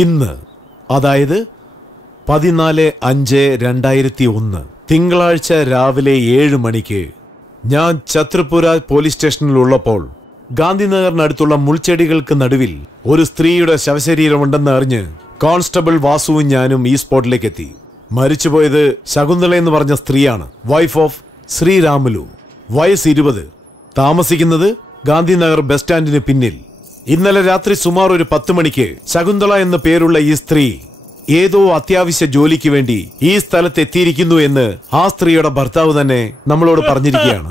ഇന്ന്, അതായത് 14/5/2001 തിങ്കളാഴ്ച രാവിലെ 7 മണിക്ക് ഞാൻ ഛത്രപുര പോലീസ് സ്റ്റേഷനിലുള്ളപ്പോൾ ഗാന്ധിനഗറിനടുത്തുള്ള മുൾച്ചെടികൾക്ക് നടുവിൽ ഒരു സ്ത്രീയുടെ ശവശരീരമുണ്ടെന്ന് അറിഞ്ഞ് കോൺസ്റ്റബിൾ വാസുവും ഞാനും ഈ സ്പോട്ടിലേക്ക് എത്തി. മരിച്ചുപോയത് ശകുന്തള എന്ന് പറഞ്ഞ സ്ത്രീയാണ്. വൈഫ് ഓഫ് ശ്രീരാമുലു, വയസ്സ് 20, താമസിക്കുന്നത് ഗാന്ധിനഗർ ബസ് സ്റ്റാൻഡിന് പിന്നിൽ. ഇന്നലെ രാത്രി സുമാർ ഒരു 10 മണിക്ക് ശകുന്തള എന്ന പേരുള്ള ഈ സ്ത്രീ ഏതോ അത്യാവശ്യ ജോലിക്ക് വേണ്ടി ഈ സ്ഥലത്ത് എത്തിയിരിക്കുന്നു എന്ന് ആ സ്ത്രീയുടെ ഭർത്താവ് തന്നെ നമ്മളോട് പറഞ്ഞിരിക്കുകയാണ്.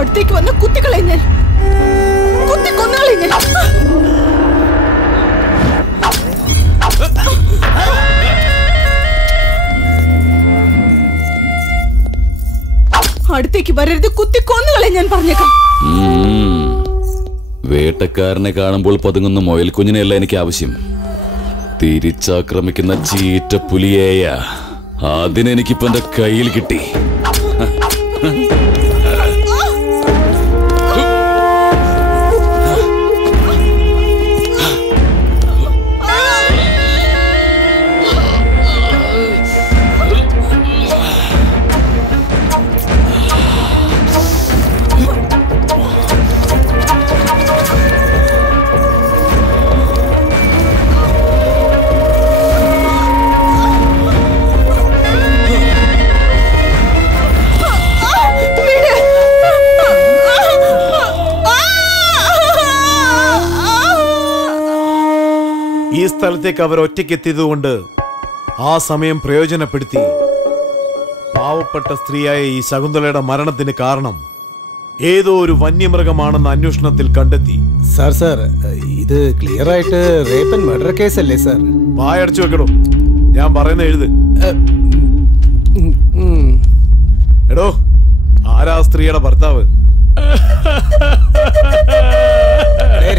അടുത്തേക്ക് വന്ന് കുത്തിക്കളയും ഞാൻ, കുത്തി കൊന്നുകളയും ഞാൻ. അടുത്തേക്ക് വരരുത്, കുത്തി കൊന്നുകളയും ഞാൻ പറഞ്ഞേക്കാം. വേട്ടക്കാരനെ കാണുമ്പോൾ പതുങ്ങുന്ന മൊയൽ കുഞ്ഞിനെയല്ല എനിക്ക് ആവശ്യം, തിരിച്ചാക്രമിക്കുന്ന ചീറ്റ പുലിയേയ. അതിനെനിക്കിപ്പോ എന്റെ കയ്യിൽ കിട്ടി. ഈ സ്ഥലത്തേക്ക് അവർ ഒറ്റയ്ക്കെത്തിയതുകൊണ്ട് ആ സമയം പ്രയോജനപ്പെടുത്തി പാവപ്പെട്ട സ്ത്രീയായ ഈ ശകുന്തളയുടെ മരണത്തിന് കാരണം ഏതോ ഒരു വന്യമൃഗമാണെന്ന് അന്വേഷണത്തിൽ കണ്ടെത്തി. സാർ ഇത് ക്ലിയർ ആയിട്ട് റേപ്പ് ആൻഡ് മർഡർ കേസ് അല്ലേ സാർ? വായടച്ചു വെക്കടോ, ഞാൻ പറയുന്ന എഴുത്. എടോ, ആരാ സ്ത്രീയുടെ ഭർത്താവ്?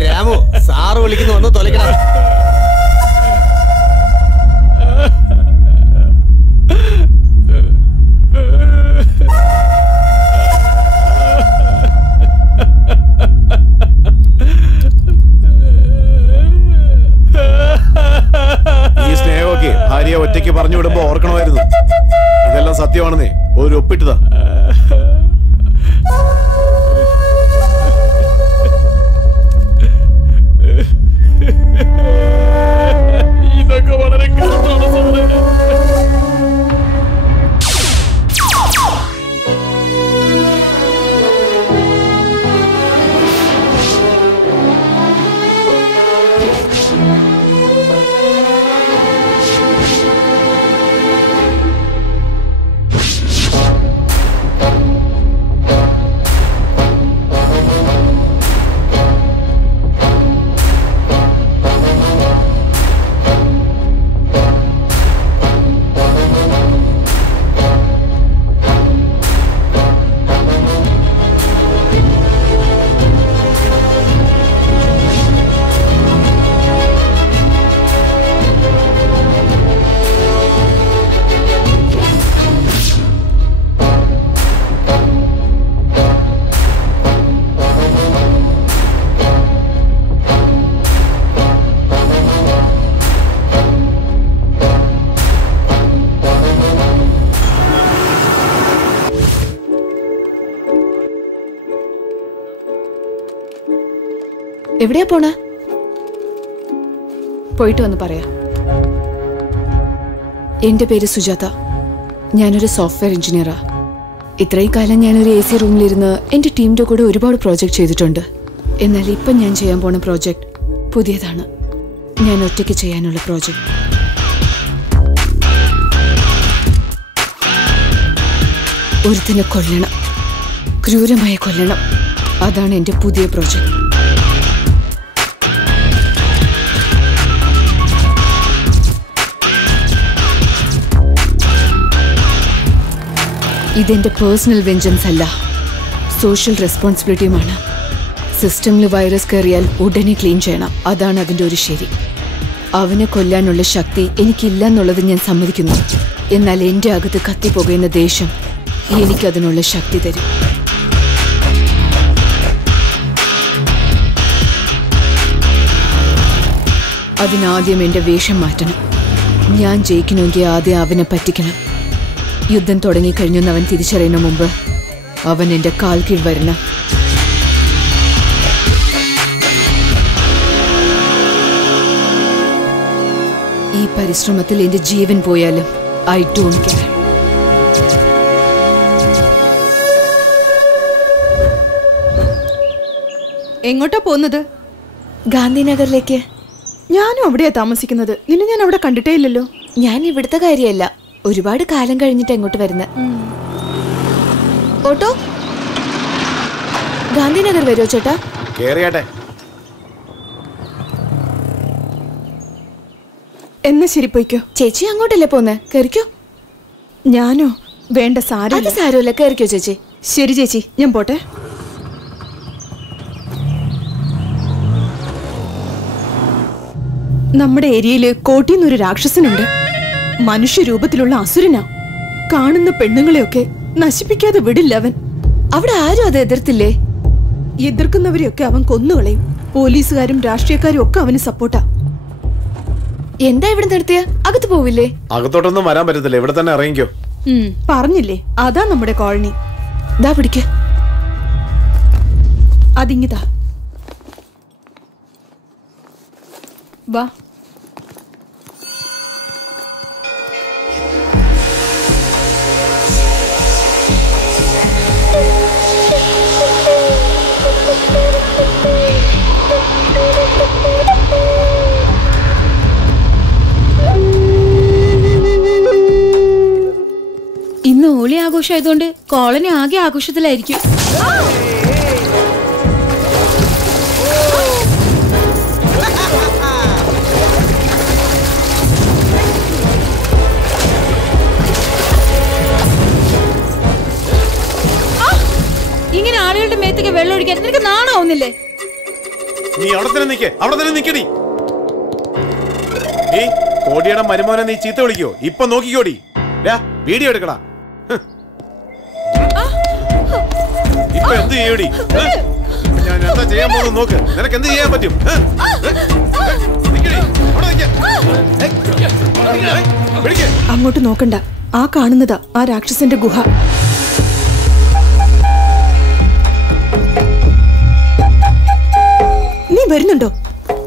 രാമു, സാറ് വിളിക്കുന്നു, വന്ന് തൊലക്കണം. ഈ സ്നേഹമൊക്കെ ഭാര്യയെ ഒറ്റയ്ക്ക് പറഞ്ഞു വിടുമ്പോ ഓർക്കണമായിരുന്നു. ഇതെല്ലാം സത്യമാണെന്നേ ഒരു ഒപ്പിട്ടതാ. ഇതൊക്കെ വളരെ കഷ്ടമാണ്. എവിടെയാ പോണ? പോയിട്ട് വന്ന് പറയാം. എന്റെ പേര് സുജാത. ഞാനൊരു സോഫ്റ്റ്വെയർ എഞ്ചിനീയറാ. ഇത്രയും കാലം ഞാനൊരു AC റൂമിലിരുന്ന് എന്റെ ടീമിന്റെ കൂടെ ഒരുപാട് പ്രോജക്റ്റ് ചെയ്തിട്ടുണ്ട്. എന്നാൽ ഇപ്പം ഞാൻ ചെയ്യാൻ പോണ പ്രോജക്റ്റ് പുതിയതാണ്. ഞാൻ ഒറ്റയ്ക്ക് ചെയ്യാനുള്ള പ്രോജക്റ്റ്. ഒരുത്തിനെ കൊല്ലണം, ക്രൂരമായി കൊല്ലണം. അതാണ് എന്റെ പുതിയ പ്രോജക്റ്റ്. ഇതെന്റെ പേഴ്സണൽ വെഞ്ചൻസ് അല്ല, സോഷ്യൽ റെസ്പോൺസിബിലിറ്റിയുമാണ്. സിസ്റ്റമിൽ വൈറസ് കയറിയാൽ ഉടനെ ക്ലീൻ ചെയ്യണം. അതാണ് അതിൻ്റെ ഒരു ശരി. അവനെ കൊല്ലാനുള്ള ശക്തി എനിക്കില്ല എന്നുള്ളത് ഞാൻ സമ്മതിക്കുന്നു. എന്നാൽ എൻ്റെ അകത്ത് കത്തിപ്പോകുന്ന ദേഷ്യം എനിക്കതിനുള്ള ശക്തി തരും. അതിനാദ്യം എൻ്റെ വേഷം മാറ്റണം. ഞാൻ ജയിക്കണമെങ്കിൽ ആദ്യം അവനെ പറ്റിക്കണം. യുദ്ധം തുടങ്ങിക്കഴിഞ്ഞെന്ന് അവൻ തിരിച്ചറിയുന്ന മുമ്പ് അവൻ എൻ്റെ കാൽ കീഴ് വരണം. ഈ പരിശ്രമത്തിൽ എൻ്റെ ജീവൻ പോയാലും ഐ ഡോണ്ട് കെയർ. എങ്ങോട്ടാ പോകുന്നത്? ഗാന്ധിനഗറിലേക്ക്. ഞാനും അവിടെയാ താമസിക്കുന്നത്. നിന്നെ ഞാൻ അവിടെ കണ്ടിട്ടേ ഇല്ലല്ലോ. ഞാൻ ഇവിടുത്തെ കാര്യമല്ല, ഒരുപാട് കാലം കഴിഞ്ഞിട്ട് എങ്ങോട്ട് വരുന്നത്. ഓട്ടോ ഗാന്ധിനഗർ വരുമോ ചേട്ടാ? കേറിയാട്ടെ. എന്നാ ശരി, പോയിക്കോ. ചേച്ചി അങ്ങോട്ടല്ലേ പോന്നെ? കേറിക്കോ. ഞാനോ? വേണ്ട, അത് സാരമില്ല, കേറിക്കോ ചേച്ചി. ശരി ചേച്ചി, ഞാൻ പോട്ടെ. നമ്മുടെ ഏരിയയില് കോട്ടിന്നൊരു രാക്ഷസനുണ്ട്. മനുഷ്യരൂപത്തിലുള്ള അസുരനാ. കാണുന്ന പെണ്ണുങ്ങളെയൊക്കെ നശിപ്പിക്കാതെ വിടില്ല അവൻ. അവിടെ ആരും അത് എതിർത്തില്ലേ? എതിർക്കുന്നവരെയൊക്കെ അവൻ കൊന്നുകളയും. പോലീസുകാരും രാഷ്ട്രീയക്കാരും ഒക്കെ അവന് സപ്പോർട്ടാ. എന്താ ഇവിടെ നിർത്തിയ? അകത്ത് പോവില്ലേ? അകത്തോട്ടൊന്നും വരാൻ പറ്റത്തില്ല, ഇവിടെ തന്നെ ഇറങ്ങിക്കോ. പറഞ്ഞില്ലേ, അതാ നമ്മുടെ കോളനി. ദാ പിടിക്ക. അതിങ്ങിതാ, വാ. ഇന്ന് ഹോളി ആഘോഷമായതുകൊണ്ട് കോളനി ആകെ ആഘോഷത്തിലായിരിക്കും. ഇങ്ങനെ ആളുകളുടെ മേത്തേക്ക് വെള്ളം ഒഴിക്കാൻ നിനക്ക് നാണാവുന്നില്ലേ? നീ അവിടെ തന്നെ നിക്കേ, അവിടെ തന്നെ നിക്കടി. കോടിയുടെ മരുമോനെ നീ ചീത്ത വിളിക്കോ? ഇപ്പൊ നോക്കിക്കോടി. വീഡിയോ എടുക്കടാ. ഇപ്പൊ എന്ത് ചെയ്യൂടി? ഞാൻ എന്താ ചെയ്യാൻ പോകുന്നു നോക്ക്. നിനക്ക് എന്ത് ചെയ്യാൻ പറ്റും? അങ്ങോട്ട് നോക്കണ്ട. ആ കാണുന്നതാ ആ രാക്ഷസന്റെ ഗുഹ. നീ വരുന്നുണ്ടോ?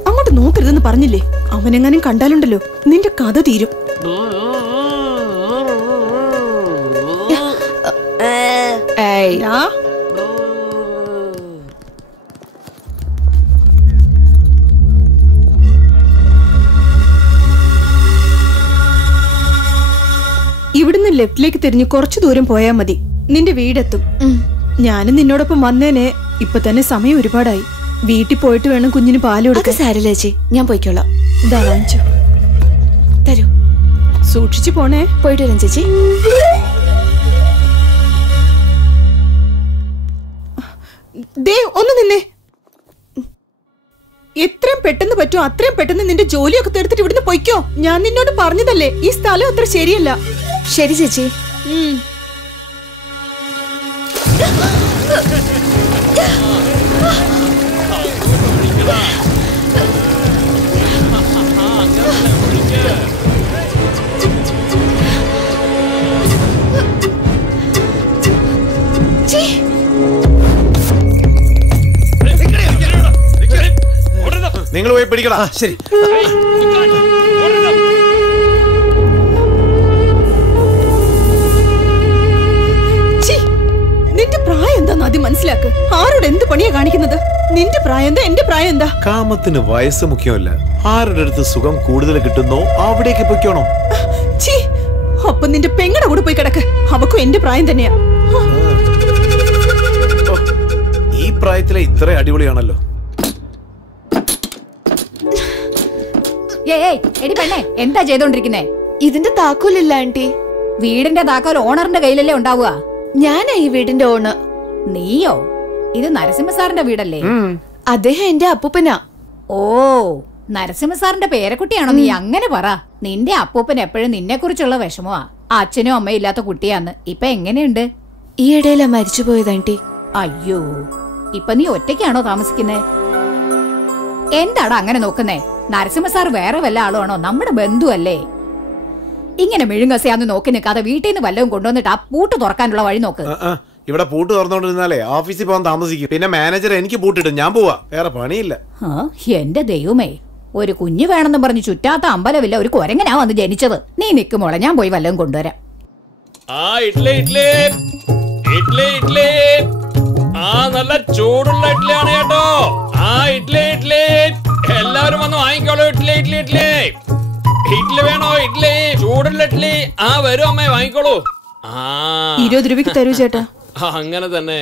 അങ്ങോട്ട് നോക്കരുതെന്ന് പറഞ്ഞില്ലേ? അവനെങ്ങാനും കണ്ടാലുണ്ടല്ലോ നിന്റെ കഥ തീരും. ഇവിടുന്ന് ലെഫ്റ്റിലേക്ക് തിരിഞ്ഞ് കുറച്ചു ദൂരം പോയാ മതി, നിന്റെ വീടെത്തും. ഞാനും നിന്നോടൊപ്പം വന്നേനെ. ഇപ്പൊ തന്നെ സമയം ഒരുപാടായി. വീട്ടിൽ പോയിട്ട് വേണം കുഞ്ഞിന് പാല് കൊടുക്കാൻ. സാരമില്ല ചേച്ചി, ഞാൻ പോയിക്കോളാം. ഇതാ വാങ്ങിച്ചു തരൂ. സൂക്ഷിച്ചു പോണേ. പോയിട്ട് വരാം ചേച്ചി. ദേ ഒന്ന് നിന്നേ. എത്രയും പെട്ടെന്ന് പറ്റുമോ അത്രയും പെട്ടെന്ന് നിന്റെ ജോലിയൊക്കെ തീർത്തിട്ട് ഇവിടുന്ന് പൊയ്ക്കോ. ഞാൻ നിന്നോട് പറഞ്ഞതല്ലേ ഈ സ്ഥലം അത്ര ശരിയല്ല. ശരി ചേച്ചി. നിങ്ങൾ പോയി പിടിക്കടാ. ശരി. നിന്റെ പ്രായം എന്താന്ന് ആദ്യം മനസ്സിലാക്ക്. ആരോട് എന്ത് പണിയാ കാണിക്കുന്നത്? നിന്റെ പ്രായം എന്താ, എന്റെ പ്രായം എന്താ? കാമത്തിന് വയസ്സ് മുഖ്യമല്ല. ആരുടെ അടുത്ത് സുഖം കൂടുതൽ കിട്ടുന്നോ അവിടേക്ക് പൊയ്ക്കോണം. അപ്പൊ നിന്റെ പെങ്ങടെ കൂടെ പോയി കിടക്ക്. അവക്കും എന്റെ പ്രായം തന്നെയാ. ഈ പ്രായത്തിലെ ഇത്ര അടിപൊളിയാണല്ലോ. എടി പെണ്ണെ, എന്താ ചെയ്തോണ്ടിരിക്കുന്നേ? ഇതിന്റെ താക്കോലില്ല ആന്റി. വീടിന്റെ താക്കോൽ ഓണറിന്റെ കയ്യിലല്ലേ ഉണ്ടാവുക? ഞാനാ ഈ വീടിന്റെ ഓണർ. നീയോ? ഇത് നരസിംഹ സാറിന്റെ വീടല്ലേ? അദ്ദേഹം എന്റെ അപ്പൂപ്പനാ. ഓ, നരസിംഹ സാറിന്റെ പേരക്കുട്ടിയാണോ നീ? അങ്ങനെ പറ. നിന്റെ അപ്പൂപ്പൻ എപ്പോഴും നിന്നെ കുറിച്ചുള്ള വിഷമമാ. അച്ഛനും അമ്മയും ഇല്ലാത്ത കുട്ടിയാന്ന്. ഇപ്പൊ എങ്ങനെയുണ്ട്? ഈ ഇടയിലാ മരിച്ചുപോയത് ആന്റി. അയ്യോ, ഇപ്പൊ നീ ഒറ്റയ്ക്കാണോ താമസിക്കുന്നേ? എന്താടാ അങ്ങനെ നോക്കുന്നേ? നരസിംഹ സാർ വേറെ വല്ല ആളുവാണോ? നമ്മുടെ ബന്ധുവല്ലേ. ഇങ്ങനെ മെഴുങ്ങസിയാന്ന് നോക്കി നിൽക്കാതെ വീട്ടിൽ നിന്ന് വല്ലതും കൊണ്ടുവന്നിട്ട് ആ പൂട്ട് തുറക്കാനുള്ള വഴി നോക്ക്. ഇവിടെ പൂട്ട് തുറന്നോണ്ടിരുന്നാലേ ഓഫീസിൽ പോകാൻ താമസിക്കും. പിന്നെ മാനേജർ എനിക്ക് പൂട്ടിടും. ഞാൻ പോവാ, വേറെ പണിയില്ല. എന്റെ ദൈവമേ, ഒരു കുഞ്ഞു വേണമെന്ന് പറഞ്ഞ് ചുറ്റാത്ത അമ്പലമില്ല, ഒരു കുരങ്ങനാ വന്ന് ജനിച്ചത്. നീ നിക്കുമോളെ, ഞാൻ പോയി വല്ലതും കൊണ്ടുവരാം. നല്ല ചൂടുള്ള ഇഡ്ഡലിയാണ് കേട്ടോ. ഇഡ്ഡലി എല്ലാവരും വന്ന് വാങ്ങിക്കോളൂ. ഇഡ്ഡലി വേണോ? ഇഡ്ഡലി, ചൂടുള്ള ഇഡ്ഡലി. വരും അമ്മേ, വാങ്ങിക്കോളൂ. 20 രൂപയ്ക്ക് തരൂ ചേട്ടാ. അങ്ങനെ തന്നെ.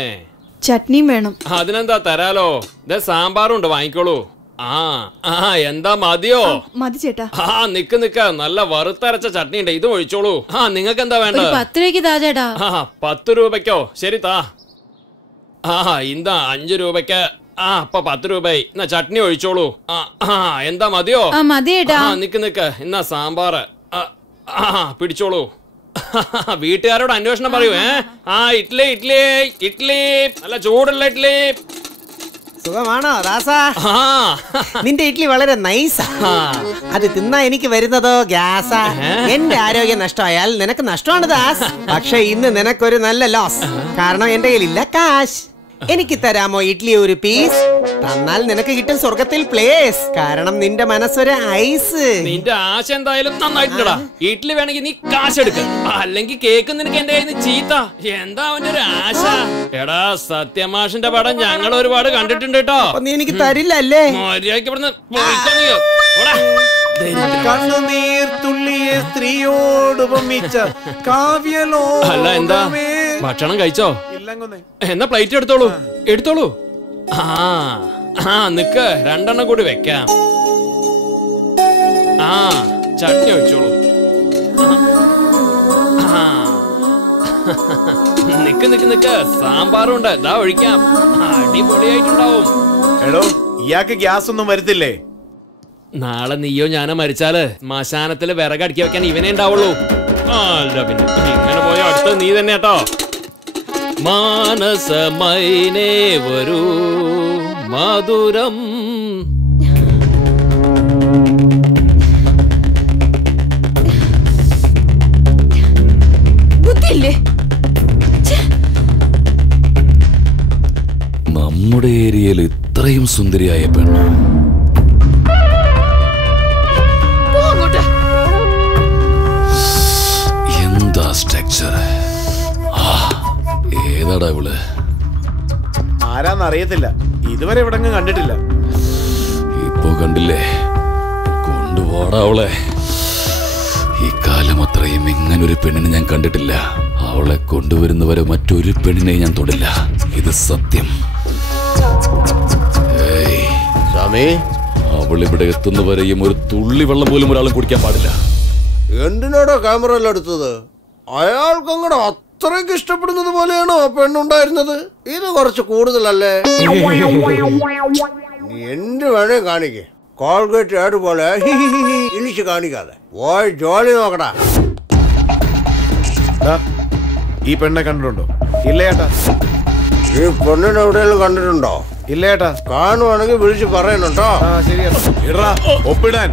ചട്നിയും വേണം. അതിനെന്താ, തരാലോ. സാമ്പാറും ഉണ്ട്, വാങ്ങിക്കോളൂ. എന്താ, മതിയോ? മതി ചേട്ടാ. നിക്ക നല്ല വറുത്തരച്ച ചട്നി ഉണ്ട്, ഇത് ഒഴിച്ചോളൂ. നിങ്ങൾക്ക് എന്താ വേണ്ടത്? 10 രൂപയ്ക്ക് താ ചേട്ടാ. 10 രൂപയ്ക്കോ? ശരി, താ. ഇന്താ 5 രൂപയ്ക്ക്. അപ്പൊ 10 രൂപയായി. എന്നാ ചട്നി ഒഴിച്ചോളൂ. എന്താ, മതിയോ? മതി ചേട്ടാ. നിക്ക്. എന്നാ സാമ്പാറ് പിടിച്ചോളൂ. വീട്ടുകാരോട് അന്വേഷണം പറയൂ. ഇഡ്ഡലി നല്ല ചൂടുള്ള ഇഡ്ഡലി. സുഖമാണോ ദാസാ? നിന്റെ ഇഡ്ഡലി വളരെ നൈസാ. അത് തിന്നാ എനിക്ക് വരുന്നതോ ഗ്യാസാ. എന്റെ ആരോഗ്യം നഷ്ടമായാൽ നിനക്ക് നഷ്ടമാണ് ദാസ്. പക്ഷെ ഇന്ന് നിനക്കൊരു നല്ല ലോസ്. കാരണം എന്റെ കയ്യിലില്ല കാശ്. എനിക്ക് തരാമോ ഇഡ്ഡലി ഒരു പീസ്? തന്നാൽ നിനക്ക് കിട്ടും സ്വർഗത്തിൽ പ്ലേസ്. കാരണം നിന്റെ മനസ്സൊരു ഐസ്. നിന്റെ ആശ എന്തായാലും നന്നായിട്ടുണ്ടടാ. ഇഡ്ഡലി വേണമെങ്കിൽ നീ കാശ് എടുക്ക, അല്ലെങ്കിൽ കേക്ക് നിനക്ക് എന്റെ കയ്യിൽ നിന്ന് ചീത്ത. എന്താ അവന്റെ ഒരു ആശ? എടാ, സത്യമാഷിന്റെ പടം ഞങ്ങൾ ഒരുപാട് കണ്ടിട്ടുണ്ട് കേട്ടോ. നീ എനിക്ക് തരില്ല അല്ലേ? അല്ല, എന്താ ഭക്ഷണം കഴിച്ചോ? എന്നാ പ്ലേറ്റ് എടുത്തോളൂ. നിക്ക്, 2 എണ്ണം കൂടി വെക്കാം. ചട്നി ഒഴിച്ചോളൂ. നിക്ക്, സാമ്പാറും ഉണ്ട്, ഇതാ ഒഴിക്കാം. അടിപൊളിയായിട്ടുണ്ടാവും. എടോ, ഇയാൾക്ക് ഗ്യാസ് ഒന്നും വരുത്തില്ലേ? നാളെ നീയോ ഞാനോ മരിച്ചാല് ശ്മശാനത്തില് വിറകടുക്കി വെക്കാൻ ഇവനെ ഉണ്ടാവുള്ളൂ. അല്ല പിന്നെ ഇങ്ങനെ പോയോ അടുത്ത് നീ തന്നെ കേട്ടോ. മാനസമൈനേ വരൂ മധുരം. ബുദ്ധിയില്ലേ? നമ്മുടെ ഏരിയയിൽ ഇത്രയും സുന്ദരിയായ പെണ്ണ് എന്താ സ്ട്രക്ചർ? ഏതാടാ ഇവള്? ആരാന്നറിയത്തില്ല, ഇതുവരെ ഇവിടെ കണ്ടിട്ടില്ല. ഇപ്പൊ കണ്ടില്ലേ? കൊണ്ടുപോടാ അവളെ. ഈ കാലം അത്രയും ഇങ്ങനൊരു പെണ്ണിനെ ഞാൻ കണ്ടിട്ടില്ല. അവളെ കൊണ്ടുവരുന്നവരെ മറ്റൊരു പെണ്ണിനെ ഞാൻ തൊടില്ല. ഇത് സത്യം. അവളിവിടെ എത്തുന്നവരെയും ഒരു തുള്ളി വെള്ളം പോലും ഒരാളും കുടിക്കാൻ പാടില്ല. എന്തിനാടോ ക്യാമറ എല്ലാം എടുത്തത്? അയാൾക്ക് അങ്ങോട്ട് അത്രയ്ക്ക് ഇഷ്ടപ്പെടുന്നത് പോലെയാണോ പെണ്ണുണ്ടായിരുന്നത്? ഇത് കുറച്ച് കൂടുതലല്ലേ? എന്ത് വേണേ കാണിക്കേ. കോൾഗേറ്റ് ആഡ് പോലെ ഇളിച്ച് കാണിക്കാതെ പോയി ജോലി നോക്കടാ. ഈ പെണ്ണെ കണ്ടിട്ടുണ്ടോ? ഇല്ല ചേട്ടാ. ഈ പെണ്ണിനെ എവിടെയെങ്കിലും കണ്ടിട്ടുണ്ടോ? ഇല്ല ചേട്ടാ. കാണുവാണെങ്കിൽ വിളിച്ച് പറയണട്ടോ. ശരിയാ, ഒപ്പിടാൻ.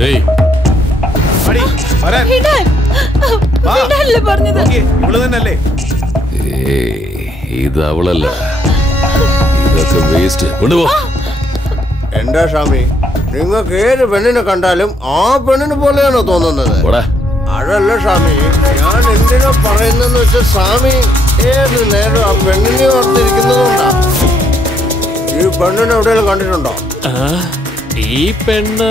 ഡേയ്, ഇത് അവളല്ല, ഇതൊക്കെ വേസ്റ്റ്. കൊണ്ടുപോ. എന്താ സ്വാമി, നിങ്ങൾക്ക് ഏത് പെണ്ണിനെ കണ്ടാലും ആ പെണ്ണിനെ പോലെയാണോ തോന്നുന്നത്? അതല്ല സ്വാമി, ഞാൻ എന്തിനാ പറയുന്നെന്ന് വെച്ചാൽ സ്വാമി ഏത് നേരം ആ പെണ്ണിനെ ഓർത്തിരിക്കുന്നതുകൊണ്ടാ. ഈ പെണ്ണിനെ എവിടെയെങ്കിലും കണ്ടിട്ടുണ്ടോ? ഈ പെണ്ണ്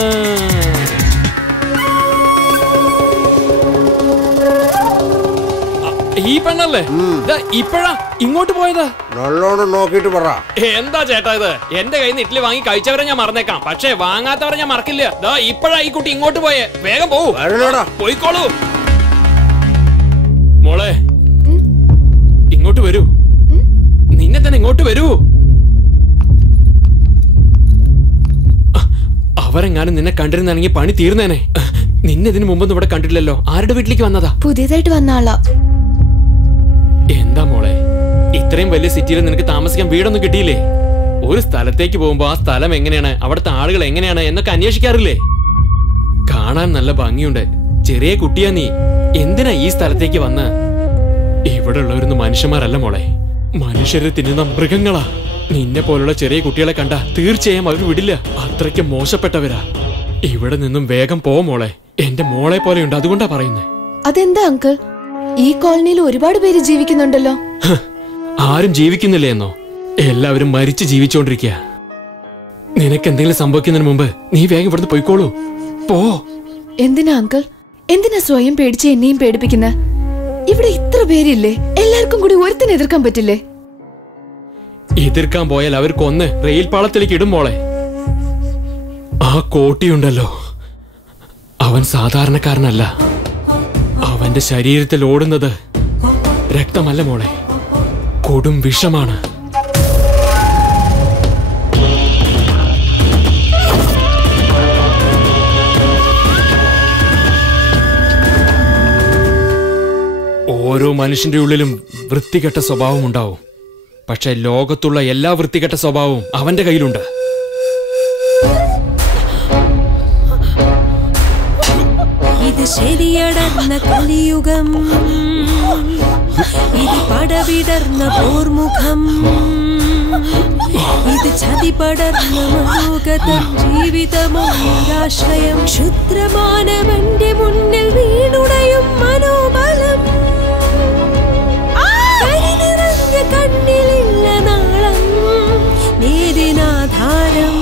ഈ പെണ്ണല്ലേ ഇപ്പഴാ ഇങ്ങോട്ട് പോയതാ? നല്ലോണം നോക്കിട്ട് പറ. എന്താ ചേട്ടാ ഇത്? എന്റെ കയ്യിൽ നിന്ന് ഇഡ്ഡലി വാങ്ങി കഴിച്ചവരെ ഞാൻ മറന്നേക്കാം, പക്ഷെ വാങ്ങാത്തവരെ ഞാൻ മറക്കില്ല. ഇപ്പഴാ ഈ കുട്ടി ഇങ്ങോട്ട് പോയേ. വേഗം പോവൂ, പോയിക്കോളൂ. മോളെ ഇങ്ങോട്ട് വരൂ, നിന്നെ തന്നെ ഇങ്ങോട്ട് വരൂ. അവരെങ്ങാനും നിന്നെ കണ്ടിരുന്നെങ്കിൽ പണി തീർന്നേനെ. നിന്നെ ഇതിനു മുമ്പൊന്നും ഇവിടെ കണ്ടിട്ടില്ലല്ലോ. ആരുടെ വീട്ടിലേക്ക് വന്നതാ? പുതിയതായിട്ട് വന്ന ആളാ. എന്താ മോളെ, ഇത്രയും വലിയ സിറ്റിയിൽ നിനക്ക് താമസിക്കാൻ വീടൊന്നും കിട്ടിയില്ലേ? ഒരു സ്ഥലത്തേക്ക് പോകുമ്പോ ആ സ്ഥലം എങ്ങനെയാണ്, അവിടുത്തെ ആളുകൾ എങ്ങനെയാണ് എന്നൊക്കെ അന്വേഷിക്കാറില്ലേ? കാണാൻ നല്ല ഭംഗിയുണ്ട്, ചെറിയ കുട്ടിയാ നീ. എന്തിനാ ഈ സ്ഥലത്തേക്ക് വന്ന്? ഇവിടെ ഉള്ളവരൊന്നും മനുഷ്യന്മാരല്ല മോളെ, മനുഷ്യരെ തിന്നുന്ന മൃഗങ്ങളാ. നിന്നെ പോലുള്ള ചെറിയ കുട്ടികളെ കണ്ട തീർച്ചയായും അവർ വിടില്ല, അത്രയ്ക്ക് മോശപ്പെട്ടവരാ. ഇവിടെ നിന്നും വേഗം പോ മോളെ. എന്റെ മോളെ പോലെയുണ്ട്, അതുകൊണ്ടാ പറയുന്നേ. അതെന്താ അങ്കിൾ, ഈ കോളനിയിൽ ഒരുപാട് പേര് ജീവിക്കുന്നുണ്ടല്ലോ. ആരും ജീവിക്കുന്നില്ലേ എന്നോ? എല്ലാവരും മരിച്ച് ജീവിച്ചോണ്ടിരിക്കുക. നിനക്ക് എന്തെങ്കിലും സംഭവിക്കുന്നതിന് മുമ്പ് നീ വേഗം ഇവിടുന്ന് പോയിക്കോളൂ, പോ. എന്തിനാ അങ്കിൾ, എന്തിനാ സ്വയം പേടിച്ച് എന്നെയും പേടിപ്പിക്കുന്ന? ഇവിടെ ഇത്ര പേരില്ലേ, എല്ലാവർക്കും കൂടി ഒരുത്തിനെ എതിർക്കാൻ പറ്റില്ലേ? എതിർക്കാൻ പോയാൽ അവർ കൊന്ന് റെയിൽ പാളത്തിലേക്ക് ഇടും മോളെ. ആ കോട്ടിയുണ്ടല്ലോ, അവൻ സാധാരണക്കാരനല്ല. അവന്റെ ശരീരത്തിൽ ഓടുന്നത് രക്തമല്ല മോളെ, കൊടും വിഷമാണ്. ഓരോ മനുഷ്യന്റെ ഉള്ളിലും വൃത്തികെട്ട സ്വഭാവം ഉണ്ടാവും, പക്ഷെ ലോകത്തുള്ള എല്ലാ വൃത്തികെട്ട സ്വഭാവവും അവന്റെ കയ്യിലുണ്ട്. ഇത് ശരിയടർന്ന കലിയുഗം, ഇത് പടവിടർന്ന പോർമുഖം, ഇത് ചതി പടർന്ന മനോഗതം, ജീവിതമൊരാശ്രയം. ക്ഷുദ്രമാനവന്റെ മുന്നിൽ വീണുടയും മനോബലം, കരിനിറഞ്ഞ കണ്ണിലില്ല നാളം, നേരിനാധാരം.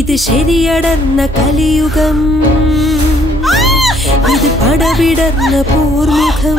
ഇത് ശരിയടർന്ന കലിയുഗം, ഇത് പടവിടർന്ന പോർമുഖം.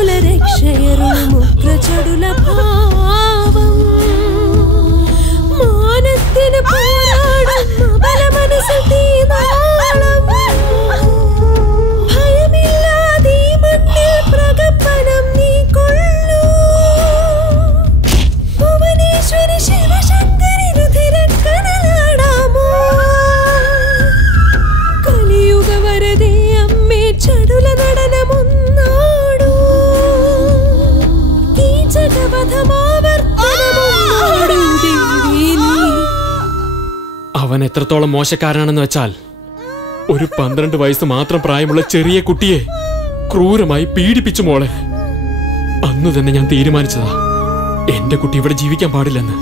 മാനവകുലരക്ഷയരുളും ഉഗ്രചടുല ഭാവം, മാനത്തിന് പോരാടും അബല മനസ്സിൽ തീനാളം. ഭയമില്ലാതെ മണ്ണിൽ പ്രകമ്പനം നീ കൊള്ളൂ. ഭുവനേശ്വരി ശിവശങ്കരി രുധിരക്കനലാടാമോ? കലിയുഗ വരദേ അമ്മേ ചടുല നടനമൊന്നാടൂ. കീചക വധമാവർത്തനമൊന്നാടൂ ദേവി നീ. അവൻ എത്രത്തോളം മോശക്കാരനാണെന്ന് വെച്ചാൽ, ഒരു 12 വയസ്സ് മാത്രം പ്രായമുള്ള ചെറിയ കുട്ടിയെ ക്രൂരമായി പീഡിപ്പിച്ചു മോളെ. അന്ന് തന്നെ ഞാൻ തീരുമാനിച്ചതാ, എന്റെ കുട്ടി ഇവിടെ ജീവിക്കാൻ പാടില്ലെന്ന്.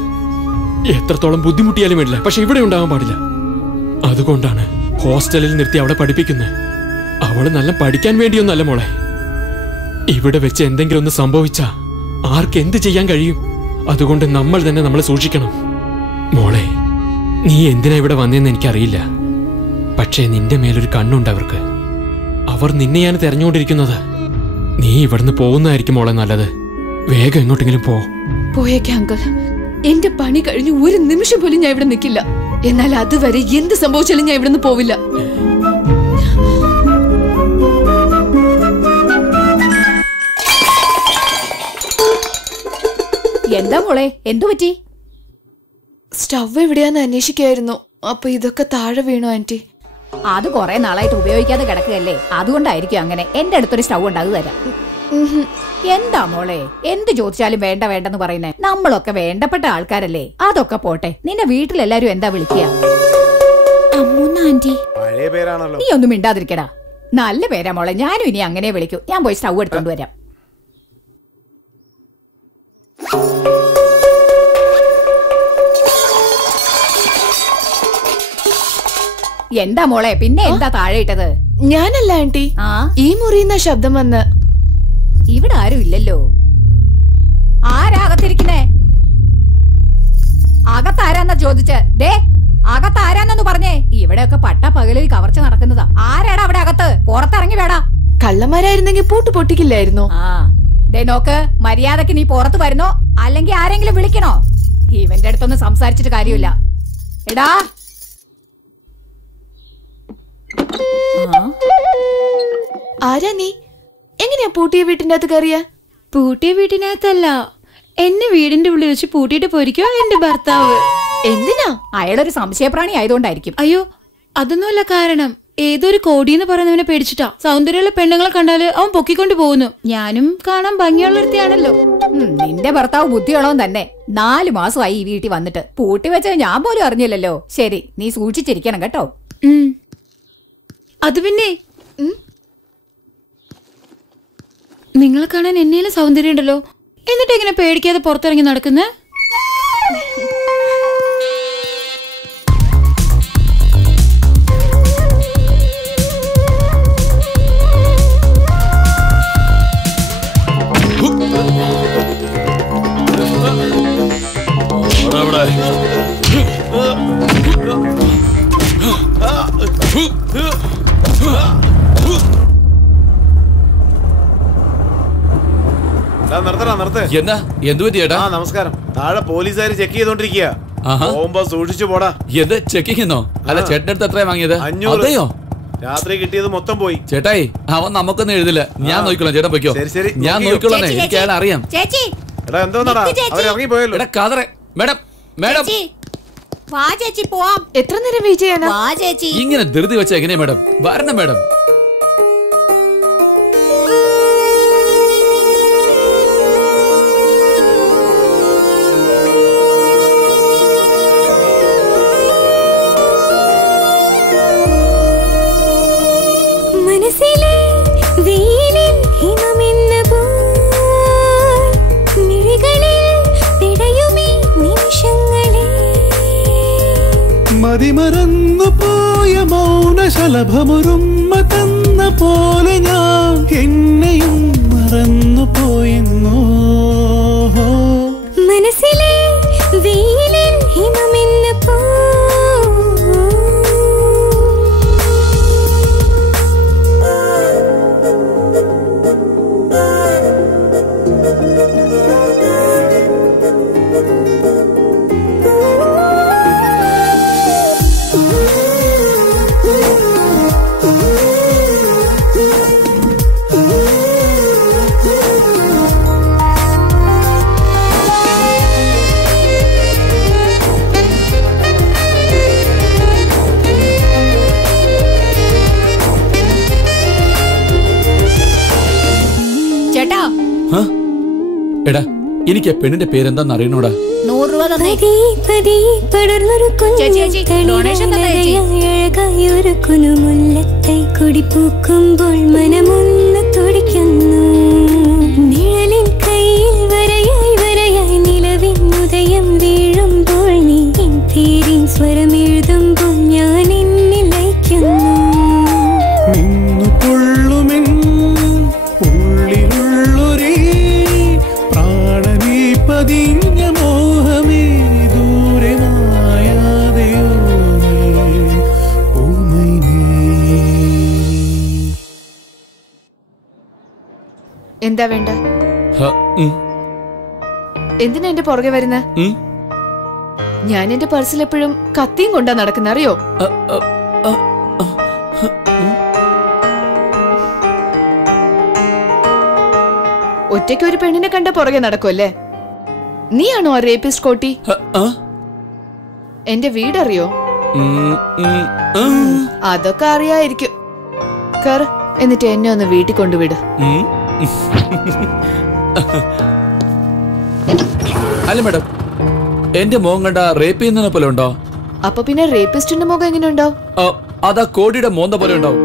എത്രത്തോളം ബുദ്ധിമുട്ടിയാലും വേണ്ടില്ല, പക്ഷെ ഇവിടെ ഉണ്ടാവാൻ പാടില്ല. അതുകൊണ്ടാണ് ഹോസ്റ്റലിൽ നിർത്തി അവളെ പഠിപ്പിക്കുന്നത്. അവള് നല്ല പഠിക്കാൻ വേണ്ടിയൊന്നല്ല മോളെ. ഇവിടെ വെച്ച് എന്തെങ്കിലും ഒന്ന് സംഭവിച്ചാ ആർക്ക് എന്ത് ചെയ്യാൻ കഴിയും? അതുകൊണ്ട് നമ്മൾ തന്നെ നമ്മളെ സൂക്ഷിക്കണം. മോളെ, നീ എന്തിനാ ഇവിടെ വന്നതെന്ന് എനിക്കറിയില്ല, പക്ഷേ നിന്റെ മേലൊരു കണ്ണുണ്ട് അവർക്ക്. അവർ നിന്നെയാണ് തെരഞ്ഞുകൊണ്ടിരിക്കുന്നത്. നീ ഇവിടുന്ന് പോകുന്നതായിരിക്കും മോളെ നല്ലത്. വേഗം എങ്ങോട്ടെങ്കിലും പോയേക്കാം അങ്കിൾ. എന്റെ പണി കഴിഞ്ഞ് ഒരു നിമിഷം പോലും ഞാൻ ഇവിടെ നിൽക്കില്ല. എന്നാൽ അതുവരെ എന്ത് സംഭവിച്ചാലും ഞാൻ ഇവിടുന്ന് പോവില്ല. എന്താ മോളെ, എന്തു പറ്റി? സ്റ്റവ് എവിടെയാന്ന് അന്വേഷിക്കായിരുന്നു. അപ്പൊ ഇതൊക്കെ താഴെ വീണോ ആന്റി? അത് കുറെ നാളായിട്ട് ഉപയോഗിക്കാതെ കിടക്കുകയല്ലേ, അതുകൊണ്ടായിരിക്കും അങ്ങനെ. എന്റെ അടുത്തൊരു സ്റ്റവ് ഉണ്ട്, അത് തരാം. എന്താ മോളെ, എന്ത് ചോദിച്ചാലും വേണ്ട വേണ്ടെന്ന് പറയുന്നേ? നമ്മളൊക്കെ വേണ്ടപ്പെട്ട ആൾക്കാരല്ലേ. അതൊക്കെ പോട്ടെ, നിന്നെ വീട്ടിലെല്ലാരും എന്താ വിളിക്കുക? പഴയ പേരാണല്ലോ. നീ ഒന്നും മിണ്ടാതിരിക്കടാ. നല്ല പേരാ മോളെ, ഞാനും ഇനി അങ്ങനെ വിളിക്കൂ. ഞാൻ പോയി സ്റ്റവ് എടുത്തോണ്ട് വരാം. എന്താ മോളെ, പിന്നെ എന്താ താഴെ ഇട്ടത്? ഞാനല്ല ആന്റി, ഈ മുറിയുന്ന ശബ്ദം വന്ന്. ഇവിടെ ആരും ഇല്ലല്ലോ. ആരാകത്തിരിക്കുന്നേ? അകത്താരാന്നാ ചോദിച്ചേ? ദേ, അകത്താരാന്നു പറഞ്ഞേ. ഇവിടെയൊക്കെ പട്ട പകലിൽ കവർച്ച നടക്കുന്നതാ. ആരാടാ അവിടെ അകത്ത്? പുറത്തിറങ്ങി വേടാ. കള്ളന്മാരായിരുന്നെങ്കിൽ പൂട്ട് പൊട്ടിക്കില്ലായിരുന്നു. ദേ നോക്ക്, മര്യാദക്ക് നീ പുറത്ത് വരുന്നോ അല്ലെങ്കിൽ ആരെങ്കിലും വിളിക്കണോ? ഇവന്റെ അടുത്തൊന്നും സംസാരിച്ചിട്ട് കാര്യമില്ല. എടാ, ആരാ നീ? എങ്ങനെയാ പൂട്ടിയ വീട്ടിന്റെ അകത്ത് കയറിയ? പൂട്ടിയ വീട്ടിനകത്തല്ല, എന്നെ വീടിന്റെ ഉള്ളിൽ വെച്ച് പൂട്ടിയിട്ട് പോയിരിക്കോ എന്റെ ഭർത്താവ്. എന്തിനാ? അയാളൊരു സംശയപ്രാണി ആയതുകൊണ്ടായിരിക്കും. അയ്യോ, അതൊന്നുമല്ല കാരണം. ഏതൊരു കോടിന്ന് പറയുന്നവനെ പേടിച്ചിട്ടാ. സൗന്ദര്യമുള്ള പെണ്ണുങ്ങളെ കണ്ടാല് അവൻ പൊക്കിക്കൊണ്ട് പോകുന്നു. ഞാനും കാണാൻ ഭംഗിയുള്ളൊരുത്തിയാണല്ലോ. നിന്റെ ഭർത്താവ് ബുദ്ധിയുള്ളവൻ തന്നെ. 4 മാസമായി ഈ വീട്ടിൽ വന്നിട്ട്. പൂട്ടി വെച്ചത് ഞാൻ പോലും അറിഞ്ഞില്ലല്ലോ. ശരി, നീ സൂക്ഷിച്ചിരിക്കണം കേട്ടോ. അത് പിന്നെ നിങ്ങളെ കാണാൻ എന്നേലും സൗന്ദര്യം ഉണ്ടല്ലോ, എന്നിട്ട് എങ്ങനെ പേടിക്കാതെ പുറത്തിറങ്ങി നടക്കുന്നേ? എന്താ എന്തു പറ്റി ചേട്ടാ? നമസ്കാരം. താഴെ പോലീസുകാർ ചെക്ക് ചെയ്തോണ്ടിരിക്കുക. പോകുമ്പോ സൂക്ഷിച്ചു പോടാ. എന്ത് ചെക്കിങ്ങോ? അല്ല ചേട്ടന്റെ അടുത്ത് എത്രയാ വാങ്ങിയത്? 500. രാത്രി കിട്ടിയത് മൊത്തം പോയി. ചേട്ടായി, അവൻ നമുക്കൊന്നും എഴുതില്ല. ഞാൻ നോക്കിക്കോളാം. ചേട്ടൻ പൊയ്ക്കോ. ഞാൻ നോക്കിക്കോളാം. എനിക്ക് അയാൾ അറിയാം. എടാ എന്തോന്നാടാ, അവരിറങ്ങി പോയല്ലോ. എടാ കാതറെ, മേഡം മേഡം വാ ചേച്ചി, പോവാം. എത്ര നേരം വെയിറ്റ് ചെയ്യാനാ? വാ ചേച്ചി. ഇങ്ങനെ ധൃതി വെച്ച എങ്ങനെയാ മേഡം? വരണം മേഡം. മതിമറന്നു പോയ മൗനശലഭമൊരുമ്മ തന്ന പോലെ ഞാൻ എന്നെയും മറന്നു പോയെന്നോ. മനസ്സിലെ വെയിലിൽ ഹിമമെന്ന പോ. എടാ, എനിക്ക് പെണ്ണിന്റെ പേരെന്താന്ന് അറിയണോടാ? 100 രൂപ തന്നെ. കൊടിപ്പൂക്കുമ്പോൾ മനമൊന്ന് തുടിക്കുന്നു. നിഴലിൻ കയ്യിൽ വരയായി വരയായി നിലവിൻ ഉദയം വീഴുമ്പോൾ നീ പേരിൻ സ്വരം എഴുതുമ്പോൾ ഞാൻ എന്നെ ലയിക്കുന്നു. എന്താ വേണ്ട? എന്തിനാ എന്റെ പുറകെ വരുന്ന? ഞാൻ എന്റെ പേഴ്സിൽ എപ്പോഴും കത്തിയും കൊണ്ടാ നടക്കുന്ന, അറിയോ? ഒറ്റയ്ക്ക് ഒരു പെണ്ണിനെ കണ്ട പുറകെ നടക്കുമല്ലേ? നീയാണോ ആ റേപ്പിസ്റ്റ് കോട്ടി? എന്റെ വീടറിയോ? അതൊക്കെ അറിയായിരിക്കും. കേറ്, എന്നിട്ട് എന്നെ ഒന്ന് വീട്ടിൽ കൊണ്ടുവിട്. അല്ല മാഡം, എന്റെ മോൻ കണ്ട റേപ്പ് ചെയ്യുന്ന പോലെ ഉണ്ടോ? അപ്പൊ പിന്നെ റേപ്പിസ്റ്റിന്റെ മുഖം എങ്ങനെ ഉണ്ടാവും? അതാ കോടിയുടെ മോന്ത പോലെ ഉണ്ടാവും.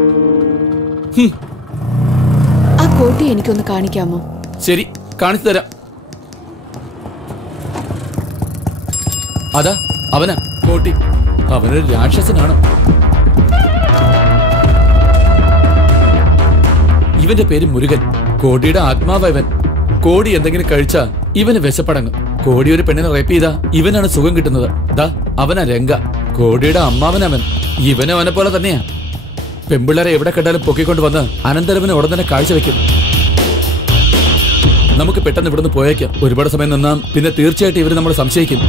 ആ കോട്ടി എനിക്കൊന്ന് കാണിക്കാമോ? ശരി, കാണിച്ചു തരാം. അതാ അവനാ കോട്ടി. അവനൊരു രാക്ഷസനാണ്. ഇവന്റെ പേര് മുരുകൻ. കോടിയുടെ ആത്മാവ് ഇവൻ. കോടി എന്തെങ്കിലും കഴിച്ചാ ഇവന് വിശപ്പടങ്ങും. കോടി ഒരു പെണ്ണിനെ റേപ്പ് ചെയ്താ ഇവനാണ് സുഖം കിട്ടുന്നത്. ദാ അവനാ രംഗ, കോടിയുടെ അമ്മാവനവൻ. ഇവനും അവനെ പോലെ തന്നെയാ. പെമ്പിള്ളേരെ എവിടെ കണ്ടാലും പൊക്കിക്കൊണ്ട് വന്ന് അനന്തരവന് ഉടൻ തന്നെ കാഴ്ചവെക്കും. നമുക്ക് പെട്ടെന്ന് ഇവിടുന്ന് പോയേക്കാം. ഒരുപാട് സമയം നിന്നാ പിന്നെ തീർച്ചയായിട്ടും ഇവര് നമ്മൾ സംശയിക്കും.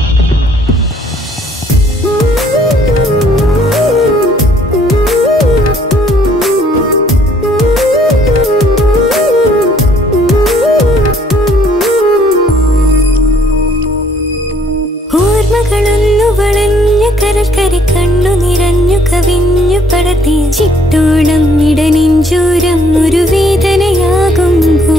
കരക്കരെ കണ്ണു നിറഞ്ഞു കവിഞ്ഞു പടത്തിയ ചിട്ടോളം ഇടനെഞ്ചൂരം ഒരു വേദനയാകുമ്പോ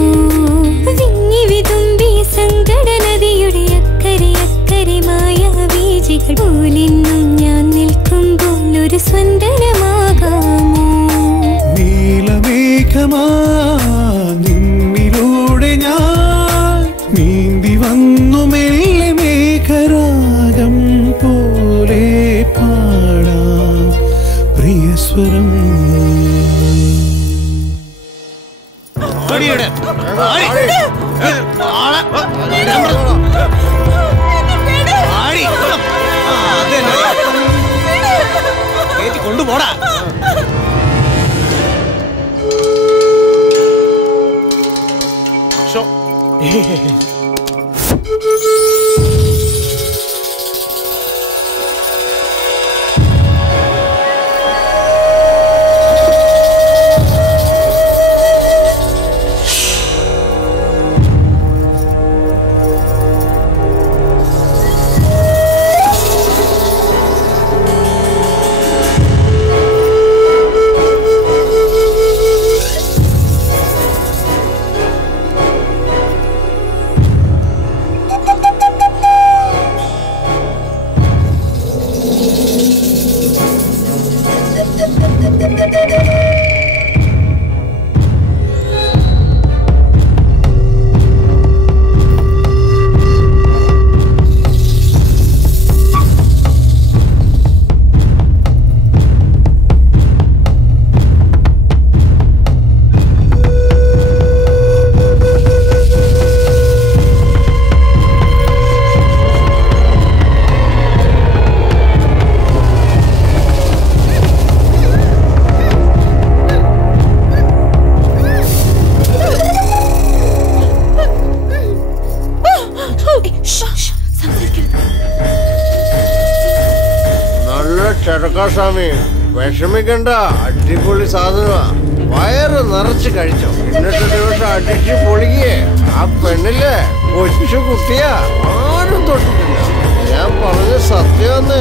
വിങ്ങി വിതുമ്പിയ സങ്കട നദിയുടെ അക്കരെ അക്കരെ മായ വീജികൾ പോലെന്നും ഞാൻ നിൽക്കുമ്പോൾ ഒരു സ്വന്തനമാകാമോ? നീലമേഘമാ നിന്നിലൂടെ ഞാൻ നീന്തി വന്നു മെല്ലെ മേഘരാഗം പോലെ പാടാം പ്രിയസ്വരം. കൊണ്ടുപോടാ. സ്വാമി വിഷമിക്കണ്ട, അടിപൊളി സാധനമാ. വയറ് നിറച്ച് കഴിച്ചോ. ഇന്നത്തെ ദിവസം അടിച്ച് പൊളിക്കേ. ആ പെണ്ണില്ലേ കൊച്ചു കുട്ടിയാ, ആരും തൊട്ടിട്ടില്ല. ഞാൻ പറഞ്ഞ സത്യമെന്ന്,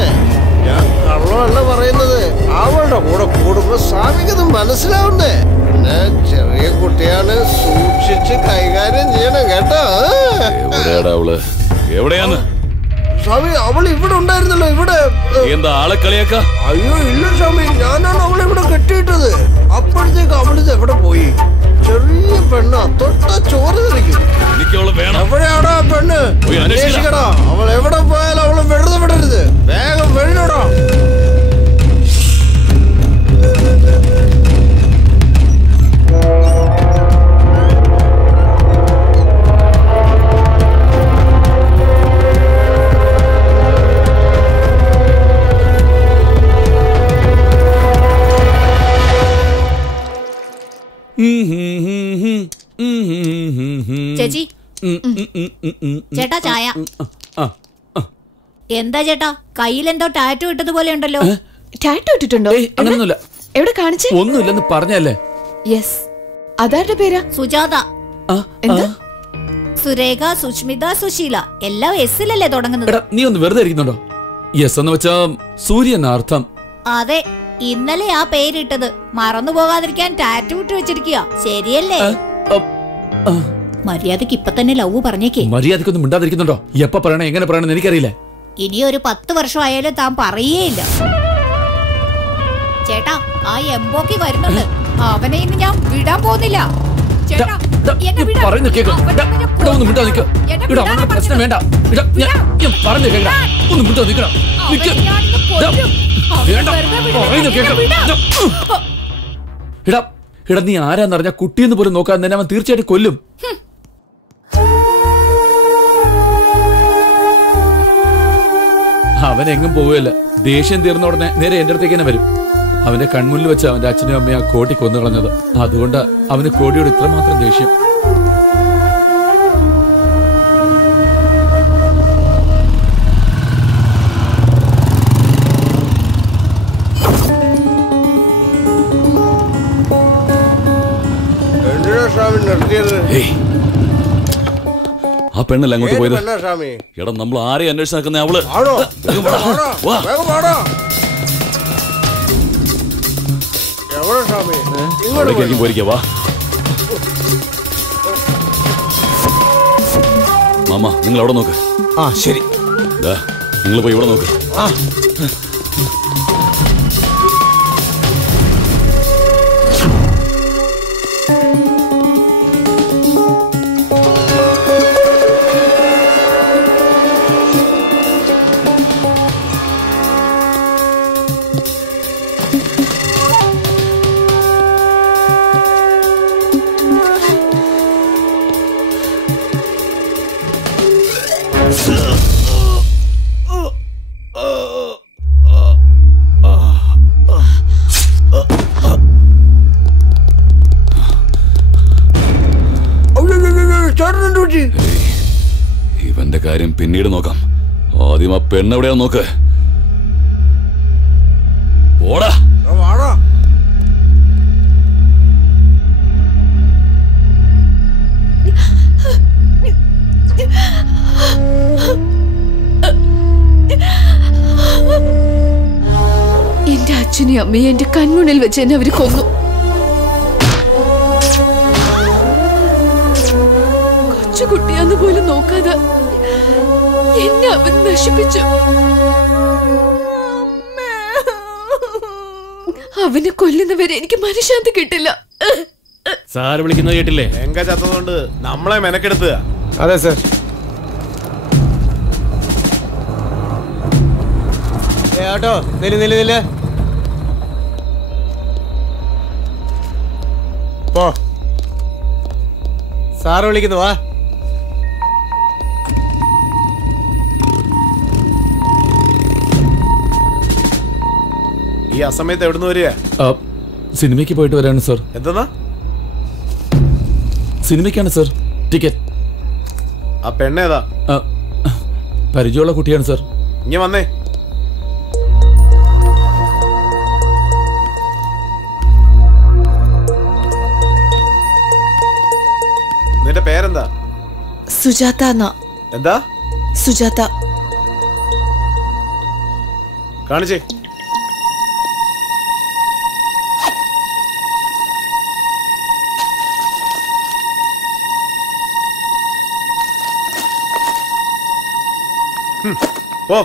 ഞാൻ കള്ളമല്ല പറയുന്നത്. അവളുടെ കൂടെ കൂടുമ്പോ സ്വാമിക്കത് മനസ്സിലാവുന്നേ. പിന്നെ ചെറിയ കുട്ടിയാണ്, സൂക്ഷിച്ച് കൈകാര്യം ചെയ്യണം കേട്ടോ. എവിടെയാന്ന് സ്വാമി? അവൾ ഇവിടെ ഉണ്ടായിരുന്നല്ലോ. ഇവിടെ എന്താ ആളെ കളിയാക്ക? അയ്യോ ഇല്ല സ്വാമി, ഞാനാണ് അവളെ ഇവിടെ കെട്ടിയിട്ടത്. അപ്പോഴത്തേക്ക് അവളിത് എവിടെ പോയി? ചെറിയ പെണ്ണ്, തൊട്ട ചോറ് തെറിക്കും. എവിടെയാണോ ആ പെണ്ണ്? അന്വേഷിക്കടാ. അവൾ എവിടെ പോയാലും അവള് വെറുതെ വിടരുത്. വേഗം വെളിയിലോടാ. ചേച്ചി, ചേട്ടാ ചായ. എന്താ ചേട്ടാ കയ്യിലെന്തോ ടാറ്റു ഇട്ടതുപോലെ ഉണ്ടല്ലോ? ടാറ്റു ഇട്ടിട്ടുണ്ടോ? അങ്ങനൊന്നുമില്ല. എവിടെ കാണിച്ചേ? ഒന്നുമില്ലെന്ന് പറഞ്ഞല്ലേ? യെസ്. അതാരുടെ പേരാ? സുജാത. എന്താ സുരേഖ, സുഷ്മിത, സുശീല എല്ലാം എസ്സിലല്ലേ തുടങ്ങുന്നത്? നീ ഒന്ന് വെറുതെ ഇരിക്കുന്നുണ്ടോ? യെസ് എന്ന് വെച്ചാ സൂര്യൻ അർത്ഥം. അതെ, ഇന്നലെ ആ പേരിട്ടത് മറന്നു പോകാതിരിക്കാൻ ടാറ്റു ഇട്ട് വെച്ചിരിക്കുക. ശരിയല്ലേ? മര്യാദക്ക് ഇപ്പൊ തന്നെ ലവ് പറഞ്ഞേക്കേ. മര്യാദക്കൊന്നും മിണ്ടാതിരിക്കുന്നുണ്ടോ? എപ്പ പറയണേ എങ്ങനെ പറയണെന്ന് എനിക്കറിയില്ല. ഇനി ഒരു 10 വർഷം ആയാലും താൻ പറയേയില്ല. ചേട്ടാ, ആ എംബോക്കി വരുന്നുണ്ട്. അവനെ ഇന്ന് ഞാൻ വിടാൻ പോകുന്നില്ല. ചേട്ടാ, പ്രശ്നം വേണ്ട. ഇടാ, നീ ആരാന്നറിഞ്ഞ കുട്ടിയെന്ന് പോലും നോക്കാൻ തന്നെ അവൻ തീർച്ചയായിട്ടും കൊല്ലും. അവനെങ്ങും പോവുകയല്ല. ദേഷ്യം തീർന്ന ഉടനെ നേരെ എന്റെ അടുത്തേക്ക് തന്നെ വരും. അവന്റെ കൺമുന്നിൽ വെച്ച് അവന്റെ അച്ഛനും അമ്മയും ആ കോട്ടി കൊന്നു കളഞ്ഞത്. അതുകൊണ്ട് അവന് കോടിയോട് ഇത്രമാത്രം ദേഷ്യം. ആ പെണ്ണല്ല അങ്ങോട്ട് പോയത്. എടാ, നമ്മൾ ആരെയും അന്വേഷിച്ച് നടക്കുന്ന അവള്. പോയിരിക്കവാ മാമ, നിങ്ങൾ അവിടെ നോക്ക്. ആ ശരി, നിങ്ങൾ പോയി ഇവിടെ നോക്ക്. ഇവന്റെ കാര്യം പിന്നീട് നോക്കാം. ആദ്യം ആ പെണ്ണെവിടെയാ നോക്ക്. പോടാ. എന്റെ അച്ഛനെയും അമ്മയും എന്റെ കൺമുന്നിൽ വെച്ച് എന്നെ അവര് കൊന്നു. കൊച്ചുകുട്ടിയാന്ന് പോലും നോക്കാതെ എന്നെ അവൻ നശിപ്പിച്ചു. അവനെ കൊല്ലുന്നവരെ എനിക്ക് മനഃശാന്തി കിട്ടില്ല. സാറ് വിളിക്കുന്നത് കേട്ടില്ലേ? എങ്ക ചത്തതുകൊണ്ട് നമ്മളെ മെനക്കെടുത്തുക. അതെ സർ. ഏട്ടോ, നില്ല് പോ. സാറ് വിളിക്കുന്നു, വാ. ഈ അസമയത്ത് എവിടുന്ന് വരിക? സിനിമയ്ക്ക് പോയിട്ട് വരാണ് സർ. എന്താ? സിനിമയ്ക്കാണ് സർ ടിക്കറ്റ്. ആ പെണ്ണേതാ? പരിചയമുള്ള കുട്ടിയാണ് സർ. ഇനി വന്നേ. നിന്റെ പേരെന്താ? സുജാത. എന്താ? സുജാത. കാണിച്ചേ. പോ.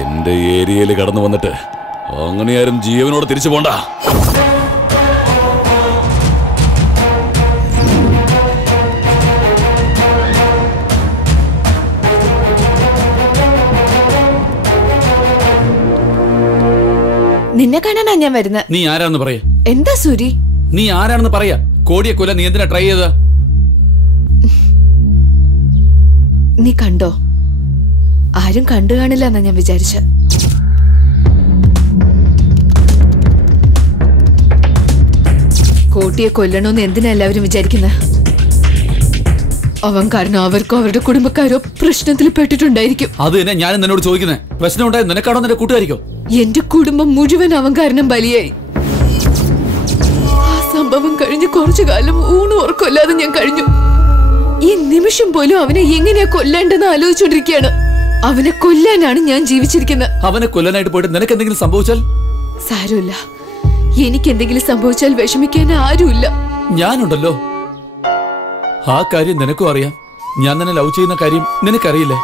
എന്റെ ഏരിയയിൽ കടന്നു വന്നിട്ട് അങ്ങനെയാരും ജീവനോട് തിരിച്ചു പോണ്ട. നിന്നെ കാണാനാ ഞാൻ വരുന്നത്. നീ ആരാണെന്ന് പറയാ. എന്താ സൂരി? നീ ആരാണെന്ന് പറയാ. കോടിയെ കൊല്ലാൻ നീ എന്തിനാ ട്രൈ ചെയ്ത? നീ കണ്ടോ? ആരും കണ്ടു കാണില്ല എന്നാ ഞാൻ വിചാരിച്ച. കോട്ടിയെ കൊല്ലണോന്ന് എന്തിനാ എല്ലാവരും വിചാരിക്കുന്നത്? അവൻ കാരണം അവർക്കോ അവരുടെ കുടുംബക്കാരോ പ്രശ്നത്തിൽ പെട്ടിട്ടുണ്ടായിരിക്കും. അത് തന്നെ ഞാൻ നിന്നോട് ചോദിക്കുന്നത്. പ്രശ്നം ഉണ്ടായത് നിനക്കാണോ നിന്റെ കൂട്ടുകാരിക്കോ? എന്റെ കുടുംബം മുഴുവൻ അവൻ കാരണം ബലിയായി. ആ സംഭവം കഴിഞ്ഞ് കുറച്ചു കാലം ഊണ് ഉറക്കമില്ലാതെ ഞാൻ കഴിഞ്ഞു. ഈ നിമിഷം പോലും അവനെ എങ്ങനെയാ കൊല്ലേണ്ടെന്ന് ആലോചിച്ചോണ്ടിരിക്കുകയാണ്. അവനെ കൊല്ലാനാണ് ഞാൻ ജീവിച്ചിരിക്കുന്നത്. അവനെ കൊല്ലാനായിട്ട് പോയിട്ട് നിനക്ക് എന്തെങ്കിലും സംഭവിച്ചാൽ? സാരമില്ല, എനിക്ക് എന്തെങ്കിലും സംഭവിച്ചാൽ വിഷമിക്കാൻ ആരുമില്ല. ഞാനുണ്ടല്ലോ. ആ കാര്യം നിനക്കും അറിയാം. ഞാൻ തന്നെ ലവ് ചെയ്യുന്ന കാര്യം നിനക്കറിയില്ലേ?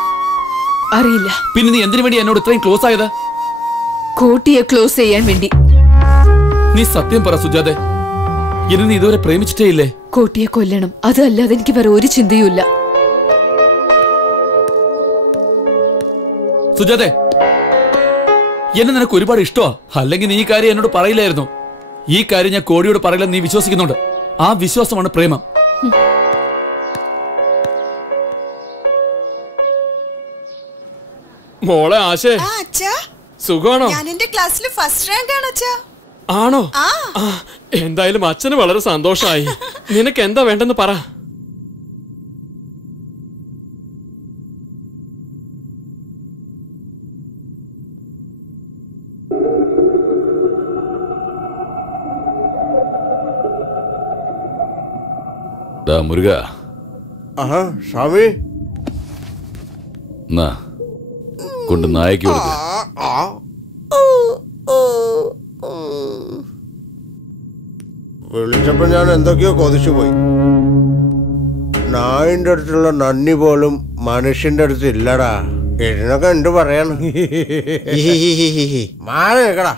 അറിയില്ല. പിന്നെ നീ എന്തിനു വേണ്ടി എന്നോട് ഇത്രയും ക്ലോസ് ആയത്? കോട്ടിയെ ക്ലോസ് ചെയ്യാൻ വേണ്ടി. നീ സത്യം പറ സുജാതെ, ഇനി നീ ഇതുവരെ പ്രേമിച്ചിട്ടേ ഇല്ലേ? കോട്ടിയെ കൊല്ലണം, അതല്ലാതെ എനിക്ക് വേറെ ഒരു ചിന്തയുമില്ല. സുജാതെ, എന്നെ നിനക്ക് ഒരുപാട് ഇഷ്ടമാ. അല്ലെങ്കിൽ നീ ഈ കാര്യം എന്നോട് പറയില്ലായിരുന്നു. ഈ കാര്യം ഞാൻ കോടിയോട് പറയില്ല. നീ വിശ്വസിക്കുന്നുണ്ട്. ആ വിശ്വാസമാണ് പ്രേമം. മോളെ ആശേ, സുഖമാണോ? ഞാൻ എന്റെ ക്ലാസ്സിൽ ഫസ്റ്റ് റാങ്ക് ആണ് അച്ഛാ. ആണോ? എന്തായാലും അച്ഛന് വളരെ സന്തോഷമായി. നിനക്ക് എന്താ വേണ്ടെന്ന് പറ. മുരുക, സ്വാമി കൊണ്ട് നായക്ക് കൊടുക്ക. വിളിച്ചപ്പോ ഞാൻ എന്തൊക്കെയോ കൊതിച്ചു പോയി. നായിന്റെ അടുത്തുള്ള നന്ദി പോലും മനുഷ്യന്റെ അടുത്ത് ഇല്ലടാ. ഇതിനൊക്കെ എന്ത് പറയാണ്? മാറി നിൽക്കടാ.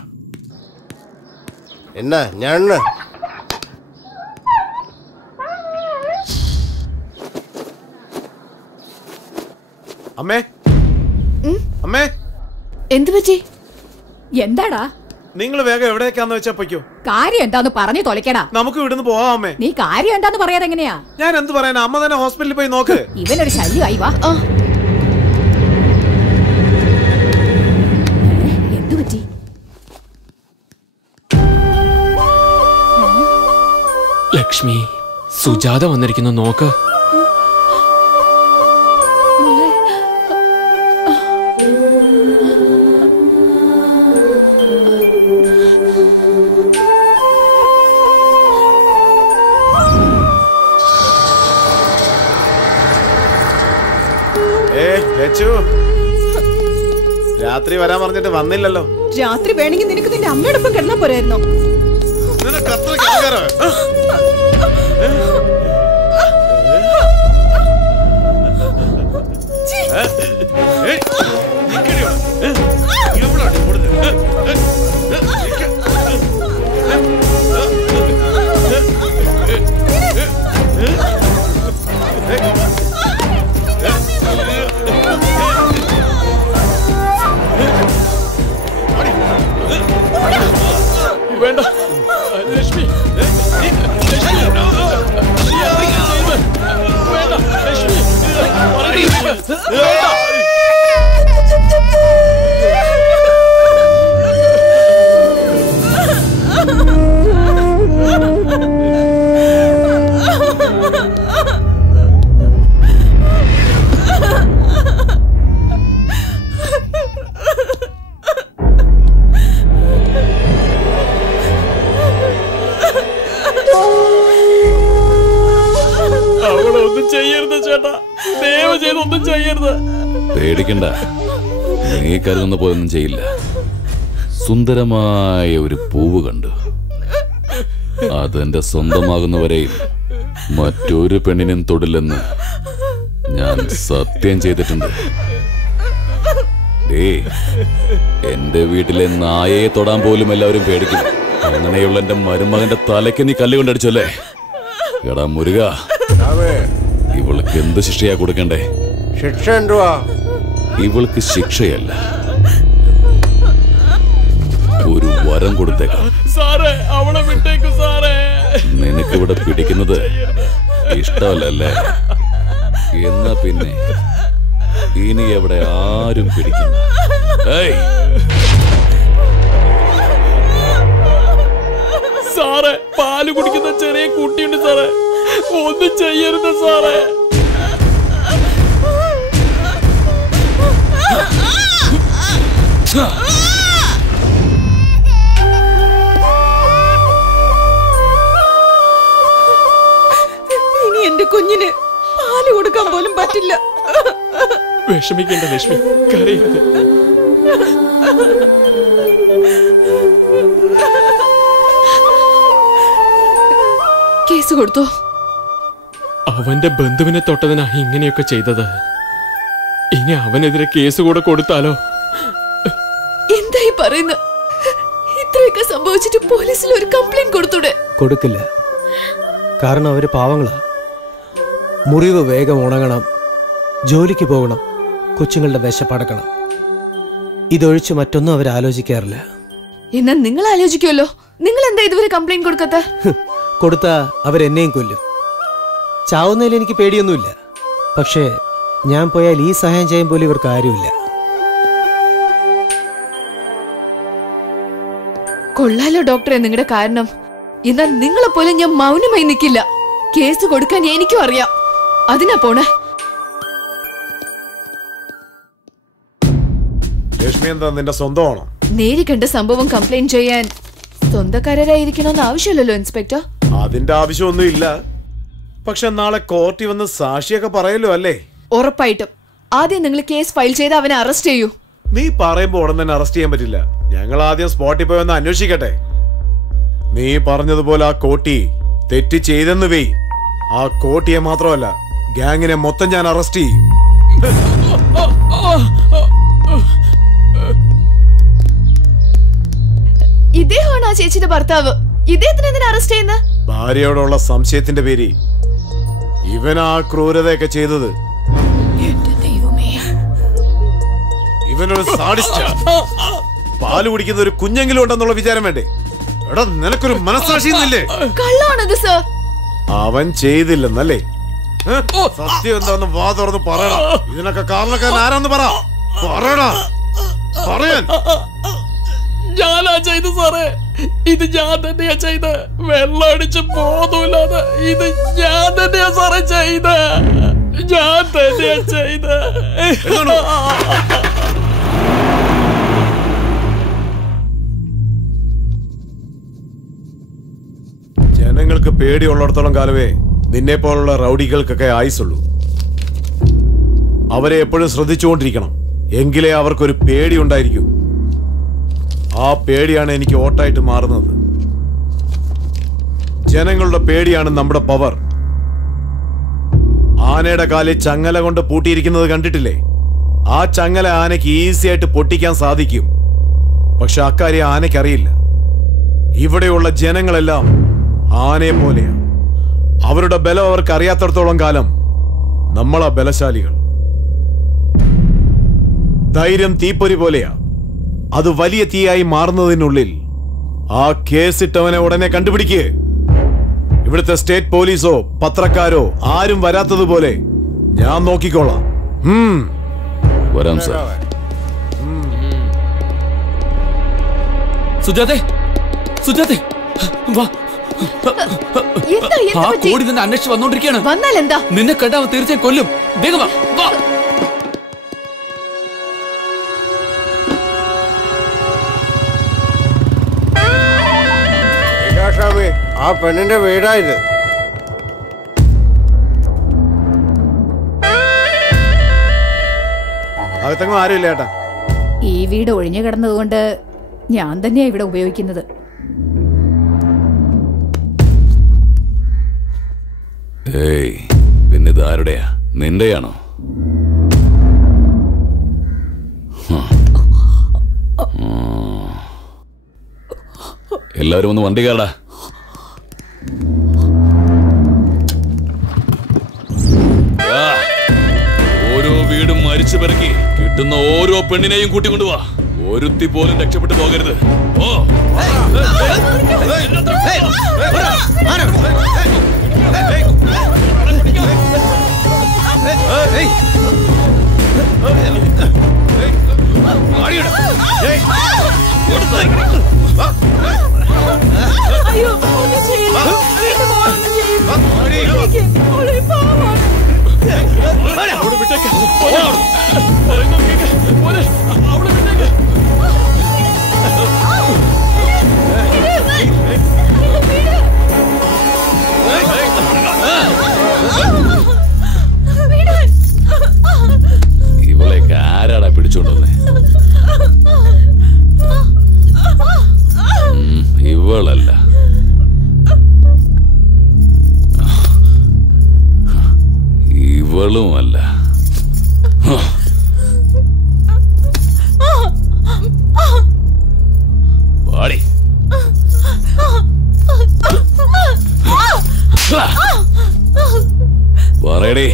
എന്നാ ഞാൻ അമ്മേ, അമ്മേ, എന്ത് പറ്റി? എന്താടാ? നിങ്ങൾ വേഗം എവിടേക്കാന്ന് വെച്ചാ പൊയ്ക്കോ. കാര്യം എന്താന്ന് പറഞ്ഞു തൊലക്കടാ. നമുക്ക് ഇവിടുന്ന് പോവാം അമ്മേ. നീ കാര്യം എന്താന്ന് പറയാതെ എങ്ങനെയാ? ഞാൻ എന്ത് പറയാനാ? അമ്മ തന്നെ ഹോസ്പിറ്റലിൽ പോയി നോക്ക്. ഇവനൊരു ശല്യമായി. വാ. എന്തു പറ്റി? ലക്ഷ്മി, സുജാത വന്നിരിക്കുന്നു, നോക്ക്. രാത്രി വരാൻ പറഞ്ഞിട്ട് വന്നില്ലല്ലോ. രാത്രി വേണമെങ്കിൽ നിനക്ക് നിന്റെ അമ്മയോടൊപ്പം കിടന്നാ പോരായിരുന്നോ? നിനക്ക് അത്രയ്ക്ക് അഹങ്കാരം? വേണ്ട ലക്ഷ്മി, പേടിക്കണ്ട, നീ കരുതുന്ന പോലൊന്നും ചെയ്യില്ല. സുന്ദരമായ ഒരു പൂവ് കണ്ടു, അതെന്റെ സ്വന്തമാകുന്നവരെയും മറ്റൊരു പെണ്ണിനും തൊടില്ലെന്ന് ഞാൻ സത്യം ചെയ്തിട്ടുണ്ട്. എന്റെ വീട്ടിലെ നായയെ തൊടാൻ പോലും എല്ലാവരും പേടിക്കും. അങ്ങനെയുള്ള എന്റെ മരുമകന്റെ തലയ്ക്ക് നീ കല്ല് കൊണ്ടടിച്ചല്ലേ? എടാ മുരുക, ഇവൾക്ക് എന്ത് ശിക്ഷയാ കൊടുക്കണ്ടേ? ശിക്ഷ എന്തുവാ? ഇവൾക്ക് ശിക്ഷയല്ല, ഒരു വരം കൊടുത്തേക്കാം. അവളെ വിട്ടേക്കു സാറേ. നിനക്കിവിടെ പിടിക്കുന്നത് ഇഷ്ടമല്ലേ? എന്നാ പിന്നെ ഇനി എവിടെ ആരും പിടിക്കണ്ട. സാറേ, പാല് കുടിക്കുന്ന ചെറിയ കുട്ടിയുണ്ട് സാറേ, ഒന്നും ചെയ്യരുത് സാറേ. ഇനി എന്റെ കുഞ്ഞിന് പാല് കൊടുക്കാൻ പോലും പറ്റില്ല. വിഷമിക്കേണ്ട ലക്ഷ്മി, കരയരുത്. കേസ് കൊടുത്തോ? അവന്റെ ബന്ധുവിനെ തൊട്ടതിനാ ഇങ്ങനെയൊക്കെ ചെയ്തത്. ഇനി അവനെതിരെ കേസ് കൂടെ കൊടുത്താലോ? എന്തായി പറയുന്ന? ഇത്രയൊക്കെ സംഭവിച്ചിട്ട് പോലീസിൽ ഒരു കംപ്ലൈന്റ് കൊടുത്തൂടെ? കൊടുക്കില്ല. കാരണം അവര് പാവങ്ങളാ. മുറിവ് വേഗം ഉണങ്ങണം, ജോലിക്ക് പോകണം, കൊച്ചുങ്ങളുടെ വിശപ്പടക്കണം. ഇതൊഴിച്ച് മറ്റൊന്നും അവർ ആലോചിക്കാറില്ല. എന്നാ നിങ്ങൾ ആലോചിക്കുമല്ലോ. നിങ്ങൾ എന്താ ഇതുവരെ കംപ്ലൈന്റ് കൊടുക്കാത്ത? കൊടുത്താ അവരെന്നെയും കൊല്ലും. ചാവുന്നതിൽ എനിക്ക് പേടിയൊന്നുമില്ല. പക്ഷേ ഞാൻ പോയാൽ ഈ സഹായം ചെയ്യാൻ പോലും ഇവർക്ക് ആരുമില്ല. കൊള്ളാലോ ഡോക്ടറെ നിങ്ങളുടെ കാരണം. എന്നാൽ നിങ്ങളെ പോലെ ഞാൻ മൗനമായി നിൽക്കില്ല. കേസ് കൊടുക്കാൻ എനിക്കും അറിയാം. അതിനാ പോണേ. ലക്ഷ്മി എന്താ നിന്റെ സ്വന്തമാണോ? നേരി കണ്ട സംഭവം കംപ്ലൈന്റ് ചെയ്യാൻ സ്വന്തക്കാരായിരിക്കണമെന്ന് ആവശ്യമില്ലല്ലോ ഇൻസ്പെക്ടർ. അതിന്റെ ആവശ്യമൊന്നും ഇല്ല. പക്ഷെ നാളെ കോർട്ടിൽ വന്ന് സാക്ഷിയൊക്കെ പറയല്ലോ അല്ലേ? ഉറപ്പായിട്ടും. ആദ്യം നിങ്ങൾ കേസ് ഫയൽ ചെയ്ത് അവനെ അറസ്റ്റ് ചെയ്യൂ. നീ പറയുമ്പോ ഉടൻ തന്നെ അറസ്റ്റ് ചെയ്യാൻ പറ്റില്ല. ഞങ്ങൾ ആദ്യം സ്പോട്ടിൽ പോയി ഒന്ന് അന്വേഷിക്കട്ടെ. നീ പറഞ്ഞതുപോലെ ആ കോട്ടി തെറ്റ് ചെയ്തെന്ന് വെയ്. ആ കോട്ടിയെ മാത്രമല്ല, ഗ്യാങ്ങിനെ മൊത്തം ഞാൻ അറസ്റ്റ് ചെയ്യും. ഇദ്ദേഹമാണ് ആ ചേച്ചിയുടെ ഭർത്താവ്. ഇദ്ദേഹത്തിന് എന്തിനാ അറസ്റ്റ് ചെയ്യുന്നത്? ഭാര്യയോടുള്ള സംശയത്തിന്റെ പേര് ഇവൻ ആ ക്രൂരതയൊക്കെ ചെയ്തത്. ഇവനൊരു സാഡിസ്റ്റ്. പാല് കുടിക്കുന്ന ഒരു കുഞ്ഞെങ്കിലും ഉണ്ടെന്നുള്ള വിചാരം വേണ്ടേ? എടാ, നിനക്കൊരു മനസ്സാക്ഷിന്നില്ലേ? കള്ളാണത് സർ. അവൻ ചെയ്തില്ലെന്നല്ലേ? സത്യം എന്താന്ന് വാ തുറന്ന് പറയണം. ഇതിനൊക്കെ കാരണക്കാരൻ ആരാന്ന് പറയടാ. പറയാൻ ഞാനാ ചെയ്ത് സാറേ. ഇത് ഞാൻ തന്നെയാ ചെയ്ത്. വെള്ളം അടിച്ച് ബോധമില്ലാതെ ഇത് ഞാൻ തന്നെയാ സാറേ ചെയ്ത്. ഞാൻ തന്നെയാ ചെയ്ത്. ജനങ്ങൾക്ക് പേടിയുള്ളിടത്തോളം കാലമേ നിന്നെ പോലുള്ള റൗഡികൾക്കൊക്കെ ആയുസുള്ളൂ. അവരെ എപ്പോഴും ശ്രദ്ധിച്ചുകൊണ്ടിരിക്കണം. എങ്കിലേ അവർക്കൊരു പേടി ഉണ്ടായിരിക്കൂ. ആ പേടിയാണ് എനിക്ക് വോട്ടായിട്ട് മാറുന്നത്. ജനങ്ങളുടെ പേടിയാണ് നമ്മുടെ പവർ. ആനയുടെ കാലിൽ ചങ്ങല കൊണ്ട് പൂട്ടിയിരിക്കുന്നത് കണ്ടിട്ടില്ലേ? ആ ചങ്ങല ആനയ്ക്ക് ഈസി ആയിട്ട് പൊട്ടിക്കാൻ സാധിക്കും. പക്ഷെ അക്കാര്യം ആനയ്ക്കറിയില്ല. ഇവിടെയുള്ള ജനങ്ങളെല്ലാം ആനയെ പോലെയാ. അവരുടെ ബലം അവർക്ക് അറിയാത്തടത്തോളം കാലം നമ്മളാ ബലശാലികൾ. ധൈര്യം തീപ്പൊരി പോലെയാ. അത് വലിയ തീയായി മാറുന്നതിനുള്ളിൽ ആ കേസിട്ടവനെ ഉടനെ കണ്ടുപിടിക്കേ. ഇവിടുത്തെ സ്റ്റേറ്റ് പോലീസോ പത്രക്കാരോ ആരും വരാത്തതുപോലെ ഞാൻ നോക്കിക്കോളാം. വരാം സാർ. സുജാതെ, സുജാതെ, വാ. ആ കോടി നിന്നെ അന്വേഷിച്ച് വന്നോണ്ടിരിക്കുകയാണ്. വന്നാൽ എന്താ? നിന്നെ കണ്ട അവൻ തീർച്ചയായും കൊല്ലും. വേഗം വാ, വാ. സ്വാമി, ആ പെണ്ണിന്റെ വീടായത്. അകത്തെങ്ങും ആരുമില്ല ഏട്ടാ. ഈ വീട് ഒഴിഞ്ഞു കിടന്നതുകൊണ്ട് ഞാൻ തന്നെയാ ഇവിടെ ഉപയോഗിക്കുന്നത്. ഏയ്, പിന്നിത് ആരുടെയാ? നിന്റെയാണോ? എല്ലാവരും ഒന്ന് വണ്ടി കയറാ. ഓരോ വീടും മരിച്ചു പെറുക്കി കിട്ടുന്ന ഓരോ പെണ്ണിനെയും കൂട്ടിക്കൊണ്ടുവാ. ഒരുത്തി പോലും രക്ഷപ്പെട്ടു പോകരുത്. ഓ ഇവളെയൊക്കെ ആരാടാ പിടിച്ചോണ്ടോന്നെ? ഇവളല്ല, ഇവളുമല്ല. പാടി പറയടേ,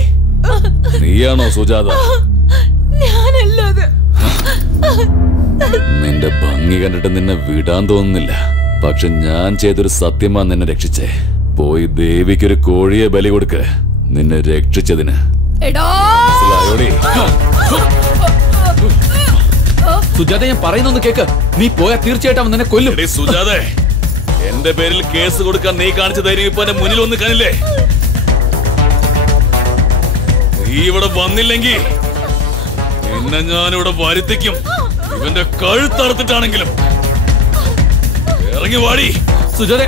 നീയാണോ സുജാത? ഞാനല്ലാതെ. നിന്റെ ഭംഗി കണ്ടിട്ട് നിന്നെ വിടാൻ തോന്നുന്നില്ല. പക്ഷെ ഞാൻ ചെയ്തൊരു സത്യമാ നിന്നെ രക്ഷിച്ചേ. പോയി ദേവിക്കൊരു കോഴിയെ ബലി കൊടുക്ക്, നിന്നെ രക്ഷിച്ചതിന്. മനസ്സിലായോടി? സുജാത, ഞാൻ പറയുന്നൊന്ന് കേക്ക്. നീ പോയാൽ തീർച്ചയായിട്ടും നിന്നെ കൊല്ലും. സുജാതെ, എന്റെ പേരിൽ കേസ് കൊടുക്കാൻ നീ കാണിച്ച ധൈര്യം ഇപ്പൊ എന്റെ മുന്നിൽ ഒന്ന് കാണില്ലേ? നീ ഇവിടെ വന്നില്ലെങ്കിൽ നിന്നെ ഞാനിവിടെ വരുത്തിക്കും. ഇവന്റെ കഴുത്തറുത്തിട്ടാണെങ്കിലും. ഇറങ്ങി വാടി. സുജാതെ,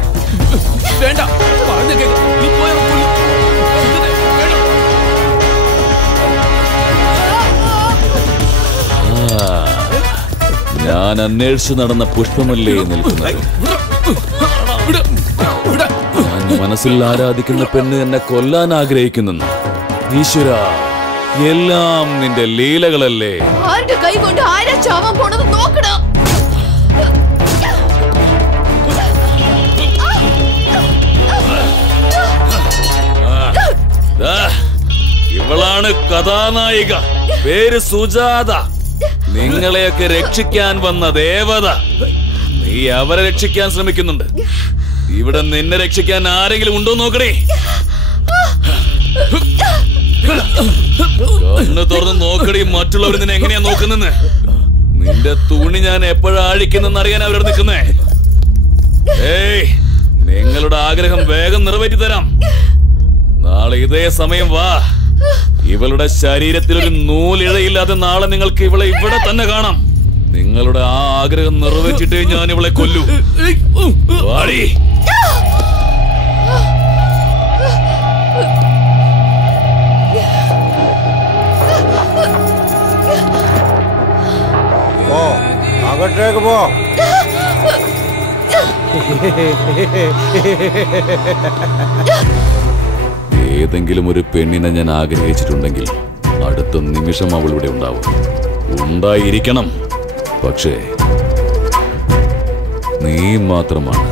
വേണ്ട. പറഞ്ഞ കേക്ക്. നീ പോയാൽ കൊല്ലും. ഞാൻ അന്വേഷിച്ചു നടന്ന പുഷ്പമല്ലേ നിൽക്കുന്നത്. ഞാൻ മനസ്സിൽ ആരാധിക്കുന്ന പെണ്ണ് എന്നെ കൊല്ലാൻ ആഗ്രഹിക്കുന്നു. ഈശ്വര, എല്ലാം നിന്റെ ലീലകളല്ലേ. ആരുടെ കൈ കൊണ്ട് ആരാ ചാവാൻ പോണത് നോക്കണം. ഇവളാണ് കഥാനായിക. പേര് സുജാത. നിങ്ങളെയൊക്കെ രക്ഷിക്കാൻ വന്ന ദേവത. നീ അവരെ രക്ഷിക്കാൻ ശ്രമിക്കുന്നുണ്ട്. ഇവിടെ നിന്നെ രക്ഷിക്കാൻ ആരെങ്കിലും ഉണ്ടോ നോക്കണേ. കണ്ണ് തുറന്ന് നോക്കടി, മറ്റുള്ളവർ നിന്നെ എങ്ങനെയാ നോക്കുന്നെന്ന്. നിന്റെ തുണി ഞാൻ എപ്പോഴാ അഴിക്കുന്നെന്ന് അറിയാൻ അവരോട് നിൽക്കുന്നേ. ഏയ്, നിങ്ങളുടെ ആഗ്രഹം വേഗം നിറവേറ്റി തരാം. നാളെ ഇതേ സമയം വാ. ഇവളുടെ ശരീരത്തിൽ ഒരു നൂലിഴയില്ലാതെ നാളെ നിങ്ങൾക്ക് ഇവളെ ഇവിടെ തന്നെ കാണാം. നിങ്ങളുടെ ആ ആഗ്രഹം നിറവേറ്റിട്ടേ ഞാൻ ഇവളെ കൊല്ലൂ. വാടി. അകത്തേക്ക് പോ. ഏതെങ്കിലും ഒരു പെണ്ണിനെ ഞാൻ ആഗ്രഹിച്ചിട്ടുണ്ടെങ്കിൽ അടുത്ത നിമിഷം അവൾ ഇവിടെ ഉണ്ടാവും. ഉണ്ടായിരിക്കണം. പക്ഷേ നീ മാത്രമാണ്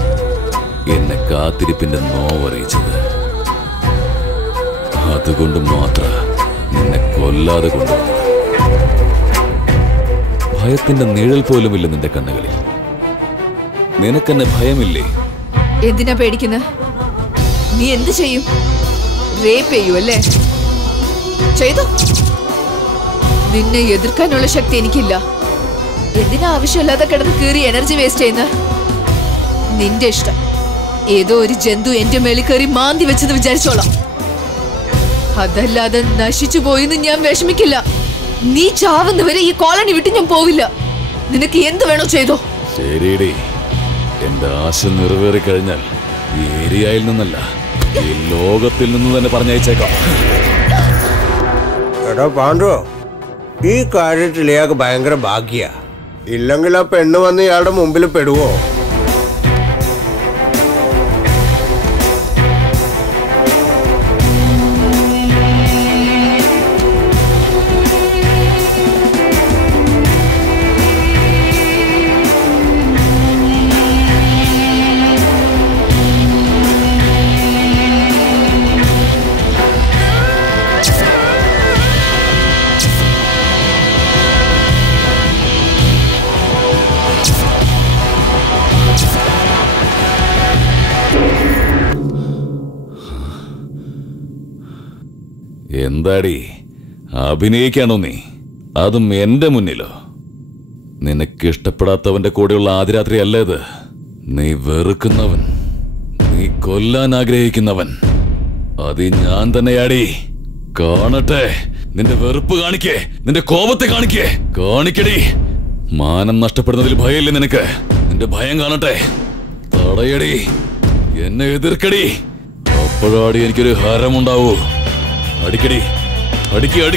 എന്നെ കാത്തിരിപ്പിന്റെ നോവറിയിച്ചത്. അതുകൊണ്ട് മാത്രം നിന്നെ കൊല്ലാതെ കൊണ്ടുവന്നത്. ഭയത്തിന്റെ നിഴൽ പോലുമില്ല നിന്റെ കണ്ണുകളിൽ. നിനക്കെന്നെ ഭയമില്ലേ? എന്തിനാ പേടിക്കുന്നത്? നീ എന്ത് ചെയ്യും? റേപ്പ് ചെയ്യൂ അല്ലേ? ചെയ്തോ. നിന്നെ എതിർക്കാനുള്ള ശക്തി എനിക്കില്ല. എന്തിനാ ആവശ്യമില്ലാതെ കിടന്ന് കീറി എനർജി വേസ്റ്റ് ചെയ്യുന്ന? നിന്റെ ഇഷ്ടം. ഏതോ ഒരു ജന്തു എന്റെ മേളിൽ കയറി മാന്തി വെച്ചെന്ന് വിചാരിച്ചോളാം. അതല്ലാതെ നശിച്ചു പോയിന്ന് ഞാൻ വിഷമിക്കില്ല. നീ ചാവുന്നവരെ ഈ കോളനി വിട്ട് ഞാൻ പോവില്ല. നിനക്ക് എന്ത് വേണോ ചെയ്തോ. ശരിയടി, എന്റെ ആശ നിറവേറി കഴിഞ്ഞാൽ ഈ ഏരിയയിൽ നിന്നല്ല, ഈ ലോകത്തിൽ നിന്ന് തന്നെ പറഞ്ഞയച്ചേക്കാം. എടാ പാണ്ഡു, ഈ കാര്യത്തിൽ ഇയാൾക്ക് ഭയങ്കര ഭാഗ്യ. ഇല്ലെങ്കിൽ ആ പെണ്ണ് വന്ന് ഇയാളുടെ മുമ്പിൽ പെടുവോ? എന്താടി അഭിനയിക്കാണോ നീ? അതും എന്റെ മുന്നിലോ? നിനക്കിഷ്ടപ്പെടാത്തവന്റെ കൂടെയുള്ള ആദ്യരാത്രി അല്ലേ ഇത്? നീ വെറുക്കുന്നവൻ, നീ കൊല്ലാൻ ആഗ്രഹിക്കുന്നവൻ, അത് ഞാൻ തന്നെയാടി. കാണട്ടെ നിന്റെ വെറുപ്പ്, കാണിക്കേ നിന്റെ കോപത്തെ, കാണിക്കടി. മാനം നഷ്ടപ്പെടുന്നതിൽ ഭയമില്ലേ നിനക്ക്? നിന്റെ ഭയം കാണട്ടെ. തടയടി, എന്നെ എതിർക്കടി. അപ്പോഴാടി എനിക്കൊരു ഹരമുണ്ടാവൂ. അടിക്കടി, അടിക്കടി.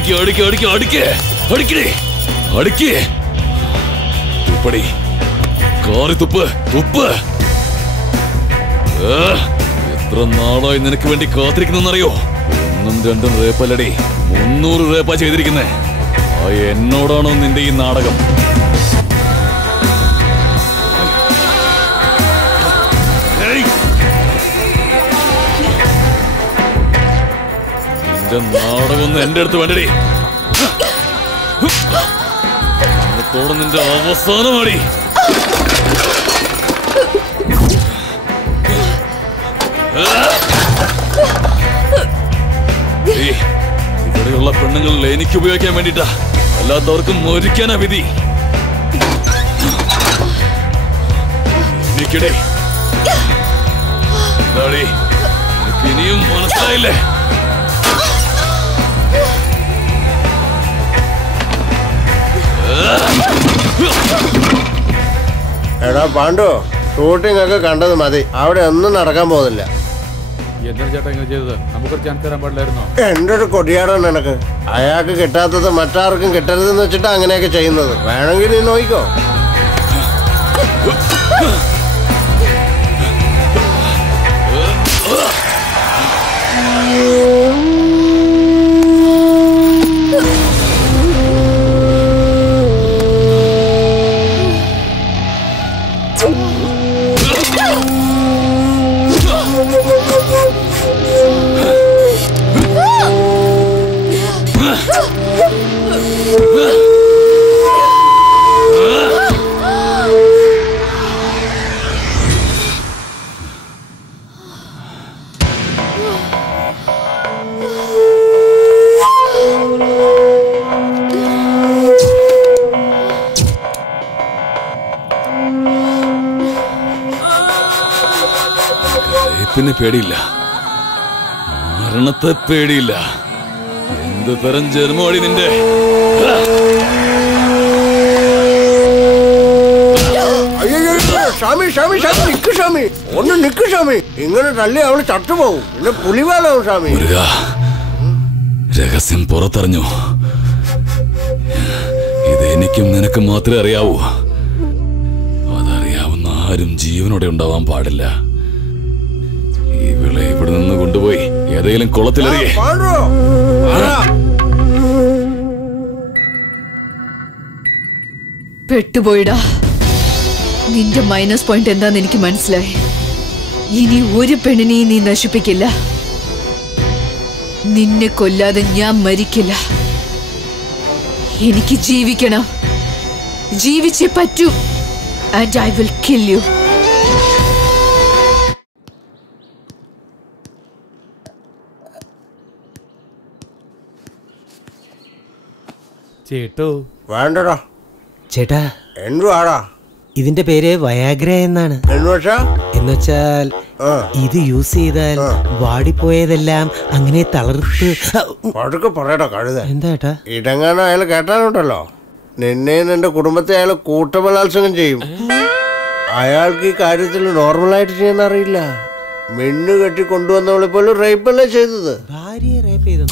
തുപ്പടി, കാറി തുപ്പ്. എത്ര നാളായി നിനക്ക് വേണ്ടി കാത്തിരിക്കുന്നറിയോ? 1 2 റേപ്പല്ലടി, 300 റേപ്പാ ചെയ്തിരിക്കുന്നേ. എന്നോടാണോ നിന്റെ ഈ നാടകം? നിന്റെ നാടകം എന്റെ അടുത്ത് വേണ്ടടി. ോടെ നിന്റെ അവസാനമാടി. ഇവിടെയുള്ള പെണ്ണുങ്ങളിൽ എനിക്ക് ഉപയോഗിക്കാൻ വേണ്ടിട്ടാ, അല്ലാത്തവർക്ക് മരിക്കാനാ വിധി. എനിക്കിടെ എന്താടി, എനിക്ക് ഇനിയും മനസ്സിലായില്ലേ? എടാ പാണ്ഡു, ഷൂട്ടിംഗ് ഒക്കെ കണ്ടത് മതി, അവിടെ ഒന്നും നടക്കാൻ പോകുന്നില്ല. എന്റെ ഒരു കൊടിയാടാണ് നിനക്ക്. അയാൾക്ക് കിട്ടാത്തത് മറ്റാർക്കും കിട്ടരുതെന്ന് വെച്ചിട്ട് അങ്ങനെയൊക്കെ ചെയ്യുന്നത്. വേണമെങ്കിൽ നീ നോക്കിക്കോ. പിന്നെ പേടിയില്ല, മരണത്തെ പേടിയില്ല. എന്ത് തരം ജന്മോടി നിന്റെ? ഇങ്ങനെ തള്ളി അവള് ചട്ടുപോകും. പിന്നെ പുലിവാലാവും സ്വാമി. രഹസ്യം പുറത്തറിഞ്ഞു. ഇത് എനിക്കും നിനക്ക് മാത്രമേ അറിയാവൂ. അതറിയാവുന്ന ആരും ജീവനോടെ ഉണ്ടാവാൻ പാടില്ല. ഇവളെ ഇവിടെ നിന്ന് കൊണ്ടുപോയി ഏതെങ്കിലും കുളത്തിലെറിയേ. പെട്ടുപോയിടാ. നിന്റെ മൈനസ് പോയിന്റ് എന്താന്ന് എനിക്ക് മനസ്സിലായി. ഇനി ഒരു പെണ്ണിനെയും നീ നശിപ്പിക്കില്ല. നിന്നെ കൊല്ലാതെ ഞാൻ മരിക്കില്ല. എനിക്ക് ജീവിക്കണം, ജീവിച്ചേ പറ്റൂ. And I will kill you. ചേട്ടോ വേണ്ടടാ. ചേട്ടാ എന്തുവാടാ? ഇതിന്റെ പേര് വയാഗ്ര എന്നാണ്. എന്നുവെച്ചാൽ ഇത് യൂസ് ചെയ്താൽ വാടിപ്പോയതെല്ലാം അങ്ങനെ തളർത്ത്. പറയടാ കഴുത. എന്താ ഏട്ടാ? ഇടങ്ങാനും അയാൾ കേട്ടാലുണ്ടല്ലോ, നിന്നെയും നിന്റെ കുടുംബത്തെ അയാൾ കൂട്ടബലാത്സംഗം ചെയ്യും. അയാൾക്ക് ഈ കാര്യത്തിൽ നോർമലായിട്ട് ചെയ്യാൻ അറിയില്ല. മിന്നു കെട്ടി കൊണ്ടുവന്നവളെ പോലും റേപ്പല്ലേ ചെയ്തത്. ഭാര്യയെ റേപ്പ് ചെയ്തു.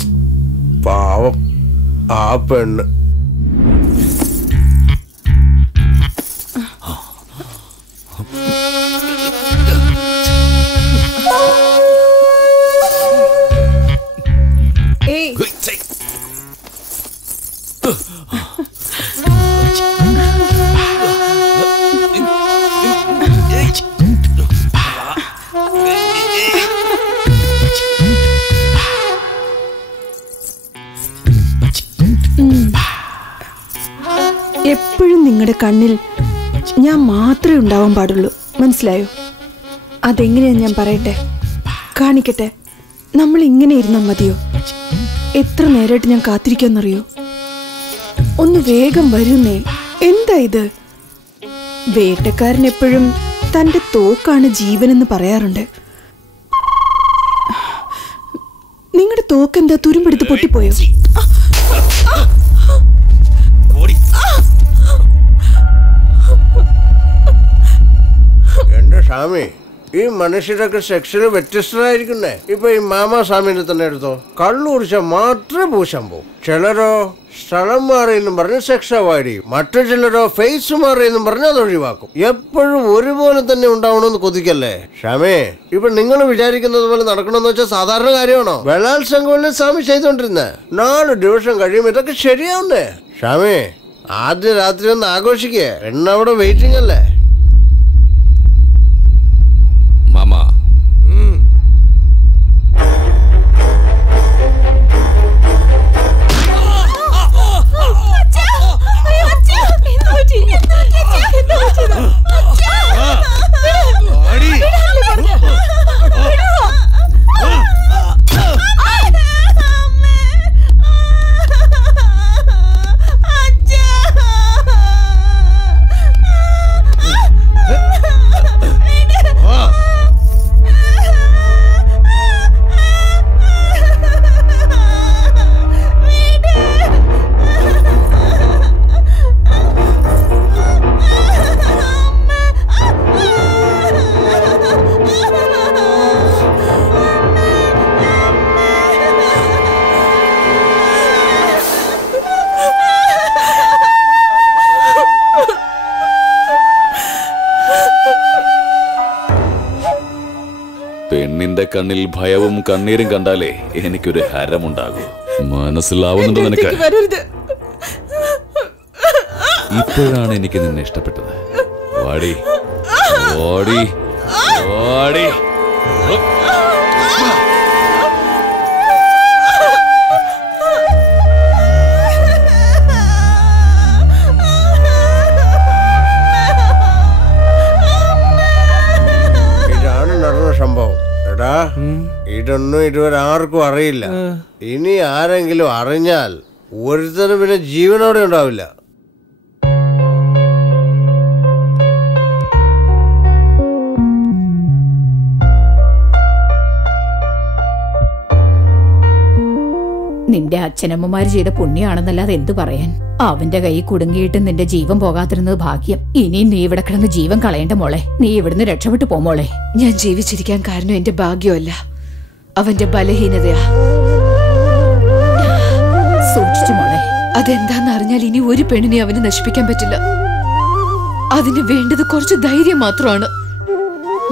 പാവം ആ പെണ്ണ്. എപ്പോഴും നിങ്ങളുടെ കണ്ണിൽ ഞാൻ മാത്രമേ ഉണ്ടാവാൻ പാടുള്ളൂ, മനസ്സിലായോ? അതെങ്ങനെയാ ഞാൻ പറയട്ടെ, കാണിക്കട്ടെ. നമ്മൾ ഇങ്ങനെ ഇരുന്നാൽ മതിയോ? എത്ര നേരമായിട്ട് ഞാൻ കാത്തിരിക്കാന്നറിയോ? ഒന്ന് വേഗം വരുന്നേ. എന്താ ഇത്? വേട്ടക്കാരൻ എപ്പോഴും തന്റെ തോക്കാണ് ജീവനെന്ന് പറയാറുണ്ട്. നിങ്ങളുടെ തോക്കെന്താ തുരുമ്പെടുത്ത് പൊട്ടിപ്പോയോ? എന്റെ സ്വാമി, ഈ മനുഷ്യരൊക്കെ സെക്ഷന് വ്യത്യസ്തരായിരിക്കുന്നേ. ഇപ്പൊ ഈ മാമാ സ്വാമിനെ തന്നെ എടുത്തോ. കള്ളു കുടിച്ചാൽ മാത്രമേ പൂശാൻ പോകും. ചിലരോ സ്ഥലം മാറിയെന്നും പറഞ്ഞ് സെക്സ് അവോയ്ഡ് ചെയ്യും. മറ്റു ചിലരോ ഫേസ് മാറിയെന്നും പറഞ്ഞ് അത് ഒഴിവാക്കും. എപ്പോഴും ഒരുപോലെ തന്നെ ഉണ്ടാവണമെന്ന് കൊതിക്കല്ലേ സ്വാമി? ഇപ്പൊ നിങ്ങൾ വിചാരിക്കുന്നത് പോലെ നടക്കണമെന്ന് വെച്ചാൽ സാധാരണ കാര്യമാണോ? ബലാത്സംഗമല്ലേ സ്വാമി ചെയ്തോണ്ടിരുന്നേ? 4 ദിവസം കഴിയുമ്പോൾ ഇതൊക്കെ ശരിയാവുന്നേ. സ്വാമി, ആദ്യ രാത്രി ഒന്ന് ആഘോഷിക്കേ. എണ്ണവിടെ വെയിറ്റിംഗ് അല്ലേ? മാമാ, പെണ്ണിന്റെ കണ്ണിൽ ഭയവും കണ്ണീരും കണ്ടാലേ എനിക്കൊരു ഹരമുണ്ടാകൂ. മനസ്സിലാവുന്നുണ്ടോ നിനക്ക്? ഇപ്പോഴാണ് എനിക്ക് നിന്നെ ഇഷ്ടപ്പെട്ടത്. വാടി വാടി വാടി. സംഭവം എടാ, ഇതൊന്നും ഇതുവരെ ആർക്കും അറിയില്ല. ഇനി ആരെങ്കിലും അറിഞ്ഞാൽ ഒരുത്തനും പിന്നെ ജീവനോടെ ഉണ്ടാവില്ല. നിന്റെ അച്ഛനമ്മമാര് ചെയ്ത പുണ്യാണെന്നല്ലാതെ എന്തു പറയാൻ. അവന്റെ കൈ കുടുങ്ങിയിട്ട് നിന്റെ ജീവൻ പോകാതിരുന്നത് ഭാഗ്യം. ഇനിയും നീ ഇവിടെ കിടന്ന് ജീവൻ കളയേണ്ട മോളെ. നീ ഇവിടുന്ന് രക്ഷപ്പെട്ടു പോമോളെ. ഞാൻ ജീവിച്ചിരിക്കാൻ കാരണം എന്റെ ഭാഗ്യമല്ല, അവന്റെ ബലഹീനതയാ. സൂക്ഷിച്ചു മോളെ. അതെന്താന്ന് അറിഞ്ഞാൽ ഇനി ഒരു പെണ്ണിനെ അവന് നശിപ്പിക്കാൻ പറ്റില്ല. അതിന് വേണ്ടത് കുറച്ച് ധൈര്യം മാത്രമാണ്.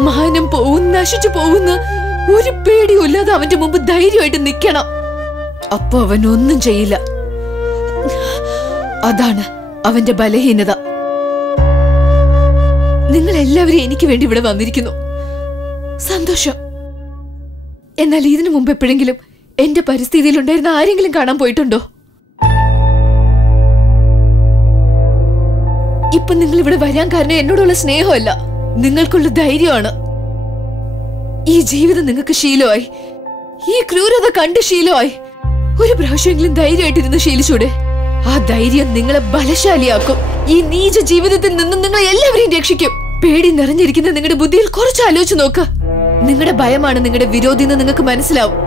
മാനം പോവും, നശിച്ചു പോകുന്ന ഒരു പേടിയില്ലാതെ അവന്റെ മുമ്പ് ധൈര്യമായിട്ട് നിൽക്കണം. അപ്പൊ അവൻ ഒന്നും ചെയ്യില്ല. അതാണ് അവന്റെ ബലഹീനത. നിങ്ങൾ എല്ലാവരും എനിക്ക് വേണ്ടി ഇവിടെ വന്നിരിക്കുന്നു, സന്തോഷം. എന്നാൽ ഇതിനു മുമ്പ് എപ്പോഴെങ്കിലും എന്റെ പരിസ്ഥിതിയിൽ ഉണ്ടായിരുന്ന ആരെങ്കിലും കാണാൻ പോയിട്ടുണ്ടോ? ഇപ്പൊ നിങ്ങൾ ഇവിടെ വരാൻ കാരണം എന്നോടുള്ള സ്നേഹമല്ല, നിങ്ങൾക്കുള്ള ധൈര്യമാണ്. ഈ ജീവിതം നിങ്ങൾക്ക് ശീലമായി, ഈ ക്രൂരത കണ്ട് ശീലമായി. ഒരു പ്രാവശ്യമെങ്കിലും ധൈര്യമായിട്ടിരുന്ന് ശീലിച്ചൂടെ? ആ ധൈര്യം നിങ്ങളെ ബലശാലിയാക്കും. ഈ നീച ജീവിതത്തിൽ നിന്നും നിങ്ങളെ എല്ലാവരെയും രക്ഷിക്കും. പേടി നിറഞ്ഞിരിക്കുന്ന നിങ്ങളുടെ ബുദ്ധിയിൽ കുറച്ച് ആലോചിച്ച് നോക്ക്. നിങ്ങളുടെ ഭയമാണ് നിങ്ങളുടെ വിരോധി എന്ന് നിങ്ങൾക്ക് മനസ്സിലാവും.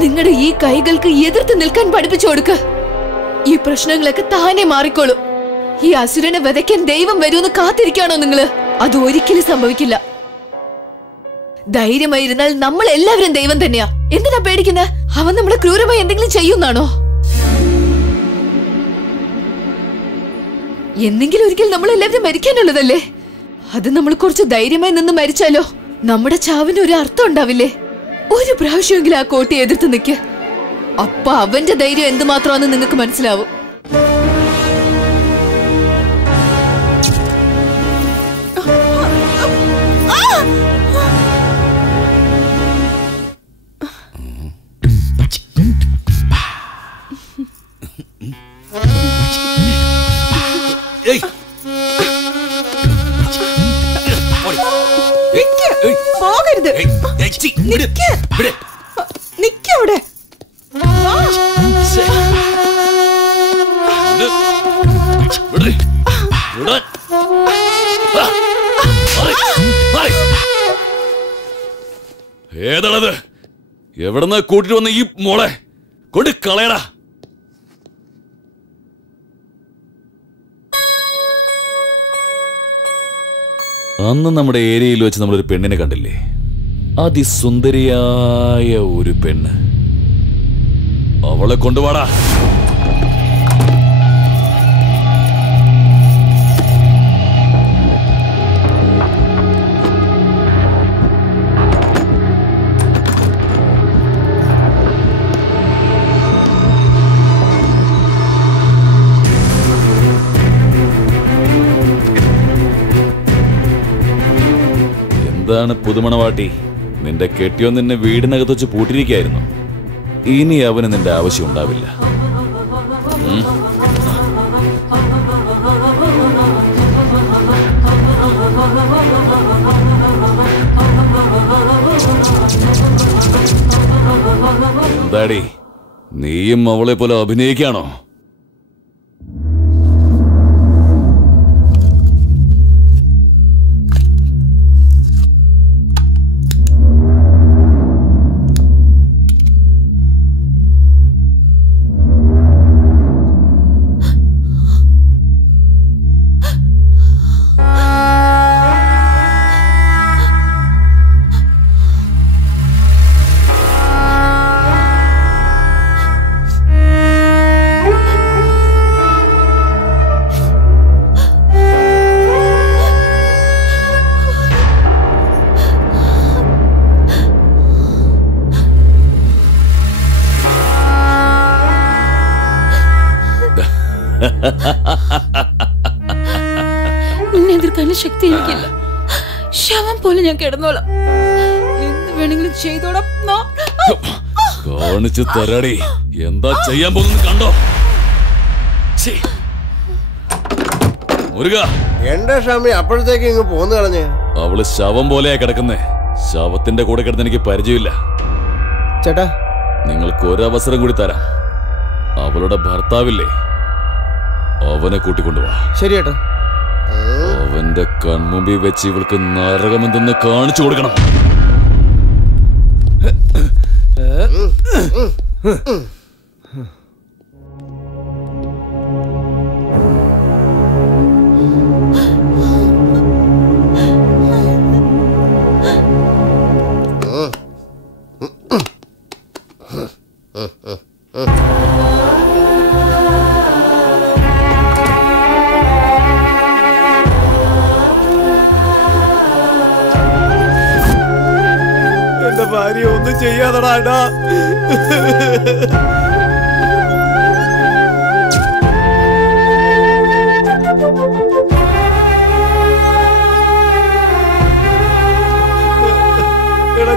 നിങ്ങളുടെ ഈ കൈകൾക്ക് എതിർത്ത് നിൽക്കാൻ പഠിപ്പിച്ചു കൊടുക്ക്. ഈ പ്രശ്നങ്ങളൊക്കെ താനെ മാറിക്കോളും. ഈ അസുരനെ വധയ്ക്കാൻ ദൈവം വരുമെന്ന് കാത്തിരിക്കാണോ നിങ്ങള്? അത് ഒരിക്കലും സംഭവിക്കില്ല. ധൈര്യമായിരുന്നാൽ നമ്മൾ എല്ലാവരും ദൈവം തന്നെയാ. എന്തിനാ പേടിക്കുന്നത്? അവൻ നമ്മളെ ക്രൂരമായി എന്തെങ്കിലും ചെയ്യുന്നാണോ? എന്നെങ്കിലും ഒരിക്കൽ നമ്മൾ എല്ലാവരും മരിക്കാനുള്ളതല്ലേ? അത് നമ്മൾ കുറച്ച് ധൈര്യമായി നിന്ന് മരിച്ചാലോ നമ്മുടെ ചാവിന് ഒരു അർത്ഥം ഉണ്ടാവില്ലേ? ഒരു പ്രാവശ്യമെങ്കിലും ആ കോട്ടയെ എതിർത്ത് നിൽക്ക്. അപ്പൊ അവന്റെ ധൈര്യം എന്തുമാത്രമാണെന്ന് നിങ്ങൾക്ക് മനസ്സിലാവും. പോകരുത്. നിക്കവിടെ. ഏതാണത്? എവിടെന്ന് കൂട്ടിട്ട് വന്ന ഈ മോളെ കൊണ്ട് കളയടാ. അന്ന് നമ്മുടെ ഏരിയയിൽ വെച്ച് നമ്മളൊരു പെണ്ണിനെ കണ്ടില്ലേ? അതിസുന്ദരിയായ ഒരു പെണ്ണ്. അവളെ കൊണ്ടുപോടാ. എന്താണ് പുതുമണവാട്ടി? നിന്റെ കെട്ടിയോ നിന്നെ വീടിനകത്ത് വെച്ച് പൂട്ടിരിക്കായിരുന്നു. ഇനി അവന് നിന്റെ ആവശ്യം ഉണ്ടാവില്ല. എന്താടി, നീയും അവളെ പോലെ അഭിനയിക്കാണോ? നിന്നെ എതിർക്കാനുള്ള ശക്തി എനിക്കില്ല. ശവം പോലെ ഞാൻ കിടന്നോളാം. എന്ത് വേണമെങ്കിലും ചെയ്തോളാം. കാണിച്ചു തരാടി എന്താ ചെയ്യാൻ പോകുന്നത് കണ്ടോ. മുരുക, എന്റെ ഷാമി അപ്പോഴത്തേക്ക് ഇങ്ങ് പോന്നു കളഞ്ഞേ. അവള് ശവം പോലെയാ കിടക്കുന്നേ. ശവത്തിന്റെ കൂടെ കിടന്ന് എനിക്ക് പരിചയമില്ല. ചേട്ടാ, നിങ്ങൾക്ക് ഒരവസരം കൂടി തരാം. അവളുടെ ഭർത്താവില്ലേ, അവനെ കൂട്ടിക്കൊണ്ടുപോവാ. ശരി ചേട്ടാ. അവന്റെ കൺമുമ്പിൽ വെച്ച് ഇവൾക്ക് നരകമെന്തെന്ന് കാണിച്ചു കൊടുക്കണം. എന്റെ ഭാര്യ ഒന്നും ചെയ്യാതടാ. എടാ,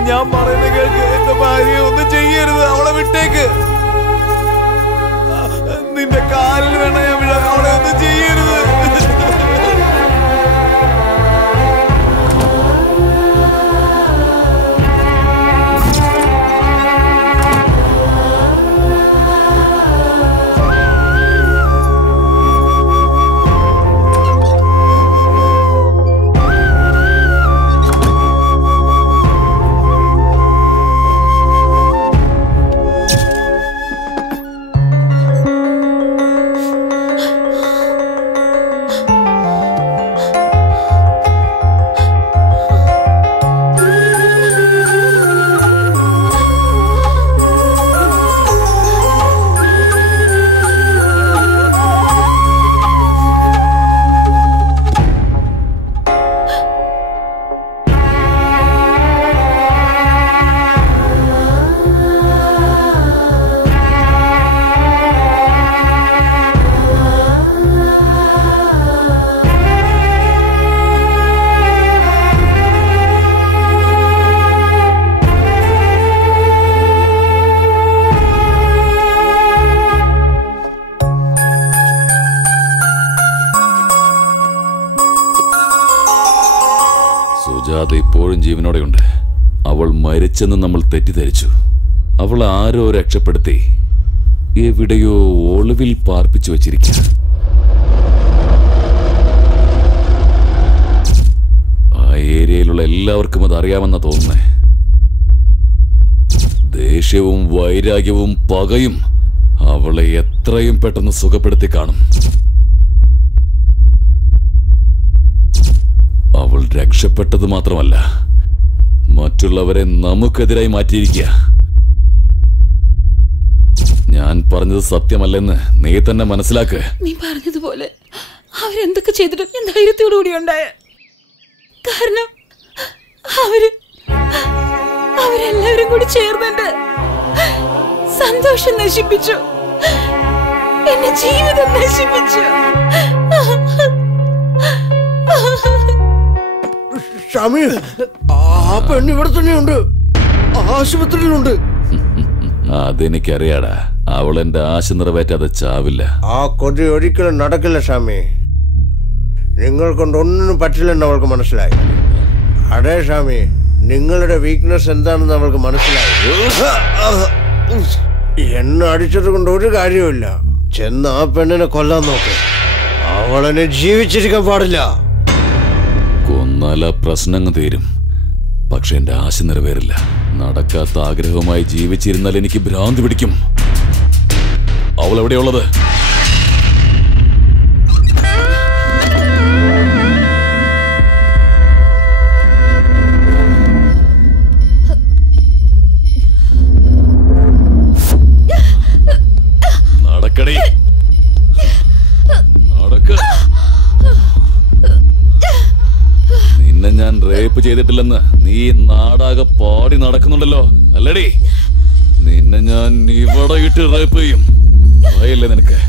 ഞാൻ പറയുന്നത് കേൾക്ക്. എന്റെ ഭാര്യ ഒന്നും ചെയ്യരുത്. അവളെ വിട്ടേക്ക്. നിന്റെ കാലിൽ വേണ ഞാൻ വിടാൻ. അവളെ ഒന്നും ചെയ്യരുത്. സുജാത ഇപ്പോഴും ജീവനോടെയുണ്ട്. അവൾ മരിച്ചെന്ന് നമ്മൾ തെറ്റിദ്ധരിച്ചു. അവൾ ആരോ രക്ഷപ്പെടുത്തി എവിടെയോ ഒളിവിൽ പാർപ്പിച്ചു വച്ചിരിക്കുക. ആ ഏരിയയിലുള്ള എല്ലാവർക്കും അത് അറിയാമെന്നാ തോന്നുന്നേ. ദേഷ്യവും വൈരാഗ്യവും പകയും അവളെ എത്രയും പെട്ടെന്ന് സുഖപ്പെടുത്തി കാണും. അവൾ രക്ഷപ്പെട്ടത് മാത്രമല്ല, മറ്റുള്ളവരെ നമുക്കെതിരായി മാറ്റിയിരിക്കുക. ഞാൻ പറഞ്ഞത് സത്യമല്ലെന്ന് നീ തന്നെ മനസ്സിലാക്ക്. നീ പറഞ്ഞതുപോലെ അവരെന്തൊക്കെ ചെയ്തിട്ടും ഞാൻ ധൈര്യത്തോടുകൂടി ഉണ്ടായ. കാരണം അവരെല്ലാവരും കൂടി ചേർന്നെന്റെ സന്തോഷം നശിപ്പിച്ചു, എന്നെ ജീവിതം നശിപ്പിച്ചു. ഷാമി, ആ പെണ്ണ് ഇവിടെ തന്നെയുണ്ട്, ആശുപത്രിയിലുണ്ട്. അതെനിക്കറിയാടാ. അവൾ എന്റെ ആശ നിറവേറ്റാതെ ചാവില്ല. ആ കൊതി ഒരിക്കലും നടക്കില്ല ഷാമി. നിങ്ങൾ കൊണ്ട് ഒന്നിനും പറ്റില്ലെന്ന് അവൾക്ക് മനസ്സിലായി. അടേ ഷാമി, നിങ്ങളുടെ വീക്ക്നെസ് എന്താണെന്ന് അവൾക്ക് മനസ്സിലായി. എന്നെ അടിച്ചത് കൊണ്ട് ഒരു കാര്യമില്ല. ചെന്ന് ആ പെണ്ണിനെ കൊല്ലാൻ നോക്ക്. അവളെന്നെ ജീവിച്ചിരിക്കാൻ പാടില്ല. കൊന്നാല പ്രശ്നങ്ങൾ തീരും, പക്ഷെ എന്റെ ആശ നിറവേറില്ല. നടക്കാത്ത ആഗ്രഹവുമായി ജീവിച്ചിരുന്നാൽ എനിക്ക് ഭ്രാന്തി പിടിക്കും. അവൾ എവിടെയുള്ളത്? നടക്കടി, നടക്ക. നിന്നെ ഞാൻ റേപ്പ് ചെയ്തിട്ടില്ലെന്ന് നീ നാടാകെ പാടി നടക്കുന്നുണ്ടല്ലോ, അല്ലടി? നിന്നെ ഞാൻ ഇവിടെ ഇട്ട് റേപ്പ് ചെയ്യും. ഭയല്ലേ നിനക്ക്?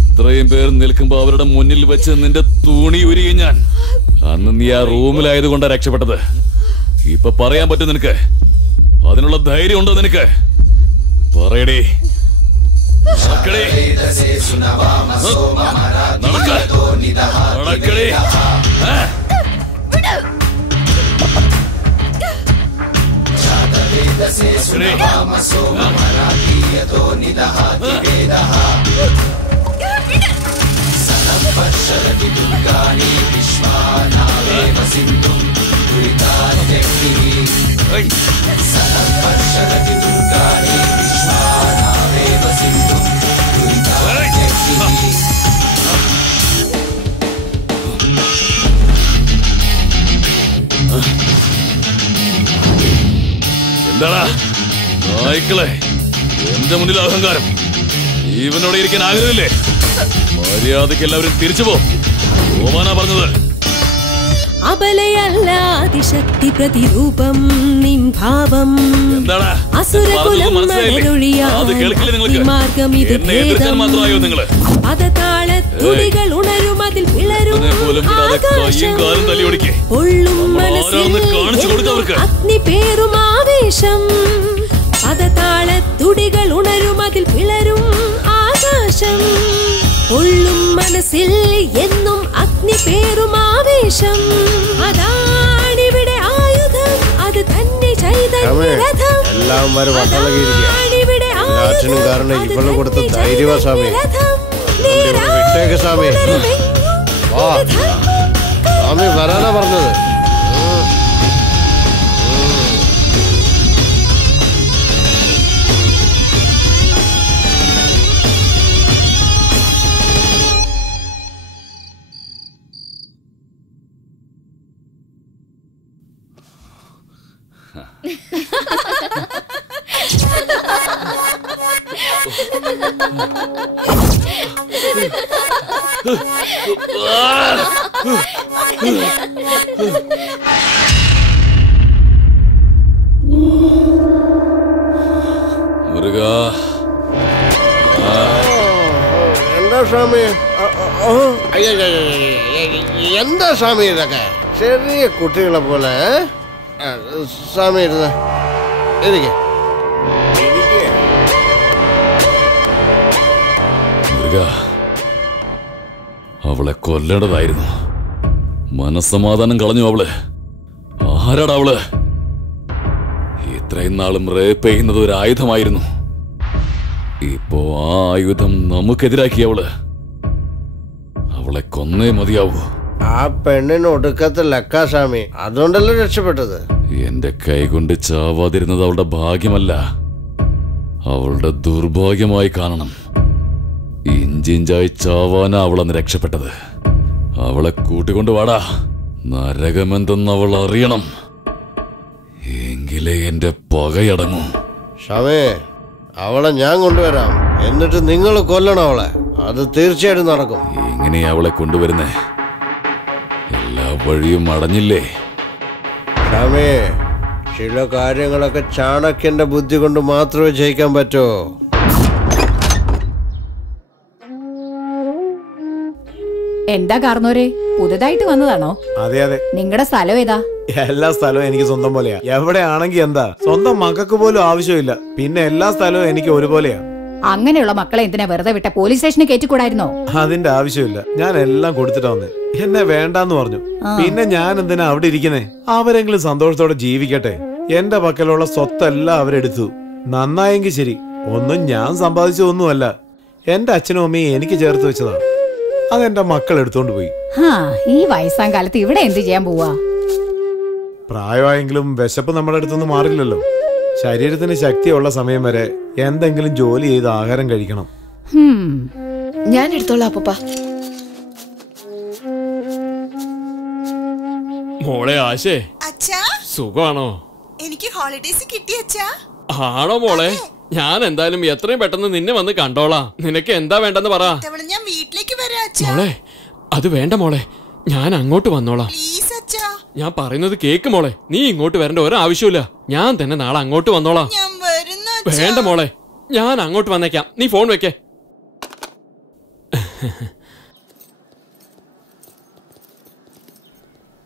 ഇത്രയും പേർ നിൽക്കുമ്പോ അവരുടെ മുന്നിൽ വെച്ച് നിന്റെ തുണി ഉരിയും ഞാൻ. അന്ന് നീ ആ റൂമിലായത് കൊണ്ടാ രക്ഷപ്പെട്ടത്. ഇപ്പൊ പറയാൻ പറ്റും നിനക്ക്? അതിനുള്ള ധൈര്യം ഉണ്ടോ നിനക്ക്? പറയടി, നടക്കടി, നടക്കടി. എന്താടാ നായ്ക്കളെ, എന്റെ മുന്നിൽ അഹങ്കാരം? ഇവനോടെ ഇരിക്കാൻ ആഗ്രഹമില്ലേ? മര്യാദയ്ക്ക് എല്ലാവരും തിരിച്ചു പോവാനാ പറഞ്ഞത്. അബലയല്ല അതിശക്തി പ്രതിരൂപം നിൻ ഭാവം. അസുരകുലം മാർഗം ഇത് പദതാളത്തുടികൾ ഉണരും അതിൽ പിളരും ആകാശം. ഒള്ളും മനസ്സിൽ അഗ്നി പേറും ആവേശം. പദതാളത്തുടികൾ ഉണരും അതിൽ പിളരും ആകാശം. ഒള്ളും മനസ്സിൽ എന്നും അഗ്നി പേറും ആവേശം. അതാണിവിടെ ആയുധം, അത് തന്നെ ചൈതന്യരഥം. എല്ലാവരും വട്ടളകിയിരിക്കുക. എല്ലാറ്റിനും കാരണം ഇവള് കൊടുത്ത ധൈര്യവാ സ്വാമി. വിട്ടേക്ക് സ്വാമി. വാ സ്വാമി, വരാനാ പറഞ്ഞത്. എന്താ സ്വാമി? എന്താ സ്വാമി ഇതൊക്കെ? ചെറിയ കുട്ടികളെ പോലെ സ്വാമി ഇരുന്ന് എനിക്ക് അവളെ കൊല്ലേണ്ടതായിരുന്നു. മനസ്സമാധാനം കളഞ്ഞു അവള്. ആരാടാ അവള്? ഇത്രയും നാളും റേപ്പ് ചെയ്യുന്നത് ഒരു ആയുധമായിരുന്നു. ഇപ്പോ ആ ആയുധം നമുക്കെതിരാക്കി അവള്. അവളെ കൊന്നേ മതിയാവൂ. ആ പെണ്ണിന് ഒടുക്കത്തെ ലക്കാ സ്വാമി, അതുകൊണ്ടല്ലേ രക്ഷപ്പെട്ടത്. എന്റെ കൈകൊണ്ട് ചാവാതിരുന്നത് അവളുടെ ഭാഗ്യമല്ല, അവളുടെ ദുർഭാഗ്യമായി കാണണം. ഇഞ്ചിഞ്ചായി ചാവാനാ അവളന്ന് രക്ഷപ്പെട്ടത്. അവളെ കൂട്ടിക്കൊണ്ട് വാടാ, നരകമെന്തെന്ന് അവൾ അറിയണം. എങ്കിലേ എന്റെ പകയടങ്ങും. ഷമേ, അവളെ ഞാൻ കൊണ്ടുവരാം. എന്നിട്ട് നിങ്ങൾ കൊല്ലണം അവളെ. അത് തീർച്ചയായിട്ടും നടക്കും. എങ്ങനെയാ അവളെ കൊണ്ടുവരുന്നേ? എല്ലാ വഴിയും അടഞ്ഞില്ലേ? ഷമേ, ചില കാര്യങ്ങളൊക്കെ ചാണക്യന്റെ ബുദ്ധി കൊണ്ട് മാത്രമേ ജയിക്കാൻ പറ്റൂ. എന്താ കാർന്നോരെ, പുതുതായിട്ട് വന്നതാണോ? അതെ അതെ. നിങ്ങളുടെ സ്ഥലം ഏതാ? എല്ലാ സ്ഥലവും എനിക്ക് സ്വന്തം പോലെയാ. എവിടെയാണെങ്കി എന്താ, സ്വന്തം മക്കൾക്ക് പോലും ആവശ്യമില്ല. പിന്നെ എല്ലാ സ്ഥലവും എനിക്ക് ഒരുപോലെയാ. അങ്ങനെയുള്ള മക്കളെ എന്തിനാ വെറുതെ വിട്ട പോലീസ് സ്റ്റേഷനിൽ കയറ്റിക്കൂടായിരുന്നോ? അതിന്റെ ആവശ്യമില്ല. ഞാൻ എല്ലാം കൊടുത്തിട്ടാ വന്നേ. എന്നെ വേണ്ടാന്ന് പറഞ്ഞു. പിന്നെ ഞാൻ എന്തിനാ അവിടെ ഇരിക്കുന്നേ? അവരെങ്കിലും സന്തോഷത്തോടെ ജീവിക്കട്ടെ. എന്റെ പക്കലുള്ള സ്വത്തെല്ലാം അവരെടുത്തു. നന്നായെങ്കിൽ ശരി. ഒന്നും ഞാൻ സമ്പാദിച്ചതൊന്നുമല്ല. എന്റെ അച്ഛനും അമ്മയും എനിക്ക് ചേർത്ത് വെച്ചതാ. അതെന്റെ മക്കൾ എടുത്തോണ്ട് പോയി. ഈ വയസ്സാം കാലത്ത് ഇവിടെ എന്ത് ചെയ്യാൻ പോവാ? പ്രായമായെങ്കിലും വിശപ്പ് നമ്മുടെ അടുത്തൊന്നും മാറില്ലല്ലോ. ശരീരത്തിന് ശക്തിയുള്ള സമയം വരെ എന്തെങ്കിലും ജോലി ചെയ്ത് ആഹാരം കഴിക്കണം. ഞാൻ എടുത്തോളാം അപ്പൂപ്പ. മോളെ ആശേ, സുഖമാണോ? എനിക്ക് ഹോളിഡേസ് കിട്ടി അച്ഛാ. ആണോ മോളെ? ഞാൻ എന്തായാലും എത്രയും പെട്ടെന്ന് നിന്നെ വന്ന് കണ്ടോളാം. നിനക്ക് എന്താ വേണ്ടെന്ന് പറ. ഞാൻ വീട്ടിലേക്ക് വരാം അച്ഛാ. മോളെ, അത് വേണ്ട മോളെ, ഞാൻ അങ്ങോട്ട് വന്നോളാം. പ്ലീസ് അച്ഛാ. ഞാൻ പറയുന്നത് കേക്ക് മോളെ. നീ ഇങ്ങോട്ട് വരേണ്ട ഒരാവശ്യമില്ല. ഞാൻ തന്നെ നാളെ അങ്ങോട്ട് വന്നോളാം. വേണ്ട മോളെ, ഞാൻ അങ്ങോട്ട് വന്നേക്കാം. നീ ഫോൺ വെക്കേ.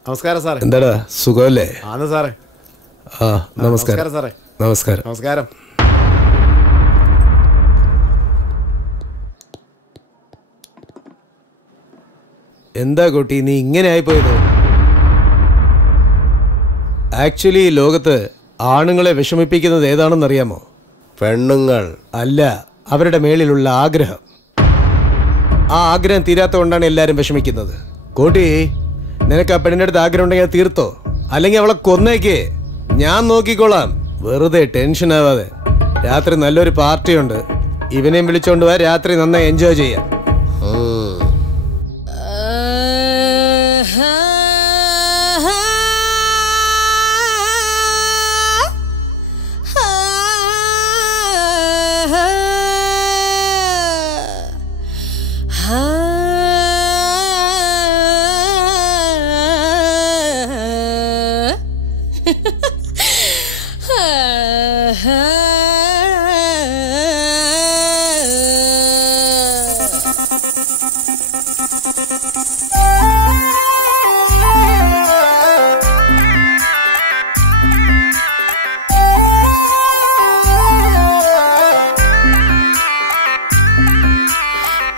നമസ്കാരം സാറേ. എന്താടാ, സുഖമല്ലേ? ആണ് സാറേ. നമസ്കാരം സാറേ. നമസ്കാരം. നമസ്കാരം. എന്താ കുട്ടി, നീ ഇങ്ങനെ ആയിപ്പോയത്? ആക്ച്വലി ഈ ലോകത്ത് ആണുങ്ങളെ വിഷമിപ്പിക്കുന്നത് ഏതാണെന്നറിയാമോ? പെണ്ണുങ്ങൾ അല്ല, അവരുടെ മേളിലുള്ള ആഗ്രഹം. ആ ആഗ്രഹം തീരാത്തതുകൊണ്ടാണ് എല്ലാരും വിഷമിക്കുന്നത്. കോട്ടി, നിനക്ക് ആ പെണ്ണിന്റെ അടുത്ത് ആഗ്രഹം ഉണ്ടെങ്കിൽ തീർത്തോ, അല്ലെങ്കിൽ അവളെ കൊന്നേക്കേ. ഞാൻ നോക്കിക്കോളാം. വെറുതെ ടെൻഷൻ ആവാതെ. രാത്രി നല്ലൊരു പാർട്ടിയുണ്ട്. ഇവനെയും വിളിച്ചോണ്ട് വാ. രാത്രി നന്നായി എൻജോയ് ചെയ്യാം.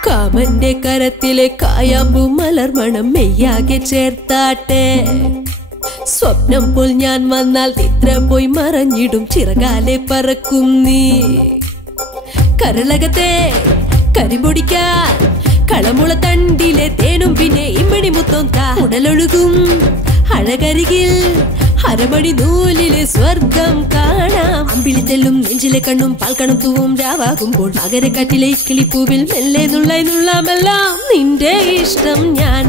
കാമന്റെ കരത്തിലെ കായാമ്പു മലർമണം മെയ്യാകെ ചേർത്താട്ടെ. സ്വപ്നം പോൽ ഞാൻ വന്നാൽ നിദ്ര പോയി മറഞ്ഞിടും ചിറകാലെ പറക്കും നീ. കരളകത്തെ കരിപൊടിക്കാൻ കളമുള തണ്ടിലെ തേനും പിന്നെ ഇമ്മണി മുത്തം താ. ഉടലൊഴുകും അഴകരികിൽ അരമണി നൂലിലെ സ്വർഗം കാണാം. അമ്പിളിത്തെല്ലും നെഞ്ചിലെ കണ്ണും പാൽക്കണം തൂവും രാവാകുമ്പോൾ നഗരക്കാറ്റിലെ കിളിപ്പൂവിൽ മെല്ലെ നുള്ളായി നുള്ളാമെല്ലാം നിന്റെ ഇഷ്ടം. ഞാൻ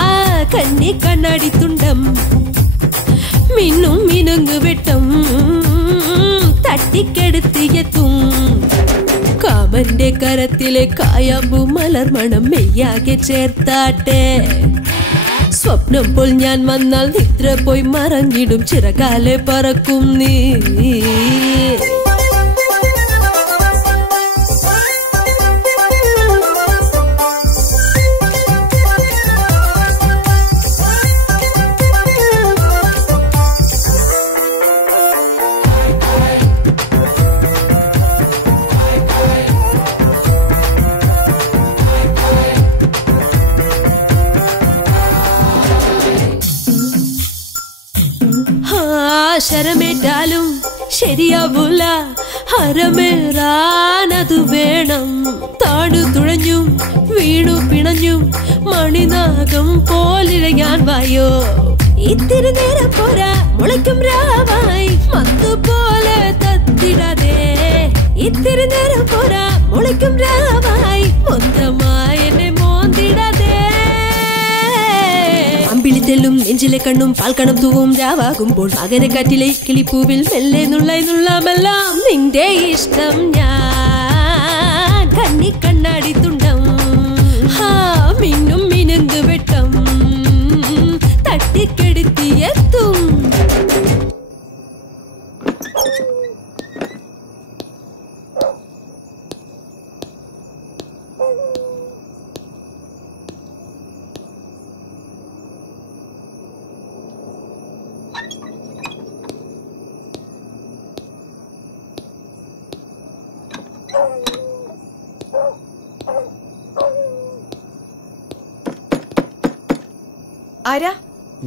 ആ കണ്ണി കണ്ണാടി തുണ്ടം മിന്നും മിനുങ്ങു വെട്ടം തട്ടിക്കെടുത്തിയെത്തും. കാമന്റെ കരത്തിലെ കായാമ്പു മലർമണം മെയ്യാകെ ചേർത്താട്ടെ. സ്വപ്നം പോൽ ഞാൻ വന്നാൽ നിദ്ര പോയി മറഞ്ഞിടും ചിറകാലെ പറക്കും നീ. ശരമേറ്റാലും ശരിയാവൂല, ഹരമേറാനതു വേണം. താണു തുഴഞ്ഞും വീണു പിണഞ്ഞും മണിനാഗം പോലിഴയാൻ വായോ. ഇത്തിരി നേരം പോരാ മുളയ്ക്കും രാവായി മന്തു പോലെ തത്തിടാതെ ഇത്തിരി നേരം പോരാ മുളയ്ക്കും രാവായി മൊത്തമായി എന്നെ മോന്തിടാതെ അമ്പിളിത്തെല്ലും നെഞ്ചിലെ കണ്ണും പാൽക്കണം തൂവും രാവാകുമ്പോൾ മകരക്കാറ്റിലെ കിളിപ്പൂവിൽ മെല്ലെ നുള്ളായി നുള്ളാമെല്ലാം നിന്റെ ഇഷ്ടം ഞാൻ കണ്ണി കണ്ണാടി തുണ്ടം മിന്നും മിനുങ്ങ് വെട്ടം തട്ടിക്കെടുത്തിയെത്തും ആരാ?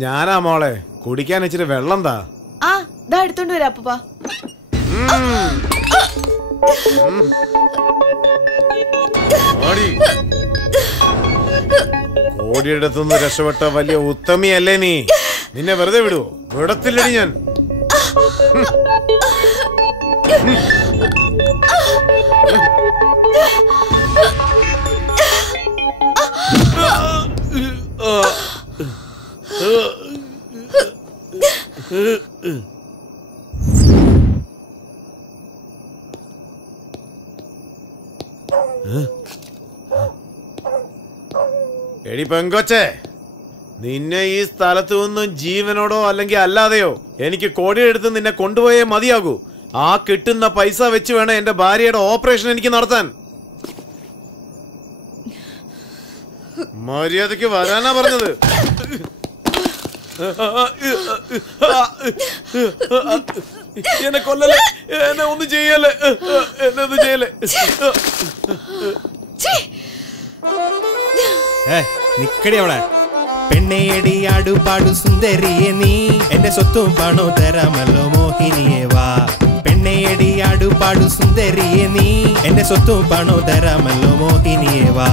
ഞാനാ മോളെ, കുടിക്കാൻ ഇച്ചിരി വെള്ളം താ. ആ ദാ എടുത്തോണ്ട് വരാ അപ്പൂപ്പ. ഓടിയെടുത്തുനിന്ന് രക്ഷപ്പെട്ട വലിയ ഉത്തമിയല്ലേ നീ. നിന്നെ വെറുതെ വിടുവോ? വിടത്തില്ലടി ഞാൻ. എടി പെങ്കൊച്ചേ, നിന്നെ ഈ സ്ഥലത്ത് നിന്നും ജീവനോടോ അല്ലെങ്കിൽ അല്ലാതെയോ എനിക്ക് കോടിയെടുത്ത് നിന്നെ കൊണ്ടുപോയേ മതിയാകൂ. ആ കിട്ടുന്ന പൈസ വെച്ച് വേണം എന്റെ ഭാര്യയുടെ ഓപ്പറേഷൻ എനിക്ക് നടത്താൻ. മര്യാദക്ക് വരാനാ പറഞ്ഞത്. എന്നെ കൊല്ലല്ലേ, എന്നെ ഒന്നും ചെയ്യല്ലേ, എന്നെ ഒന്നും ചെയ്യല്ലേ. നിക്കടി അവളെ. പെണ്ണേടി ആടുപാടു സുന്ദരിയെ നീ എന്റെ സ്വത്തും പണോ തരാമല്ലോ മോഹിനിയെ വാ. പെണ്ണേടി ആടുപാടു സുന്ദരിയെ നീ എന്റെ സ്വത്തും പണോ തരാമല്ലോ മോഹിനിയെ വാ.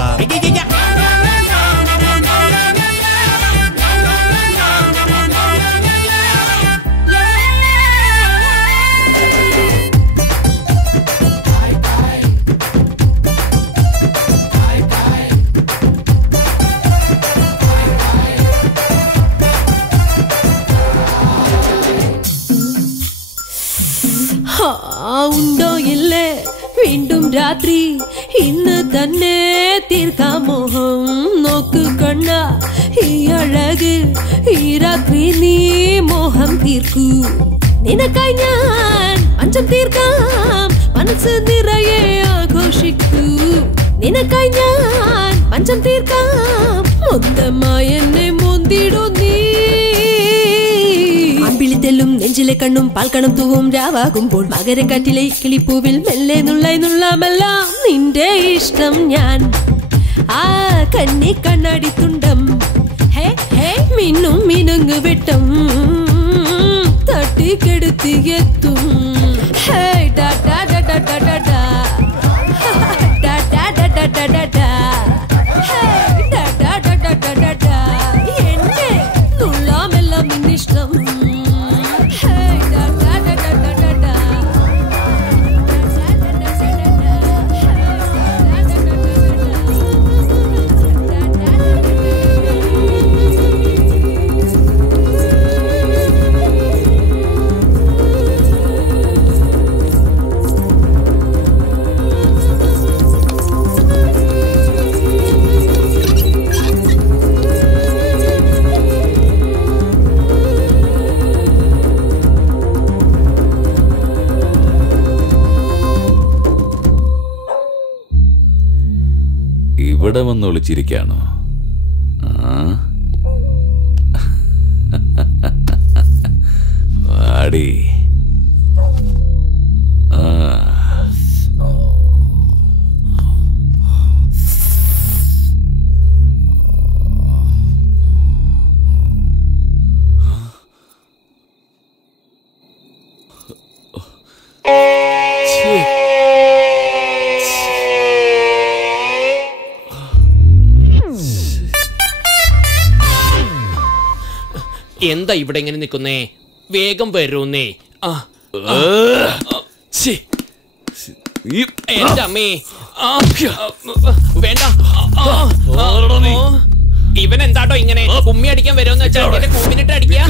ഉണ്ടോ ഇല്ലേ വീണ്ടും രാത്രി ഇന്ന് തന്നെ തീർക്കാം മോഹം. നോക്ക് കണ്ണ ഈ അഴകിൽ ഈ രാത്രി നീ മോഹം തീർക്കൂ. നിനക്കായി ഞാൻ പഞ്ചം തീർക്കാം, മനസ്സ് നിറയെ ആഘോഷിക്കൂ. നിനക്കായി ഞാൻ പഞ്ചം തീർക്കാം, മൊത്തമായി എന്നെ മുന്തിടൂ നീ. അമ്പിളിത്തെല്ലും നെഞ്ചിലെ കണ്ണും പാൽക്കണം തൂവും രാവാകുമ്പോൾ മകരക്കാറ്റിലെ കിളിപ്പൂവിൽ മെല്ലെ നുള്ളായി നുള്ളാമെല്ലാം നിന്റെ ഇഷ്ടം ഞാൻ. ആ കണ്ണി കണ്ണാടി തുണ്ടം മിന്നും മിനുങ്ങ് വെട്ടം തട്ടിക്കെടുത്തിയെത്തും. എന്നെ നുള്ളാമെല്ലാം നിന്നിഷ്ടം. ഇവിടെ വന്ന് ഒളിച്ചിരിക്കാണോ? വാടി. എന്താ ഇവിടെ ഇങ്ങനെ നിൽക്കുന്നേ? വേഗം വരൂന്നേ. എന്റെ അമ്മേ, വേണ്ട. ഇവൻ എന്താട്ടോ ഇങ്ങനെ കുമ്മി അടിക്കാൻ വരുമെന്ന് വെച്ചാൽ കുമ്മിനിട്ട് അടിക്കുക.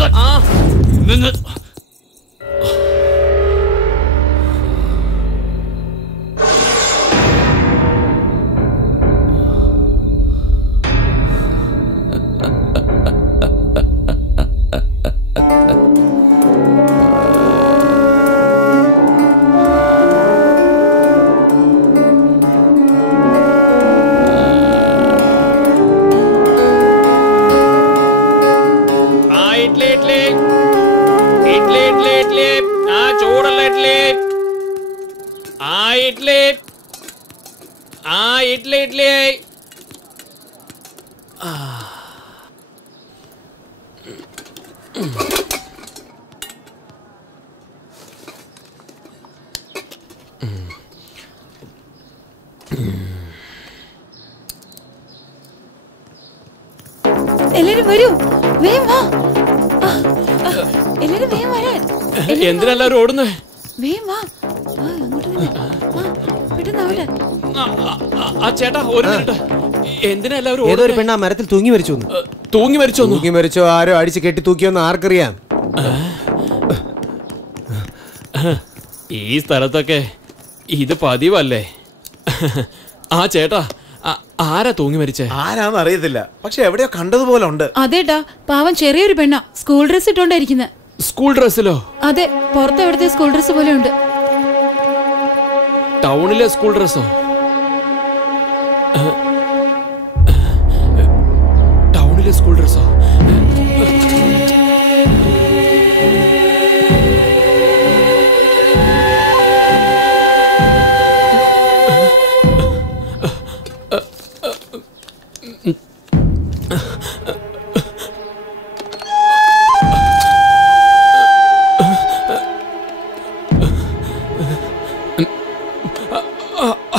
എല്ലാരും വരൂ, വേഗം വാ. എല്ലാരും വേഗം വരാൻ. എന്തിനെല്ലാരും ഓടുന്നേ? വേഗം വാ, അങ്ങോട്ട് പെട്ടെന്നാവട്ടെ. ചേട്ടാ ഒരു മിനിറ്റ്. എന്തിനാ എല്ലാവരും? ഏതൊരു പെണ്ണ മരത്തിൽ തൂങ്ങി മരിച്ചു. തൂങ്ങി മരിച്ചോ? തൂങ്ങി മരിച്ചോ, ആരോ അടിച്ച് കെട്ടി തൂക്കിയോന്ന് ആർക്കറിയാം? ഈ സ്ഥലത്തൊക്കെ ഇത് പതിവല്ലേ? ആ ചേട്ടാ, ആരാ തൂങ്ങി മരിച്ചേ? ആരാന്ന് അറിയത്തില്ല, പക്ഷെ എവിടെയോ കണ്ടതുപോലെ ഉണ്ട്. അതേട്ടാ, പാവം ചെറിയൊരു പെണ്ണ, സ്കൂൾ ഡ്രസ് ഇട്ടോണ്ടായിരിക്കുന്നത്. സ്കൂൾ ഡ്രസ്സിലോ? അതെ, പുറത്ത് എവിടത്തെ സ്കൂൾ ഡ്രസ് പോലെ ഉണ്ട്. ടൗണിലെ സ്കൂൾ ഡ്രസ്സോ? ടൗണിലെ സ്കൂൾ ഡ്രസ്സോ?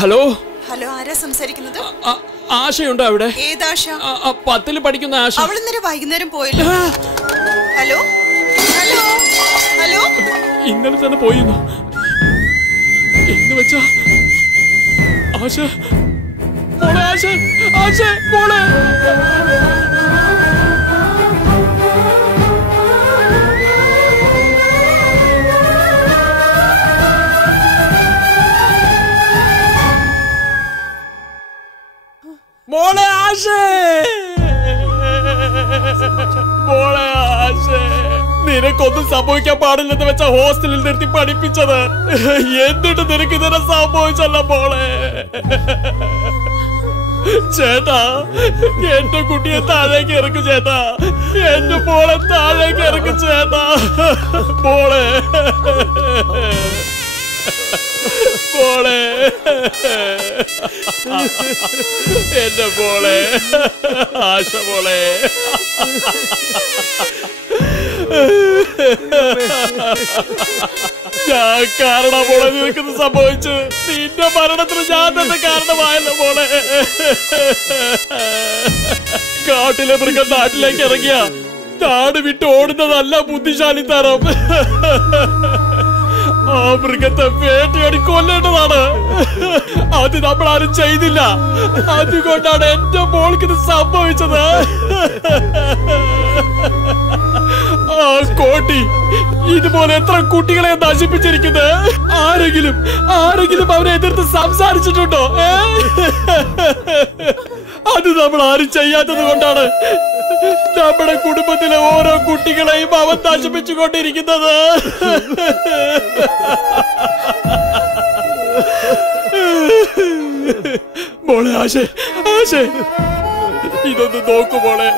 ഹലോ ഹലോ, ആരാ സംസാരിക്കുന്നത്? ആശയുണ്ടോ അവിടെ? ഏതാശ? 10ൽ പഠിക്കുന്ന ആശ. അവൾ ഇന്നലെ വൈകുന്നേരം പോയല്ലോ. ഹലോ ഹലോ ഹലോ, ഇന്നലെ തന്നെ പോയിരുന്നു എന്ന് വെച്ചാ ആശ മോളെ, ആശ മോളെ. മോളെ ആശേ, മോളെ ആശേ, നിനക്കൊന്നും സംഭവിക്കാൻ പാടില്ലെന്ന് വെച്ച ഹോസ്റ്റലിൽ നിർത്തി പഠിപ്പിച്ചത്, എന്നിട്ട് നിനക്ക് ഇതിനെ സംഭവിച്ചല്ല മോളെ. ചേട്ടാ, എന്റെ കുട്ടിയെ താഴേക്ക് ഇറക്കും ചേട്ടാ, എന്റെ മോളെ താഴേക്ക് ഇറക്കും ചേട്ടാ. മോളെ മോളെ, എന്റെ മോളെ, ആശ മോളെ. ഞാൻ കാരണം മോളെ നിനക്കിത് സംഭവിച്ചു. നിന്റെ മരണത്തിന് ഞാൻ തന്നെ കാരണമായല്ലോ മോളെ. കാട്ടിലെ മൃഗം നാട്ടിലേക്ക് ഇറങ്ങിയ നാട് വിട്ട് ഓടുന്നതല്ല ബുദ്ധിശാലിത്തരം. ആ മൃഗത്തെ വേട്ടയാടി കൊല്ലേണ്ടതാണ്. അത് നമ്മളാരും ചെയ്തില്ല. അതുകൊണ്ടാണ് എന്റെ മോൾക്ക് ഇത് സംഭവിച്ചത്. ആ കോട്ടി ഇതുപോലെ എത്ര കുട്ടികളെ നശിപ്പിച്ചിരിക്കുന്നത്. ആരെങ്കിലും അവരെ എതിർത്ത് സംസാരിച്ചിട്ടുണ്ടോ? അത് നമ്മൾ ആരും ചെയ്യാത്തത് കൊണ്ടാണ് നമ്മുടെ കുടുംബത്തിലെ ഓരോ കുട്ടികളെയും അവൻ നശിപ്പിച്ചുകൊണ്ടിരിക്കുന്നത്. മോളെ ആശേ, ഇതൊന്ന് നോക്കു മോളെ.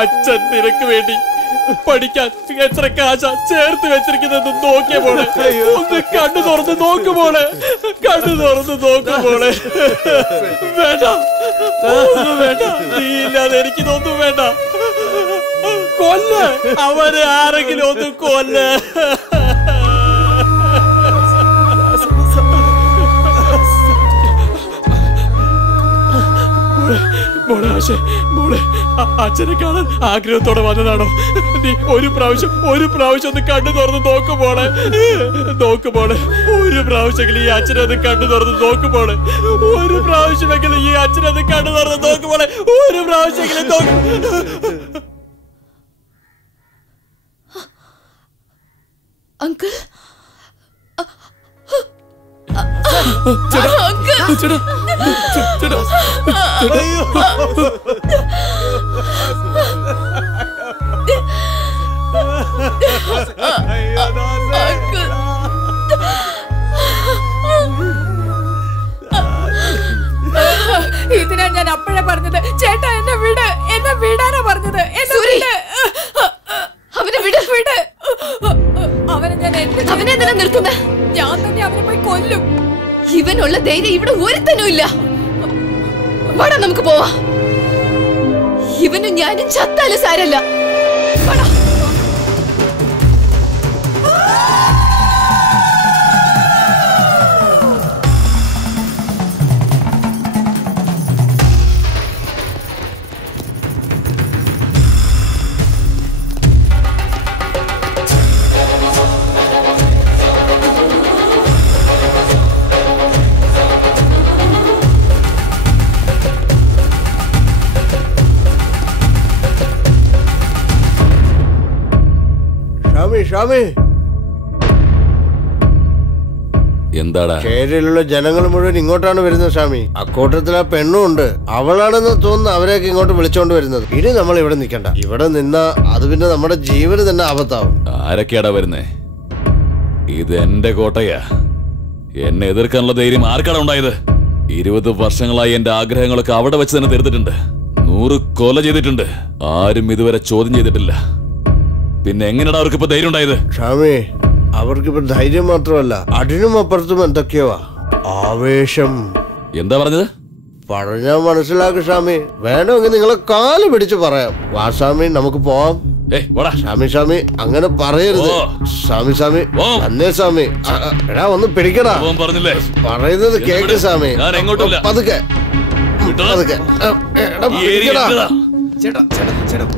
അച്ഛൻ നിനക്ക് വേണ്ടി പഠിക്കാൻ എത്ര കാശ ചേർത്ത് വെച്ചിരിക്കുന്നത് നോക്കിയ മോളെ. ഒന്ന് കണ്ണു തുറന്ന് നോക്കു മോളെ, കണ്ണു തുറന്ന് നോക്കു മോളെ. വേണ്ട, ഒന്നും വേണ്ട, നീ ഇല്ലാതെ എനിക്കിതൊന്നും വേണ്ട. കൊല്ല അവരെ, ആരെങ്കിലും ഒന്ന് കൊല്ല. മോളെ പക്ഷേ മോളെ അച്ഛനെ കാണാൻ ആഗ്രഹത്തോടെ വന്നതാണോ? നീ ഒരു പ്രാവശ്യം ഒന്ന് കണ്ണു തുറന്ന് നോക്കുമ്പോളെ ഒരു പ്രാവശ്യമെങ്കിലും ഈ അച്ഛനെ ഒന്ന് കണ്ണു തുറന്ന് നോക്കുമ്പോളെ ഒരു പ്രാവശ്യമെങ്കിലും ഈ അച്ഛനെ ഒന്ന് കണ്ണു തുറന്ന് നോക്കുമ്പോളെ ഒരു പ്രാവശ്യമെങ്കിലും അങ്കിൾ ഇതിനാ ഞാൻ അപ്പോഴേ പറഞ്ഞത്. ചേട്ടാ എന്നെ വിടാനാ പറഞ്ഞത്. അവനെ വിട്. അവനെ ഞാൻ അവനെ എന്തിനാ നിർത്തുന്നേ? ഞാൻ തന്നെ അവനെ പോയി കൊല്ലും. ഇവനുള്ള ധൈര്യം ഇവിടെ ഒരുത്തനും ഇല്ല. വാടാ നമുക്ക് പോവാ. ഇവനും ഞാനും ചത്താലും സാരല്ല. വാടാ. എന്താടാ? കേരളയിലുള്ള ജനങ്ങൾ മുഴുവൻ ഇങ്ങോട്ടാണ് വരുന്നത് സ്വാമി. അക്കൂട്ടത്തിൽ ആ പെണ്ണും ഉണ്ട്. അവളാണെന്ന് തോന്നുന്നു അവരെയൊക്കെ ഇങ്ങോട്ട് വിളിച്ചോണ്ട് വരുന്നത്. ഇനി നമ്മൾ ഇവിടെ നിൽക്കണ്ട. ഇവിടെ നിന്നാ അത് പിന്നെ നമ്മുടെ ജീവന് തന്നെ ആപത്താവും. ആരൊക്കെയാടാ വരുന്നേ? ഇത് എന്റെ കോട്ടയാ. എന്നെ എതിർക്കാനുള്ള ധൈര്യം ആർക്കാണ് ഉണ്ടായത്? 20 വർഷങ്ങളായി എന്റെ ആഗ്രഹങ്ങളൊക്കെ അവിടെ വെച്ച് തന്നെ തീർത്തിട്ടുണ്ട്. 100 കൊല ചെയ്തിട്ടുണ്ട്. ആരും ഇതുവരെ ചോദ്യം ചെയ്തിട്ടില്ല. പിന്നെ എങ്ങനെയാ അവർക്ക് ഇപ്പൊ ധൈര്യം ഉണ്ടായത്? സ്വാമി, അവർക്കിപ്പോ ധൈര്യം മാത്രമല്ല, അതിനും അപ്പുറത്തും എന്തൊക്കെയോ ആവേശം. എന്താ പറഞ്ഞത്? പറഞ്ഞാ മനസ്സിലാക്കും സ്വാമി. വേണമെങ്കിൽ നിങ്ങളെ കാല് പിടിച്ച് പറയാം. വാ സ്വാമി, നമുക്ക് പോവാം. സ്വാമി അങ്ങനെ പറയരുത് സ്വാമി. അന്നേ സ്വാമി, എടാ ഒന്ന് പിടിക്കടാ. പറയുന്നത് കേക്ക് സ്വാമി. പതുക്കെ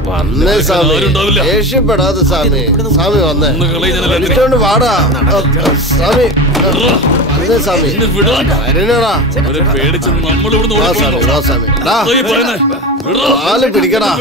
വന്നേ സ്വാമി, ദേഷ്യപ്പെടാതെ സ്വാമി. സ്വാമി വന്നേ, വിളിച്ചോണ്ട് വാടാ സ്വാമി. വന്നേ സ്വാമി, വരണടാ സ്വാമി. കാല് പിടിക്കടാ.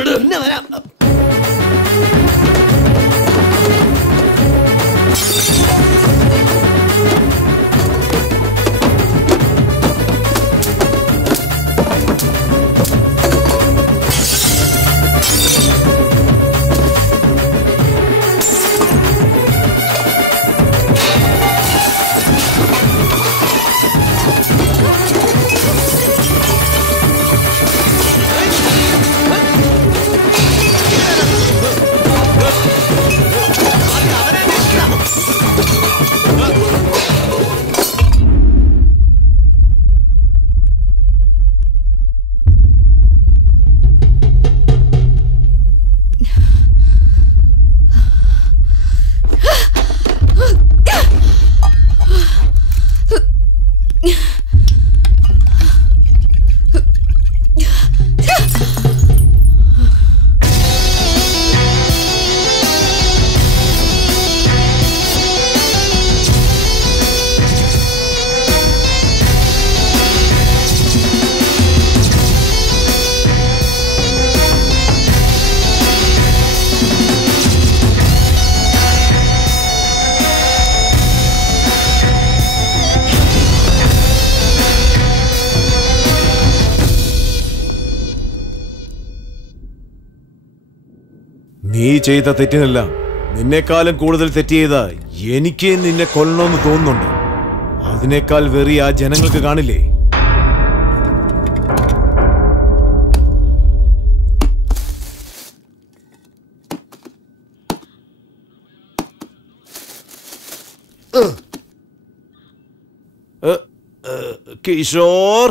നീ ചെയ്ത തെറ്റിനല്ല, നിന്നെക്കാളും കൂടുതൽ തെറ്റ് ചെയ്ത എനിക്ക് നിന്നെ കൊല്ലണമെന്ന് തോന്നുന്നുണ്ട്. അതിനേക്കാൾ വെറി ആ ജനങ്ങൾക്ക് കാണില്ലേ? കിഷോർ,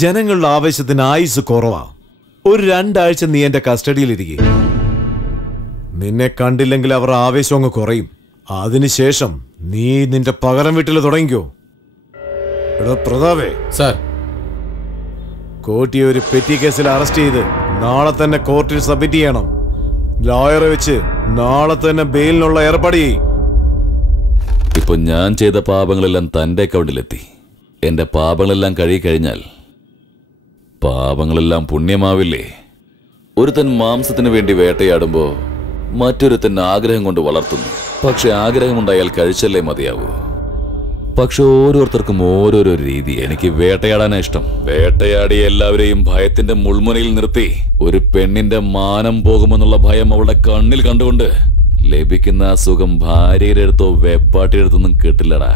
ജനങ്ങളുടെ ആവേശത്തിന് ആയുസ് കുറവാ. ഒരു 2 ആഴ്ച നീ എന്റെ കസ്റ്റഡിയിലിരിക്കെ. നിന്നെ കണ്ടില്ലെങ്കിൽ അവർ ആവേശം അങ്ങ് കുറയും. അതിനുശേഷം നീ നിന്റെ പകരം വീട്ടിൽ തുടങ്ങിക്കോ. എടോ പ്രതാപേ സാർ, കോട്ടിയെ ഒരു പെറ്റി കേസിൽ അറസ്റ്റ് ചെയ്ത് നാളെ തന്നെ കോർട്ടിൽ സബ്മിറ്റ് ചെയ്യണം. ലോയറെ വെച്ച് നാളെ തന്നെ ബെയിലിനുള്ള ഏർപ്പാട് ചെയ്യും. ഇപ്പൊ ഞാൻ ചെയ്ത പാപങ്ങളെല്ലാം തന്റെ അക്കൗണ്ടിലെത്തി. എന്റെ പാപങ്ങളെല്ലാം കഴിയുകഴിഞ്ഞാൽ പാപങ്ങളെല്ലാം പുണ്യമാവില്ലേ? ഒരുത്തൻ മാംസത്തിന് വേണ്ടി വേട്ടയാടുമ്പോ മറ്റൊരുത്തൻ ആഗ്രഹം കൊണ്ട് വളർത്തുന്നു. പക്ഷെ ആഗ്രഹമുണ്ടായാൽ കഴിച്ചല്ലേ മതിയാവൂ. പക്ഷെ ഓരോരുത്തർക്കും ഓരോരോ രീതി. എനിക്ക് വേട്ടയാടാനാ ഇഷ്ടം. വേട്ടയാടി എല്ലാവരെയും ഭയത്തിന്റെ മുൾമുനയിൽ നിർത്തി ഒരു പെണ്ണിന്റെ മാനം പോകുമെന്നുള്ള ഭയം അവളുടെ കണ്ണിൽ കണ്ടുകൊണ്ട് ലഭിക്കുന്ന ആ സുഖം ഭാര്യയുടെ അടുത്തോ വെപ്പാട്ടിയുടെ അടുത്തൊന്നും കിട്ടില്ലടാ.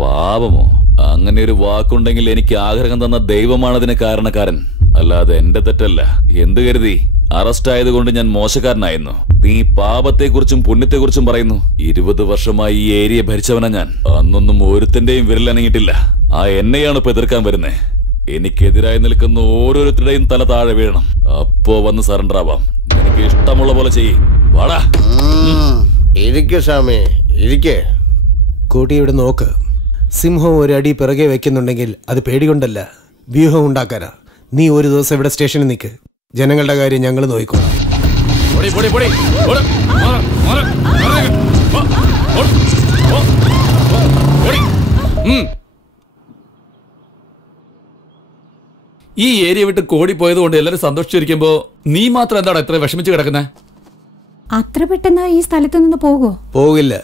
പാപമോ? അങ്ങനെ ഒരു വാക്കുണ്ടെങ്കിൽ എനിക്ക് ആഗ്രഹം തന്ന ദൈവമാണ് അതിന് കാരണക്കാരൻ, അല്ലാതെ എന്റെ തെറ്റല്ല. എന്ത് കരുതി അറസ്റ്റ് ആയതുകൊണ്ട് ഞാൻ മോശക്കാരനായിരുന്നു? നീ പാപത്തെക്കുറിച്ചും പുണ്യത്തെക്കുറിച്ചും പറയുന്നു. 20 വർഷമായി ഈ ഏരിയ ഭരിച്ചവനാ ഞാൻ. അന്നൊന്നും ഒരുത്തിന്റെയും വിരലനങ്ങിയിട്ടില്ല. ആ എന്നെയാണ് ഇപ്പൊ എതിർക്കാൻ വരുന്നേ. എനിക്കെതിരായി നിൽക്കുന്ന ഓരോരുത്തരുടെയും തല താഴെ വീഴണം. അപ്പോ വന്ന് സറണ്ടർ ആവാം. എനിക്ക് ഇഷ്ടമുള്ള പോലെ ചെയ്യ്. വാടാ. ഇരിക്കേ സ്വാമി, ഇരിക്കേ. കൂട്ടി ഇവിടെ നോക്ക്. സിംഹം ഒരു അടി പിറകെ വെക്കുന്നുണ്ടെങ്കിൽ അത് പേടികൊണ്ടല്ല, വ്യൂഹം ഉണ്ടാക്കാനാ. നീ ഒരു ദിവസം ഇവിടെ സ്റ്റേഷനിൽ നിൽക്ക്. ജനങ്ങളുടെ കാര്യം ഞങ്ങൾ നോക്കിക്കോളാം. ഈ ഏരിയ വിട്ട് കോടി പോയത് കൊണ്ട് എല്ലാരും സന്തോഷിച്ചിരിക്കുമ്പോ നീ മാത്രം എന്താണ് ഇത്ര വിഷമിച്ച് കിടക്കുന്നത്? അത്ര പെട്ടെന്ന് ഈ സ്ഥലത്ത് നിന്ന് പോകുമോ? പോകില്ല.